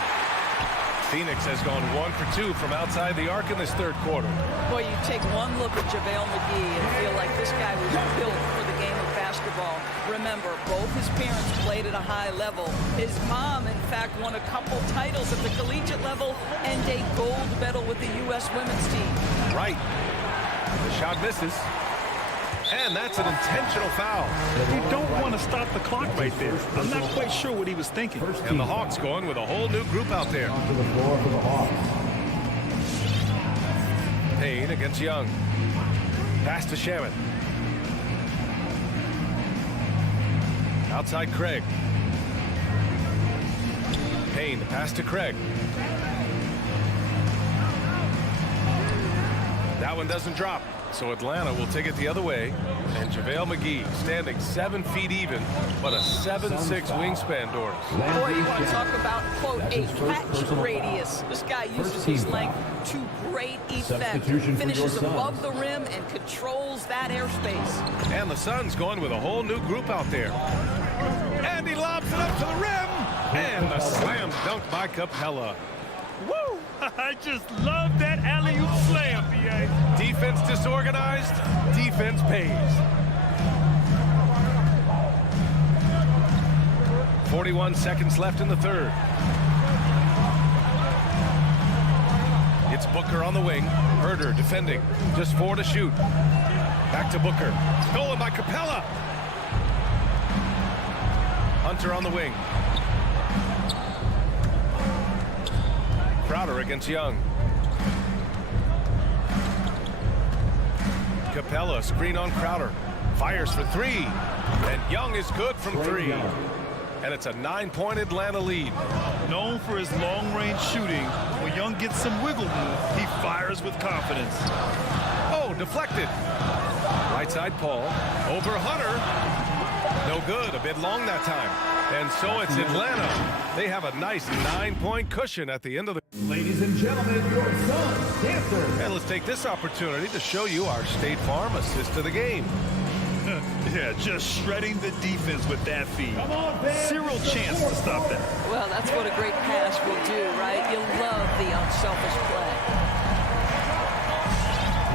Phoenix has gone 1 for 2 from outside the arc in this third quarter. Boy, you take one look at JaVale McGee and feel like this guy was built for the game of basketball. Remember, both his parents played at a high level. His mom, in fact, won a couple titles at the collegiate level and a gold medal with the U.S. women's team. Right. The shot misses. And that's an intentional foul. You don't want to stop the clock right there. I'm not quite sure what he was thinking. And the Hawks going with a whole new group out there. Onto the floor for the Hawks. Payne against Young. Pass to Shaman. Outside Craig. Payne, the pass to Craig. That one doesn't drop. So Atlanta will take it the other way. And JaVale McGee standing 7 feet even, but a 7'6" wingspan, Doris. Boy, you want to talk about, quote, a catch radius. This guy uses his length to great effect. Finishes above the rim and controls that airspace. And the Suns going with a whole new group out there. And he lobs it up to the rim. And the slam dunk by Capella. Woo! I just love that alley-oop slam, B.A. Defense disorganized, defense pays. 41 seconds left in the third. It's Booker on the wing. Herder defending. Just 4 to shoot. Back to Booker. Stolen by Capella. Hunter on the wing. Crowder against Young. Capella, screen on Crowder. Fires for 3. And Young is good from 3. And it's a 9-point Atlanta lead. Known for his long-range shooting, when Young gets some wiggle room, he fires with confidence. Oh, deflected. Right side Paul. Over Hunter. No good. A bit long that time. And so it's Atlanta. They have a nice 9-point cushion at the end of the... Ladies and gentlemen, your Suns dancers. And let's take this opportunity to show you our State Farm assist to the game. Yeah, just shredding the defense with that feed. Zero chance to stop that. Well, that's what a great pass will do, right? You love the unselfish play.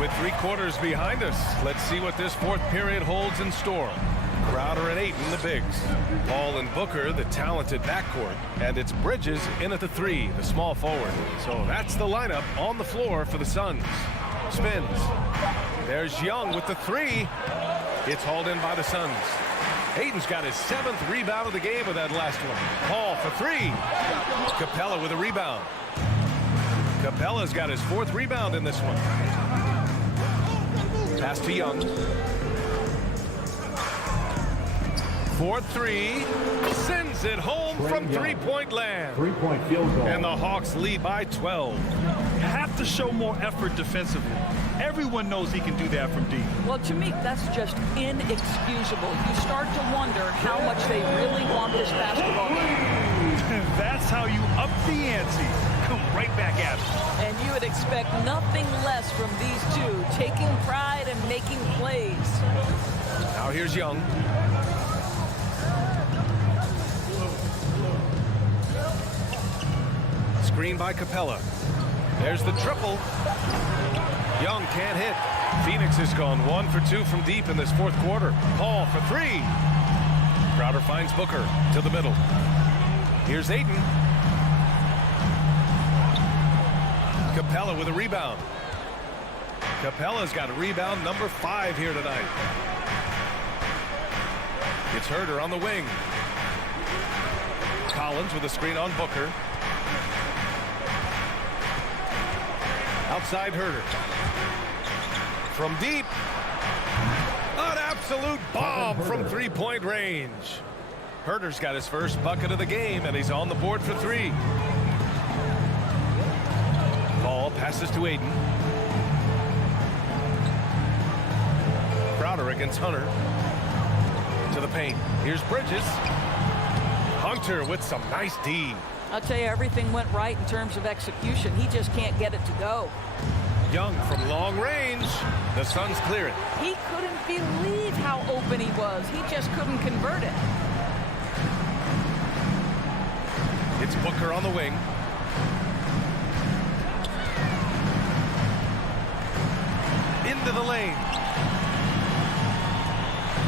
With 3 quarters behind us, let's see what this fourth period holds in store. Crowder and Ayton, the bigs. Paul and Booker, the talented backcourt. And it's Bridges in at the 3, the small forward. So that's the lineup on the floor for the Suns. Spins. There's Young with the 3. It's hauled in by the Suns. Ayton's got his 7th rebound of the game with that last one. Paul for 3. Capella with a rebound. Capella's got his 4th rebound in this one. Pass to Young. 4-3, sends it home from 3-point land. 3-point field goal. And the Hawks lead by 12. Have to show more effort defensively. Everyone knows he can do that from deep. Well, to me, that's just inexcusable. You start to wonder how much they really want this basketball game. That's how you up the ante. Come right back at it. And you would expect nothing less from these two, taking pride and making plays. Now here's Young. Screen by Capella. There's the triple. Young can't hit. Phoenix has gone 1 for 2 from deep in this fourth quarter. Paul for 3. Crowder finds Booker to the middle. Here's Ayton. Capella with a rebound. Capella's got a rebound number 5 here tonight. It's Herder on the wing. Collins with a screen on Booker. Outside Herder. From deep. An absolute bomb from 3-point range. Herder's got his first bucket of the game, and he's on the board for 3. Ball passes to Ayton. Crowder against Hunter. To the paint. Here's Bridges. Hunter with some nice D. I'll tell you, everything went right in terms of execution. He just can't get it to go. Young from long range. The Suns clear it. He couldn't believe how open he was. He just couldn't convert it. It's Booker on the wing. Into the lane.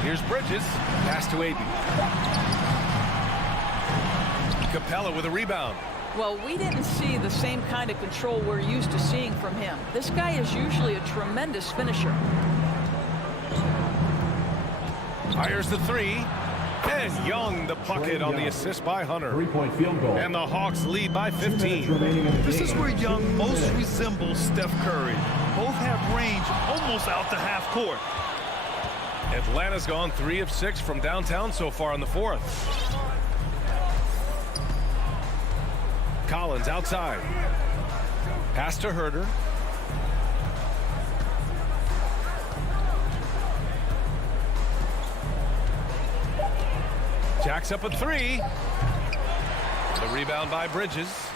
Here's Bridges. Pass to Aiden. Capella with a rebound. Well, we didn't see the same kind of control we're used to seeing from him. This guy is usually a tremendous finisher. Fires the three. And Young the bucket on the assist by Hunter. 3-point field goal. And the Hawks lead by 15. This is where Young most resembles Steph Curry. Both have range almost out to half court. Atlanta's gone 3 of 6 from downtown so far in the fourth. Collins outside. Pass to Herter. Jacks up a 3. The rebound by Bridges.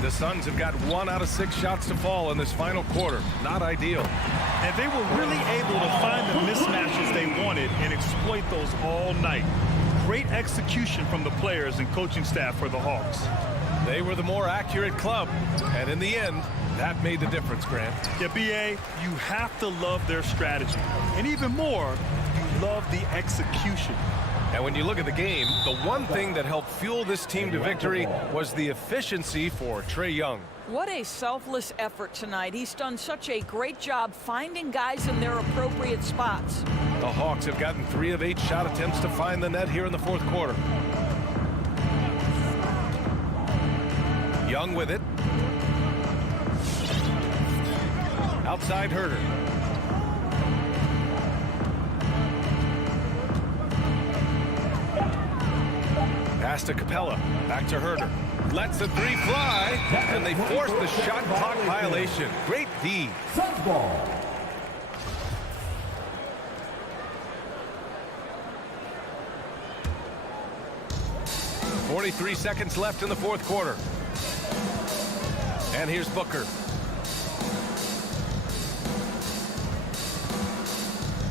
The Suns have got 1 out of 6 shots to fall in this final quarter. Not ideal. And they were really able to find the mismatches they wanted and exploit those all night. Great execution from the players and coaching staff for the Hawks. They were the more accurate club, and in the end, that made the difference, Grant. Yeah, B.A., you have to love their strategy. And even more, you love the execution. And when you look at the game, the one thing that helped fuel this team to victory was the efficiency for Trae Young. What a selfless effort tonight. He's done such a great job finding guys in their appropriate spots. The Hawks have gotten 3 of 8 shot attempts to find the net here in the fourth quarter. Young with it. Outside Herter. Pass to Capella. Back to Herter. Lets the 3 fly. And they force the shot clock violation. Great D. Suns ball. .43 seconds left in the fourth quarter. And here's Booker.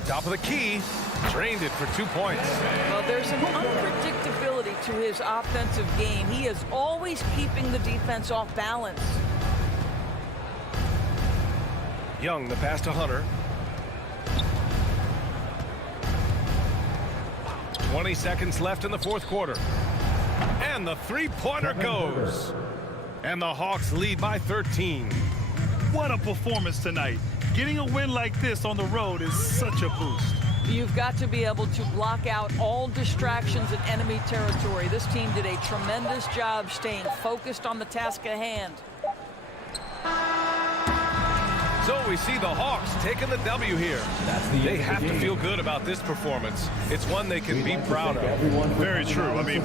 Top of the key. Drained it for 2 points. Well, there's an unpredictability to his offensive game. He is always keeping the defense off balance. Young, the pass to Hunter. 20 seconds left in the fourth quarter. And the three-pointer goes. And the Hawks lead by 13. What a performance tonight. Getting a win like this on the road is such a boost. You've got to be able to block out all distractions in enemy territory. This team did a tremendous job staying focused on the task at hand. So we see the Hawks taking the W here. They have to feel good about this performance. It's one they can be proud of. Very true. I mean,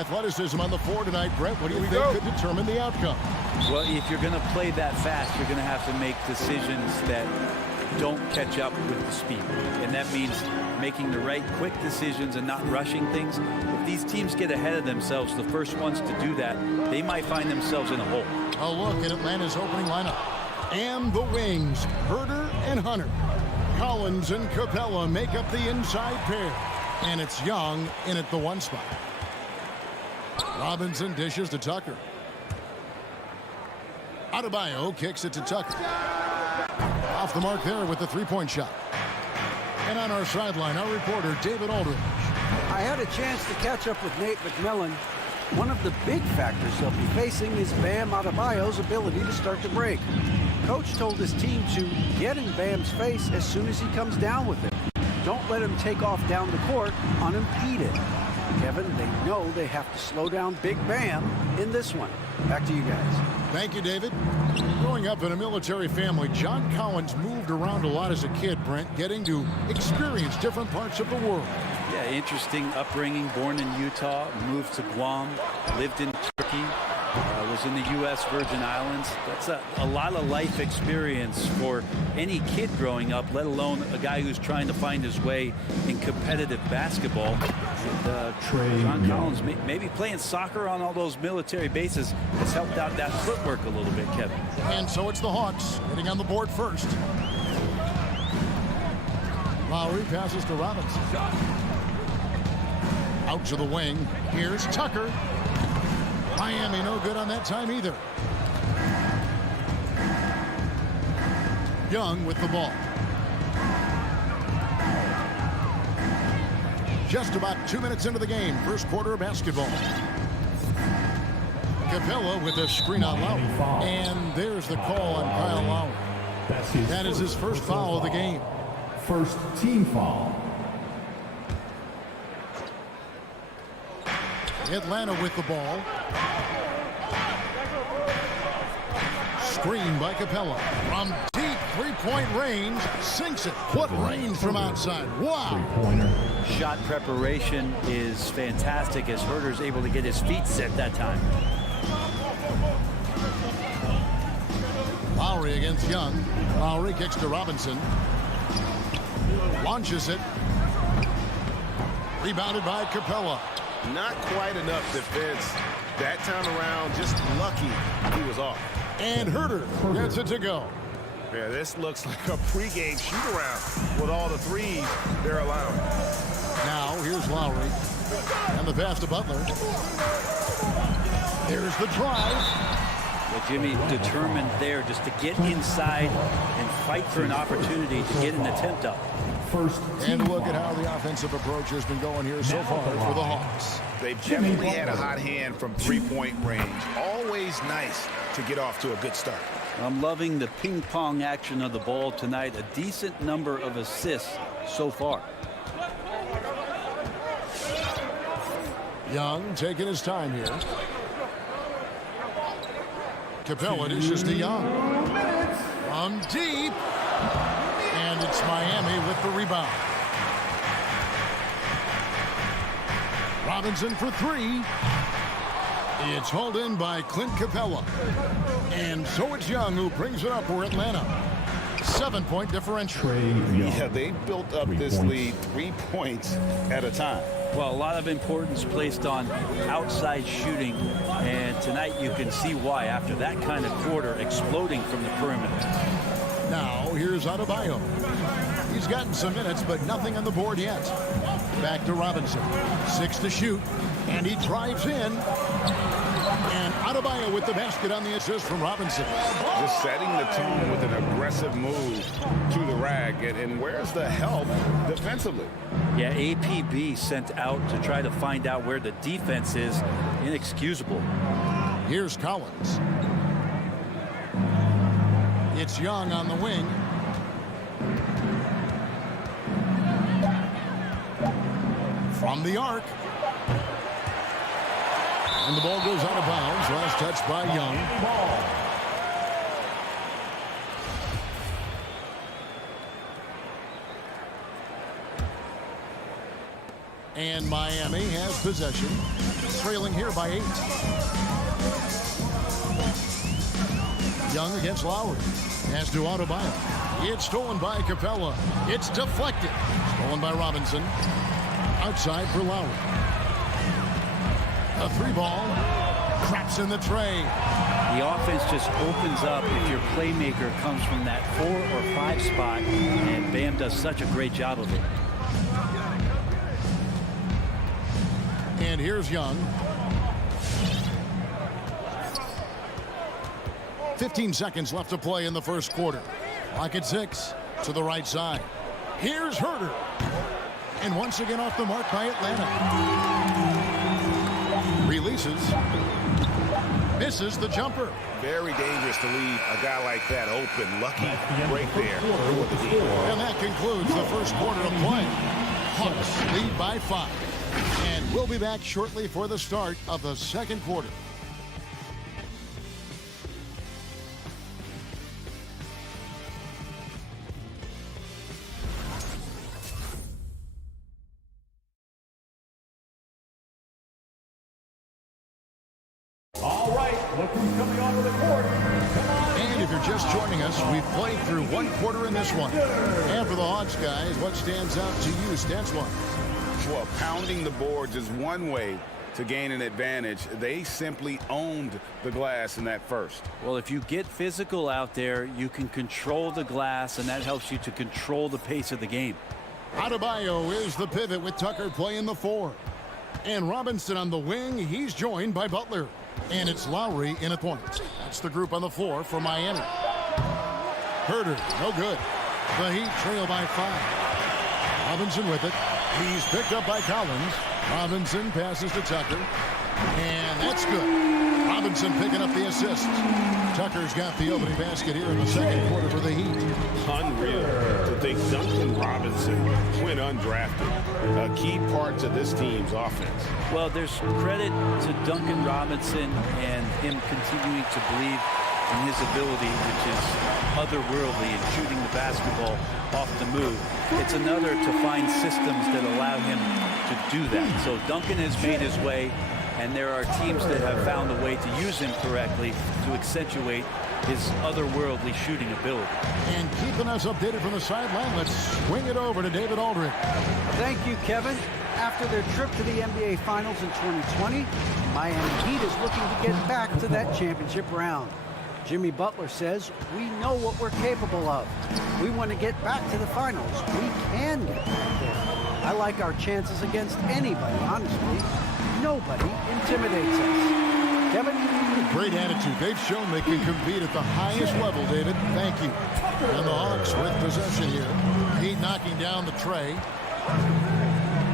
athleticism on the floor tonight. Brett, what do you think could determine the outcome? Well, if you're going to play that fast, you're going to have to make decisions that don't catch up with the speed. And that means making the right quick decisions and not rushing things. If these teams get ahead of themselves, the first ones to do that, they might find themselves in a hole. A look at Atlanta's opening lineup. And the wings, Herder and Hunter. Collins and Capella make up the inside pair. And it's Young in at the 1 spot. Robinson dishes to Tucker. Adebayo kicks it to Tucker. Off the mark there with the 3-point shot. And on our sideline, our reporter, David Aldridge. I had a chance to catch up with Nate McMillan. One of the big factors he'll be facing is Bam Adebayo's ability to start the break. Coach told his team to get in Bam's face as soon as he comes down with it. Don't let him take off down the court unimpeded. Kevin, they know they have to slow down Big Bam in this one. Back to you guys. Thank you, David. Growing up in a military family, John Collins moved around a lot as a kid, Brent, getting to experience different parts of the world. Yeah, interesting upbringing. Born in Utah, moved to Guam, lived in Turkey, was in the U.S. Virgin Islands. That's a lot of life experience for any kid growing up, let alone a guy who's trying to find his way in competitive basketball. And, John Collins, maybe playing soccer on all those military bases has helped out that footwork a little bit, Kevin. And so it's the Hawks hitting on the board first. Lowry passes to Robinson. Out to the wing. Here's Tucker. Miami no good on that time either. Young with the ball. Just about 2 minutes into the game. First quarter of basketball. Capella with a screen on Lowry. And there's the call on Kyle Lowry. That is his first foul of the game. First team foul. Atlanta with the ball. Screen by Capella. From deep three-point range, sinks it. What range from outside. Wow. Shot preparation is fantastic as Herder's able to get his feet set that time. Lowry against Young. Lowry kicks to Robinson. Launches it. Rebounded by Capella. Not quite enough defense that time around. Just lucky he was off. And Herder gets it to go. Yeah, this looks like a pregame shoot-around with all the threes they're allowing. Now here's Lowry. And the pass to Butler. There's the drive. Well, Jimmy determined there just to get inside and fight for an opportunity to get an attempt up. And look at how the offensive approach has been going here so far for the Hawks. They've definitely had a hot hand from three-point range. Always nice to get off to a good start. I'm loving the ping-pong action of the ball tonight. A decent number of assists so far. Young taking his time here. Capella dishes to Young. From deep. And it's Miami with the rebound. Robinson for three. It's hauled in by Clint Capella. And so it's Young who brings it up for Atlanta. 7-point differential. Yeah, they built up this lead 3 points at a time. Well, a lot of importance placed on outside shooting, and tonight you can see why after that kind of quarter exploding from the perimeter. Now here's Adebayo. He's gotten some minutes, but nothing on the board yet. Back to Robinson. 6 to shoot, and he drives in. And Adebayo with the basket on the assist from Robinson. Just setting the tone with an aggressive move to the rag. And where's the help defensively? Yeah, APB sent out to try to find out where the defense is. Inexcusable. Here's Collins. It's Young on the wing. From the arc. And the ball goes out of bounds. Last touch by Young. And Miami has possession, trailing here by 8. Young against Lowry. Pass to Adebayo. It's stolen by Capella. It's deflected. Stolen by Robinson. Outside for Lowry. A 3-ball. Traps in the tray. The offense just opens up if your playmaker comes from that 4 or 5 spot, and Bam does such a great job of it. And here's Young. 15 seconds left to play in the first quarter. Clock at 6 to the right side. Here's Herter. And once again off the mark by Atlanta. Releases. Misses the jumper. Very dangerous to leave a guy like that open. Lucky right there. And that concludes the first quarter of play. Hawks lead by 5. And we'll be back shortly for the start of the second quarter. All right, look who's coming onto the court. And if you're just joining us, we've played through one quarter in this one. And for the Hawks guys, what stands out to you stats-wise? Well, pounding the boards is one way to gain an advantage. They simply owned the glass in that first. Well, if you get physical out there, you can control the glass, and that helps you to control the pace of the game. Adebayo is the pivot with Tucker playing the 4. And Robinson on the wing. He's joined by Butler. And it's Lowry in at point. That's the group on the floor for Miami. Herter, no good. The Heat trail by 5. Robinson with it. He's picked up by Collins. Robinson passes to Tucker. And that's good. Robinson picking up the assist. Tucker's got the opening basket here in the second quarter for the Heat. Unreal to think Duncan Robinson went undrafted. A key part to this team's offense. Well, there's credit to Duncan Robinson and him continuing to believe in his ability, which is otherworldly in shooting the basketball off the move. It's another to find systems that allow him to do that. So Duncan has made his way, and there are teams that have found a way to use him correctly to accentuate his otherworldly shooting ability. And keeping us updated from the sideline, let's swing it over to David Aldridge. Thank you, Kevin. After their trip to the NBA Finals in 2020, Miami Heat is looking to get back to that championship round. Jimmy Butler says, we know what we're capable of. We want to get back to the finals. We can get back there. I like our chances against anybody, honestly. Nobody intimidates us. Kevin? Great attitude. They've shown they can compete at the highest level, David. Thank you. And the Hawks with possession here. Heat knocking down the tray.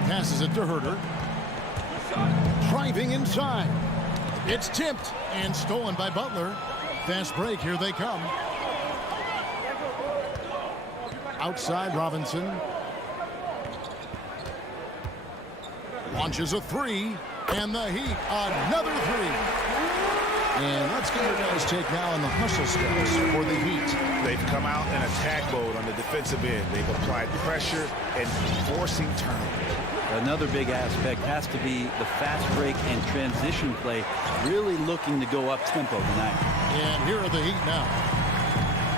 Passes it to Herter. Driving inside. It's tipped and stolen by Butler. Fast break. Here they come. Outside Robinson. Launches a 3. And the Heat, another 3. And let's get your guys' take now on the hustle steps for the Heat. They've come out in attack mode on the defensive end. They've applied pressure and forcing turnovers. Another big aspect has to be the fast break and transition play, really looking to go up tempo tonight. And here are the Heat now.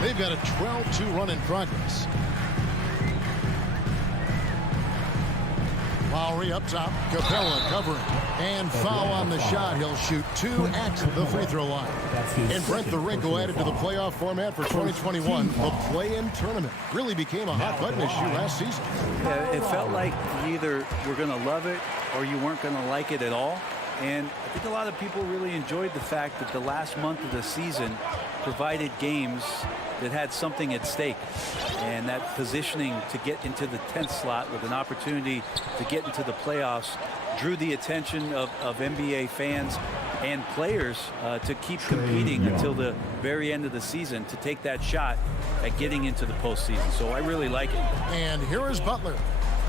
They've got a 12-2 run in progress. Lowry up top. Capella covering. And foul on the shot. He'll shoot 2 at the free throw line. And Brent, the wrinkle added to the playoff format for 2021. The play-in tournament really became a hot button issue last season. Yeah, it felt like you either were going to love it or you weren't going to like it at all. And I think a lot of people really enjoyed the fact that the last month of the season provided games that had something at stake, and that positioning to get into the 10th slot with an opportunity to get into the playoffs drew the attention of NBA fans and players to keep competing until the very end of the season to take that shot at getting into the postseason. So I really like it. And here is Butler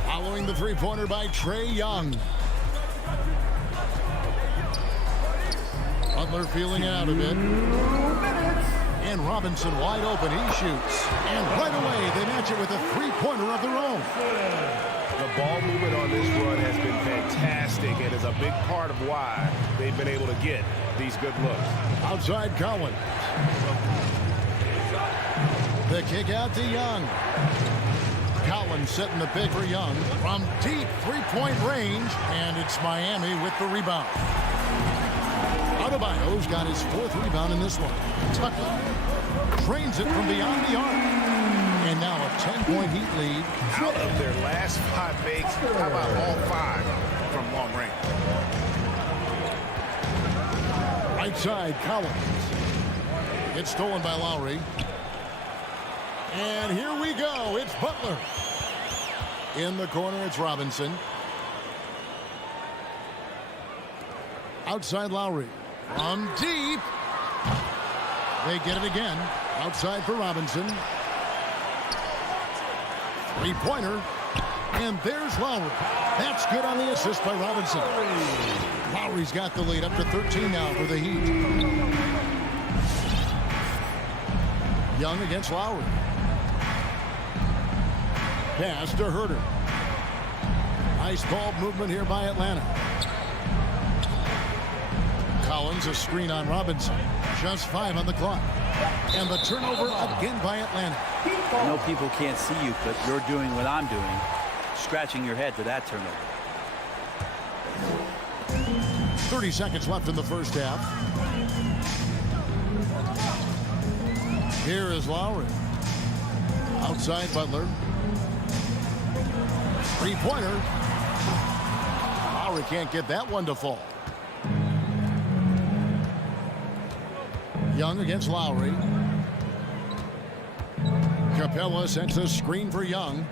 following the three-pointer by Trae Young. Butler feeling it out a bit. And Robinson wide open. He shoots. And right away, they match it with a three-pointer of their own. The ball movement on this run has been fantastic and is a big part of why they've been able to get these good looks. Outside Collins. The kick out to Young. Collins setting the pick for Young from deep three-point range, and it's Miami with the rebound. Adebayo's got his fourth rebound in this one. Tucker trains it from beyond the arc. And now a 10-point Heat lead. Out of their last 5 makes, how about all 5 from long range? Right side, Collins. It's stolen by Lowry. And here we go. It's Butler. In the corner, it's Robinson. Outside Lowry. From deep. They get it again. Outside for Robinson. Three-pointer. And there's Lowry. That's good on the assist by Robinson. Lowry's got the lead up to 13 now for the Heat. Young against Lowry. Pass to Herter. Nice ball movement here by Atlanta. Collins, a screen on Robinson. Just 5 on the clock. And the turnover again by Atlanta. I know people can't see you, but you're doing what I'm doing. Scratching your head to that turnover. 30 seconds left in the first half. Here is Lowry. Outside Butler. Three-pointer. Lowry can't get that one to fall. Young against Lowry. Capella sets a screen for Young.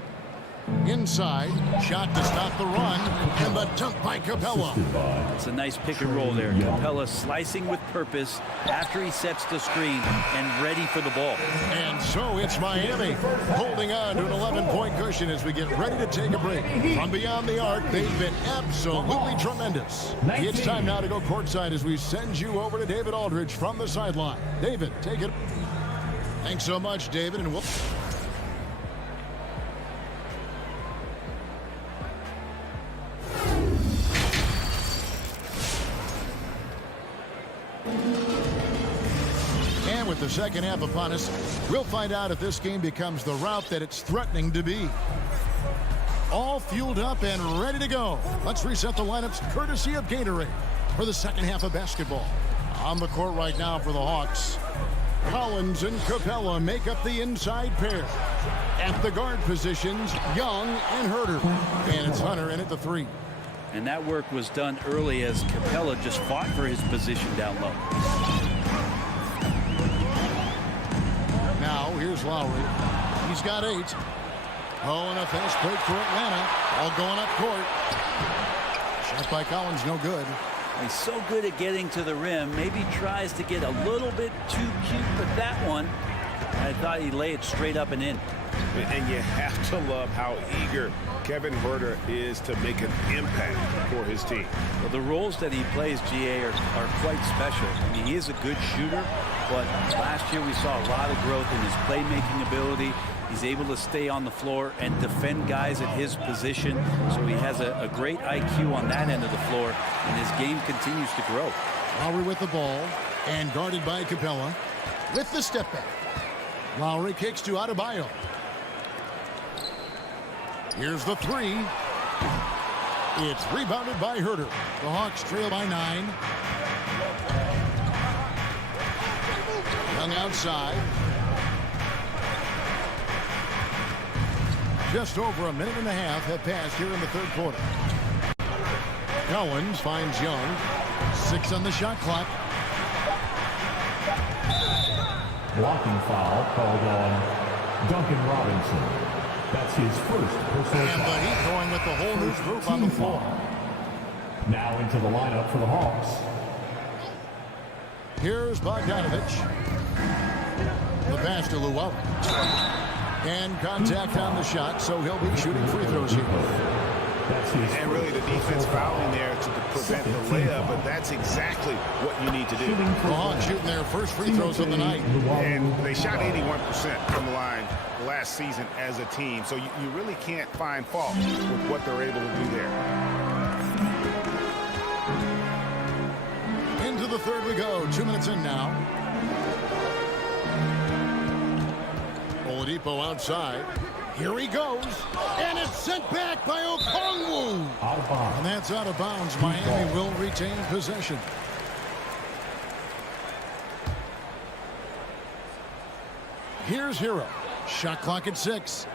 Inside, shot to stop the run, and the dunk by Capella. It's a nice pick and roll there. Capella slicing with purpose after he sets the screen and ready for the ball. And so it's Miami holding on to an 11-point cushion as we get ready to take a break. From beyond the arc, they've been absolutely tremendous. It's time now to go courtside as we send you over to David Aldridge from the sideline. David, take it. Thanks so much, David, and we'll... With the second half upon us, we'll find out if this game becomes the rout that it's threatening to be. All fueled up and ready to go. Let's reset the lineups courtesy of Gatorade for the second half of basketball. On the court right now for the Hawks, Collins and Capella make up the inside pair. At the guard positions, Young and Herter. And it's Hunter in at the 3. And that work was done early as Capella just fought for his position down low. Now, here's Lowry. He's got 8. Oh, and a fast break for Atlanta. All going up court. Shot by Collins, no good. He's so good at getting to the rim. Maybe tries to get a little bit too cute with that one. I thought he'd lay it straight up and in. And you have to love how eager Kevin Herter is to make an impact for his team. Well, the roles that he plays, GA, are quite special. I mean, he is a good shooter, but last year we saw a lot of growth in his playmaking ability. He's able to stay on the floor and defend guys at his position. So he has a great IQ on that end of the floor, and his game continues to grow. Lowry with the ball, and guarded by Capella. With the step back. Lowry kicks to Adebayo. Here's the 3. It's rebounded by Herter. The Hawks trail by 9. Young outside. Just over a minute and a half have passed here in the third quarter. Collins finds Young. 6 on the shot clock. Blocking foul called on Duncan Robinson. That's his first personal foul. And the Heat going with the whole new group on the floor. Now into the lineup for the Hawks. Here's Bogdanovich. The pass to Llewellyn. And contact on the shot, so he'll be shooting free throws here. That's his And really the defense fouling there to prevent the layup, but that's exactly what you need to do. The Hawks shooting their first free throws of the night. And they shot 81% from the line last season as a team, so you really can't find fault with what they're able to do there. Into the third we go. 2 minutes in now. Oladipo outside. Here he goes. And it's sent back by Okongwu. Out of bounds. And that's out of bounds. Miami will retain possession. Here's Hero. Shot clock at 6.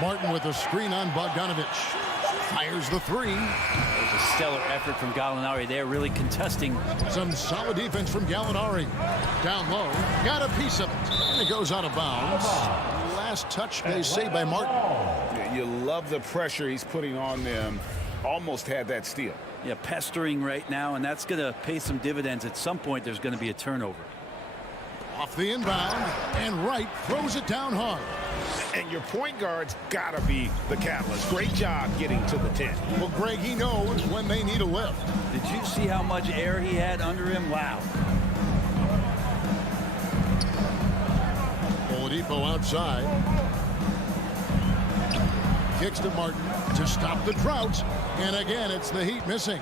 Martin with a screen on Bogdanovich. Fires the three. There's a stellar effort from Gallinari there, really contesting. Some solid defense from Gallinari. Down low. Got a piece of it. And it goes out of bounds. Last touch, they say, by Martin. Yeah, you love the pressure he's putting on them. Almost had that steal. Yeah, pestering right now, and that's going to pay some dividends. At some point, there's going to be a turnover. Off the inbound, and Wright throws it down hard. And your point guard's got to be the catalyst. Great job getting to the 10. Well, Greg, he knows when they need a lift. Did you see how much air he had under him? Wow. Oladipo outside. Kicks to Martin to stop the drought. And again, it's the Heat missing.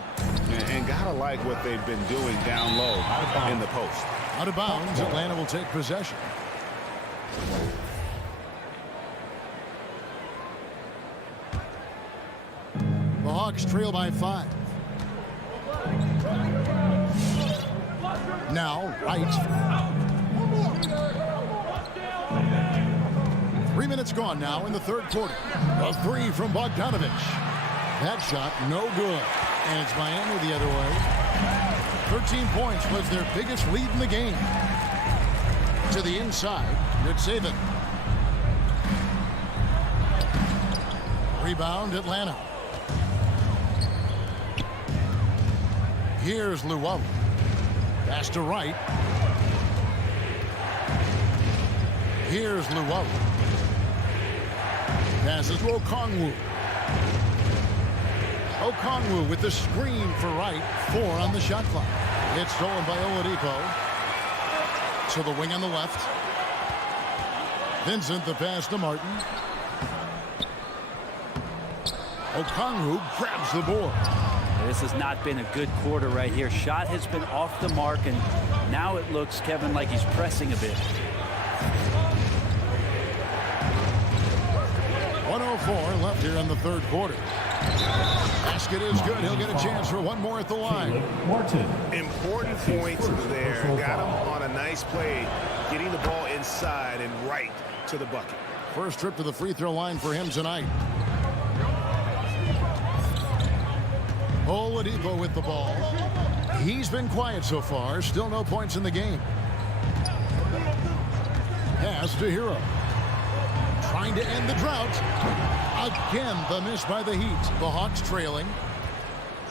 And gotta like what they've been doing down low in the post. Out of bounds, Atlanta will take possession. The Hawks trail by 5. Now, Wright. 3 minutes gone now in the third quarter. A three from Bogdanovich. That shot, no good. And it's Miami the other way. 13 points was their biggest lead in the game. To the inside, good save it. Rebound, Atlanta. Here's Luau. Pass to Wright. Here's Luau. Passes to Okongwu. Okongwu with the screen for Wright. 4 on the shot clock. It's stolen by Oladipo. To the wing on the left. Vincent the pass to Martin. Okongwu grabs the board. This has not been a good quarter right here. Shot has been off the mark, and now it looks, Kevin, like he's pressing a bit. 1:04 left here in the third quarter. Basket is good. He'll get a chance for one more at the line. Martin. Important points there. Got him on a nice play, getting the ball inside and right to the bucket. First trip to the free throw line for him tonight. Oladipo with the ball. He's been quiet so far. Still no points in the game. Pass to Hero. Trying to end the drought. Again, the miss by the Heat. The Hawks trailing.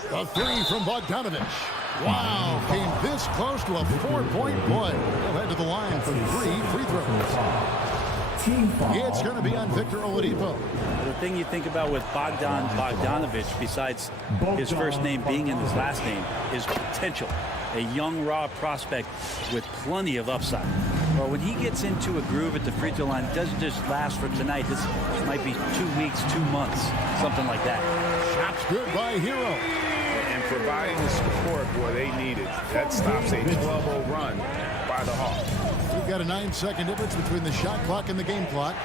The three from Bogdanovich. Wow, came this close to a 4-point play. He'll head to the line for 3 free throws. It's going to be on Victor Oladipo. The thing you think about with Bogdanovich, besides his first name being in his last name, is potential. A young, raw prospect with plenty of upside. But when he gets into a groove at the free throw line, it doesn't just last for tonight. This might be 2 weeks, 2 months, something like that. Shots good by Hero. And providing the support where they need it. That stops a 12-0 run by the Hawks. We've got a 9-second difference between the shot clock and the game clock.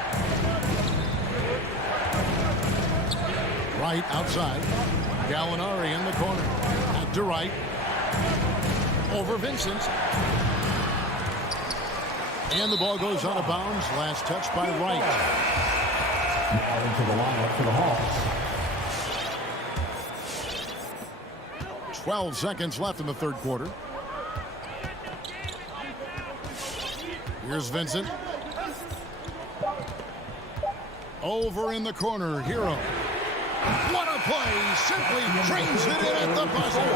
Wright outside. Gallinari in the corner. Back to Wright. Over Vincent. And the ball goes out of bounds. Last touch by Wright. Now into the lineup for the Hawks. 12 seconds left in the third quarter. Here's Vincent. Over in the corner, Hero. What a play! Simply trains it in at the buzzer.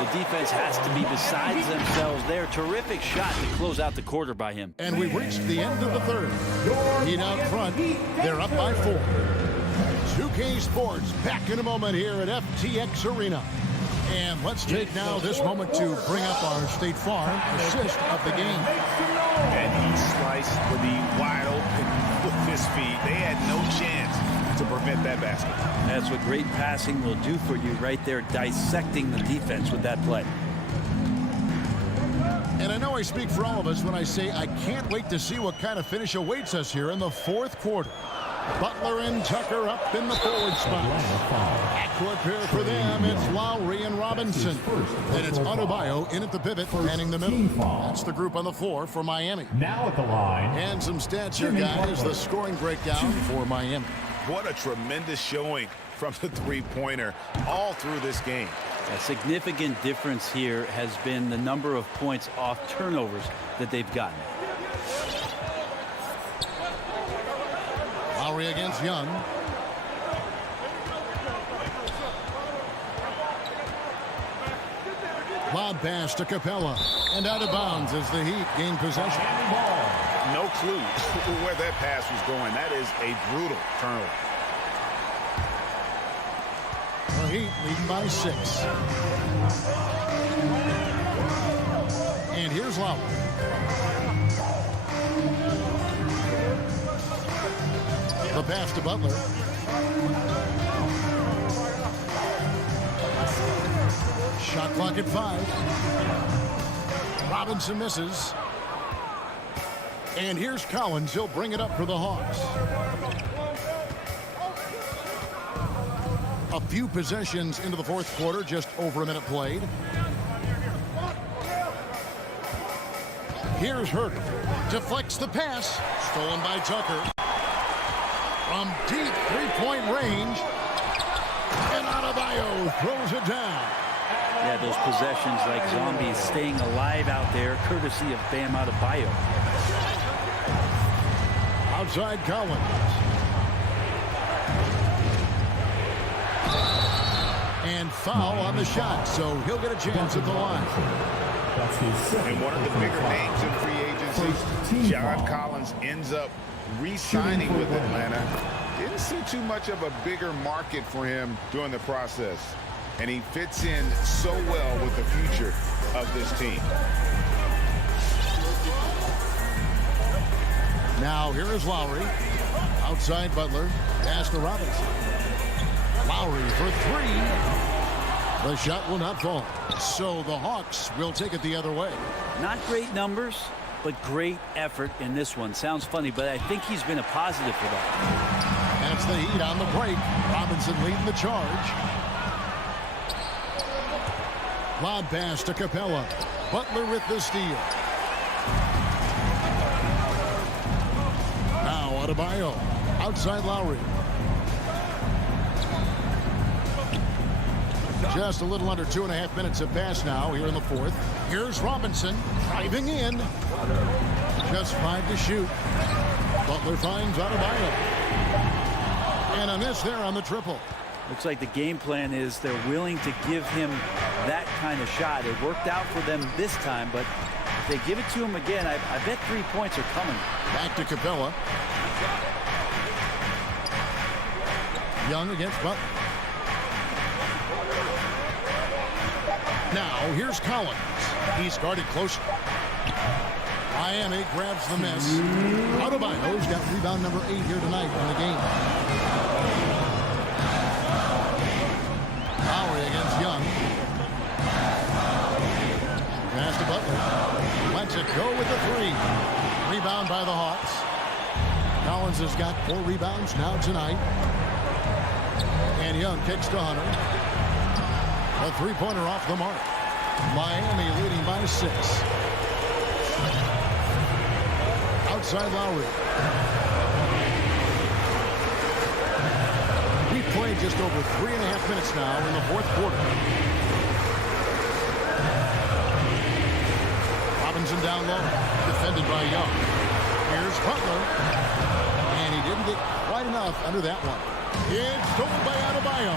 The defense has to be besides themselves there. Terrific shot to close out the quarter by him. And we've reached the end of the third. Heat out front. They're up by 4. 2K Sports back in a moment here at FTX Arena. And let's take now this moment to bring up our State Farm assist of the game. And he sliced with the wide open with his feet. They had no chance to prevent that basket. That's what great passing will do for you right there, dissecting the defense with that play. And I know I speak for all of us when I say I can't wait to see what kind of finish awaits us here in the fourth quarter. Butler and Tucker up in the forward spot. Backcourt pair for them. It's Lowry and Robinson. Then it's Adebayo in at the pivot, manning the middle. That's the group on the floor for Miami. Now at the line. And some stats here, guys. The scoring breakdown for Miami. What a tremendous showing from the three-pointer all through this game. A significant difference here has been the number of points off turnovers that they've gotten. Lowry against Young. Lob pass to Capella. And out of bounds as the Heat gain possession. No clue where that pass was going. That is a brutal turnover. The Heat leading by 6. And here's Lowry. The pass to Butler. Shot clock at 5. Robinson misses. And here's Collins. He'll bring it up for the Hawks. A few possessions into the fourth quarter, just over a minute played. Here's Herter. Deflects the pass. Stolen by Tucker. From deep three-point range. And Adebayo throws it down. Yeah, those possessions like zombies staying alive out there, courtesy of Bam Adebayo. Outside Collins. And foul on the shot, so he'll get a chance at the line. And one of the bigger names in free agency, John Collins, ends up re-signing with Atlanta. Didn't see too much of a bigger market for him during the process. And he fits in so well with the future of this team. Now here is Lowry. Outside Butler. Pass to Robinson. Lowry for 3. The shot will not fall. So the Hawks will take it the other way. Not great numbers, but great effort in this one. Sounds funny, but I think he's been a positive for that. And it's the Heat on the break. Robinson leading the charge. Lob pass to Capella. Butler with the steal. Now Adebayo. Outside Lowry. Just a little under 2.5 minutes have passed now here in the fourth. Here's Robinson driving in. Just 5 to shoot. Butler finds Adebayo. And on this, they're on the triple. Looks like the game plan is they're willing to give him that kind of shot. It worked out for them this time, but if they give it to him again, I bet 3 points are coming. Back to Capella. Young against Butler. Now, here's Collins. He's guarded closely. Miami grabs the miss. Adebayo's got rebound number 8 here tonight in the game. Lowry against Young. Pass to Butler. Lets it go with the 3. Rebound by the Hawks. Collins has got 4 rebounds now tonight. And Young kicks to Hunter. A three-pointer off the mark. Miami leading by 6. Outside Lowry. We've played just over 3.5 minutes now in the fourth quarter. Robinson down low. Defended by Young. Here's Butler. And he didn't get quite enough under that one. It's stolen by Adebayo.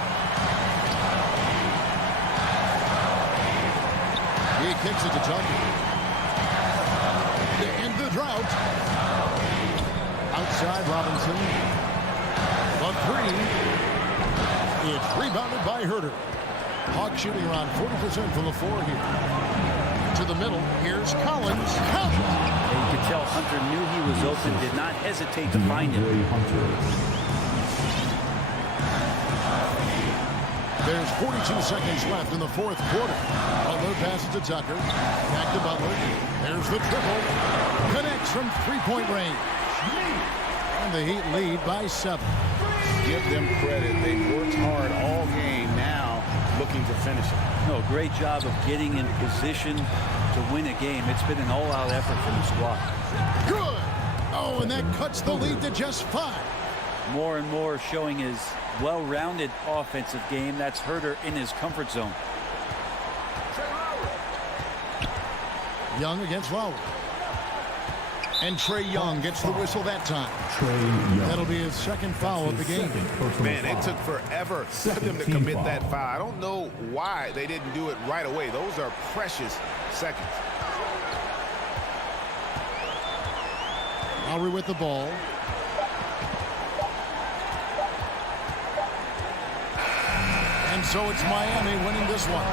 He kicks it to Tucker. To end the drought. Outside Robinson. A 3. It's rebounded by Herter. Hawks shooting around 40% from the floor here. To the middle. Here's Collins. You could tell Hunter knew he was open, did not hesitate to find him. There's 42 seconds left in the fourth quarter. Butler passes to Tucker. Back to Butler. There's the triple. Connects from three-point range. And the Heat lead by 7. Give them credit. They've worked hard all game, now looking to finish it. No, great job of getting in position to win a game. It's been an all-out effort from the squad. Good. Oh, and that cuts the lead to just 5. More and more showing his well-rounded offensive game. That's Herter in his comfort zone. Young against Lowry. And Trae Young gets the whistle that time. That'll be his second foul of the game. Man, it took forever for them to commit that foul. I don't know why they didn't do it right away. Those are precious seconds. Lowry with the ball. And so it's Miami winning this one.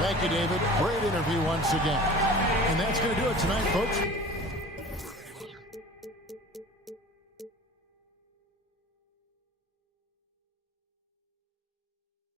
Thank you, David. Great interview once again. And that's going to do it tonight, folks.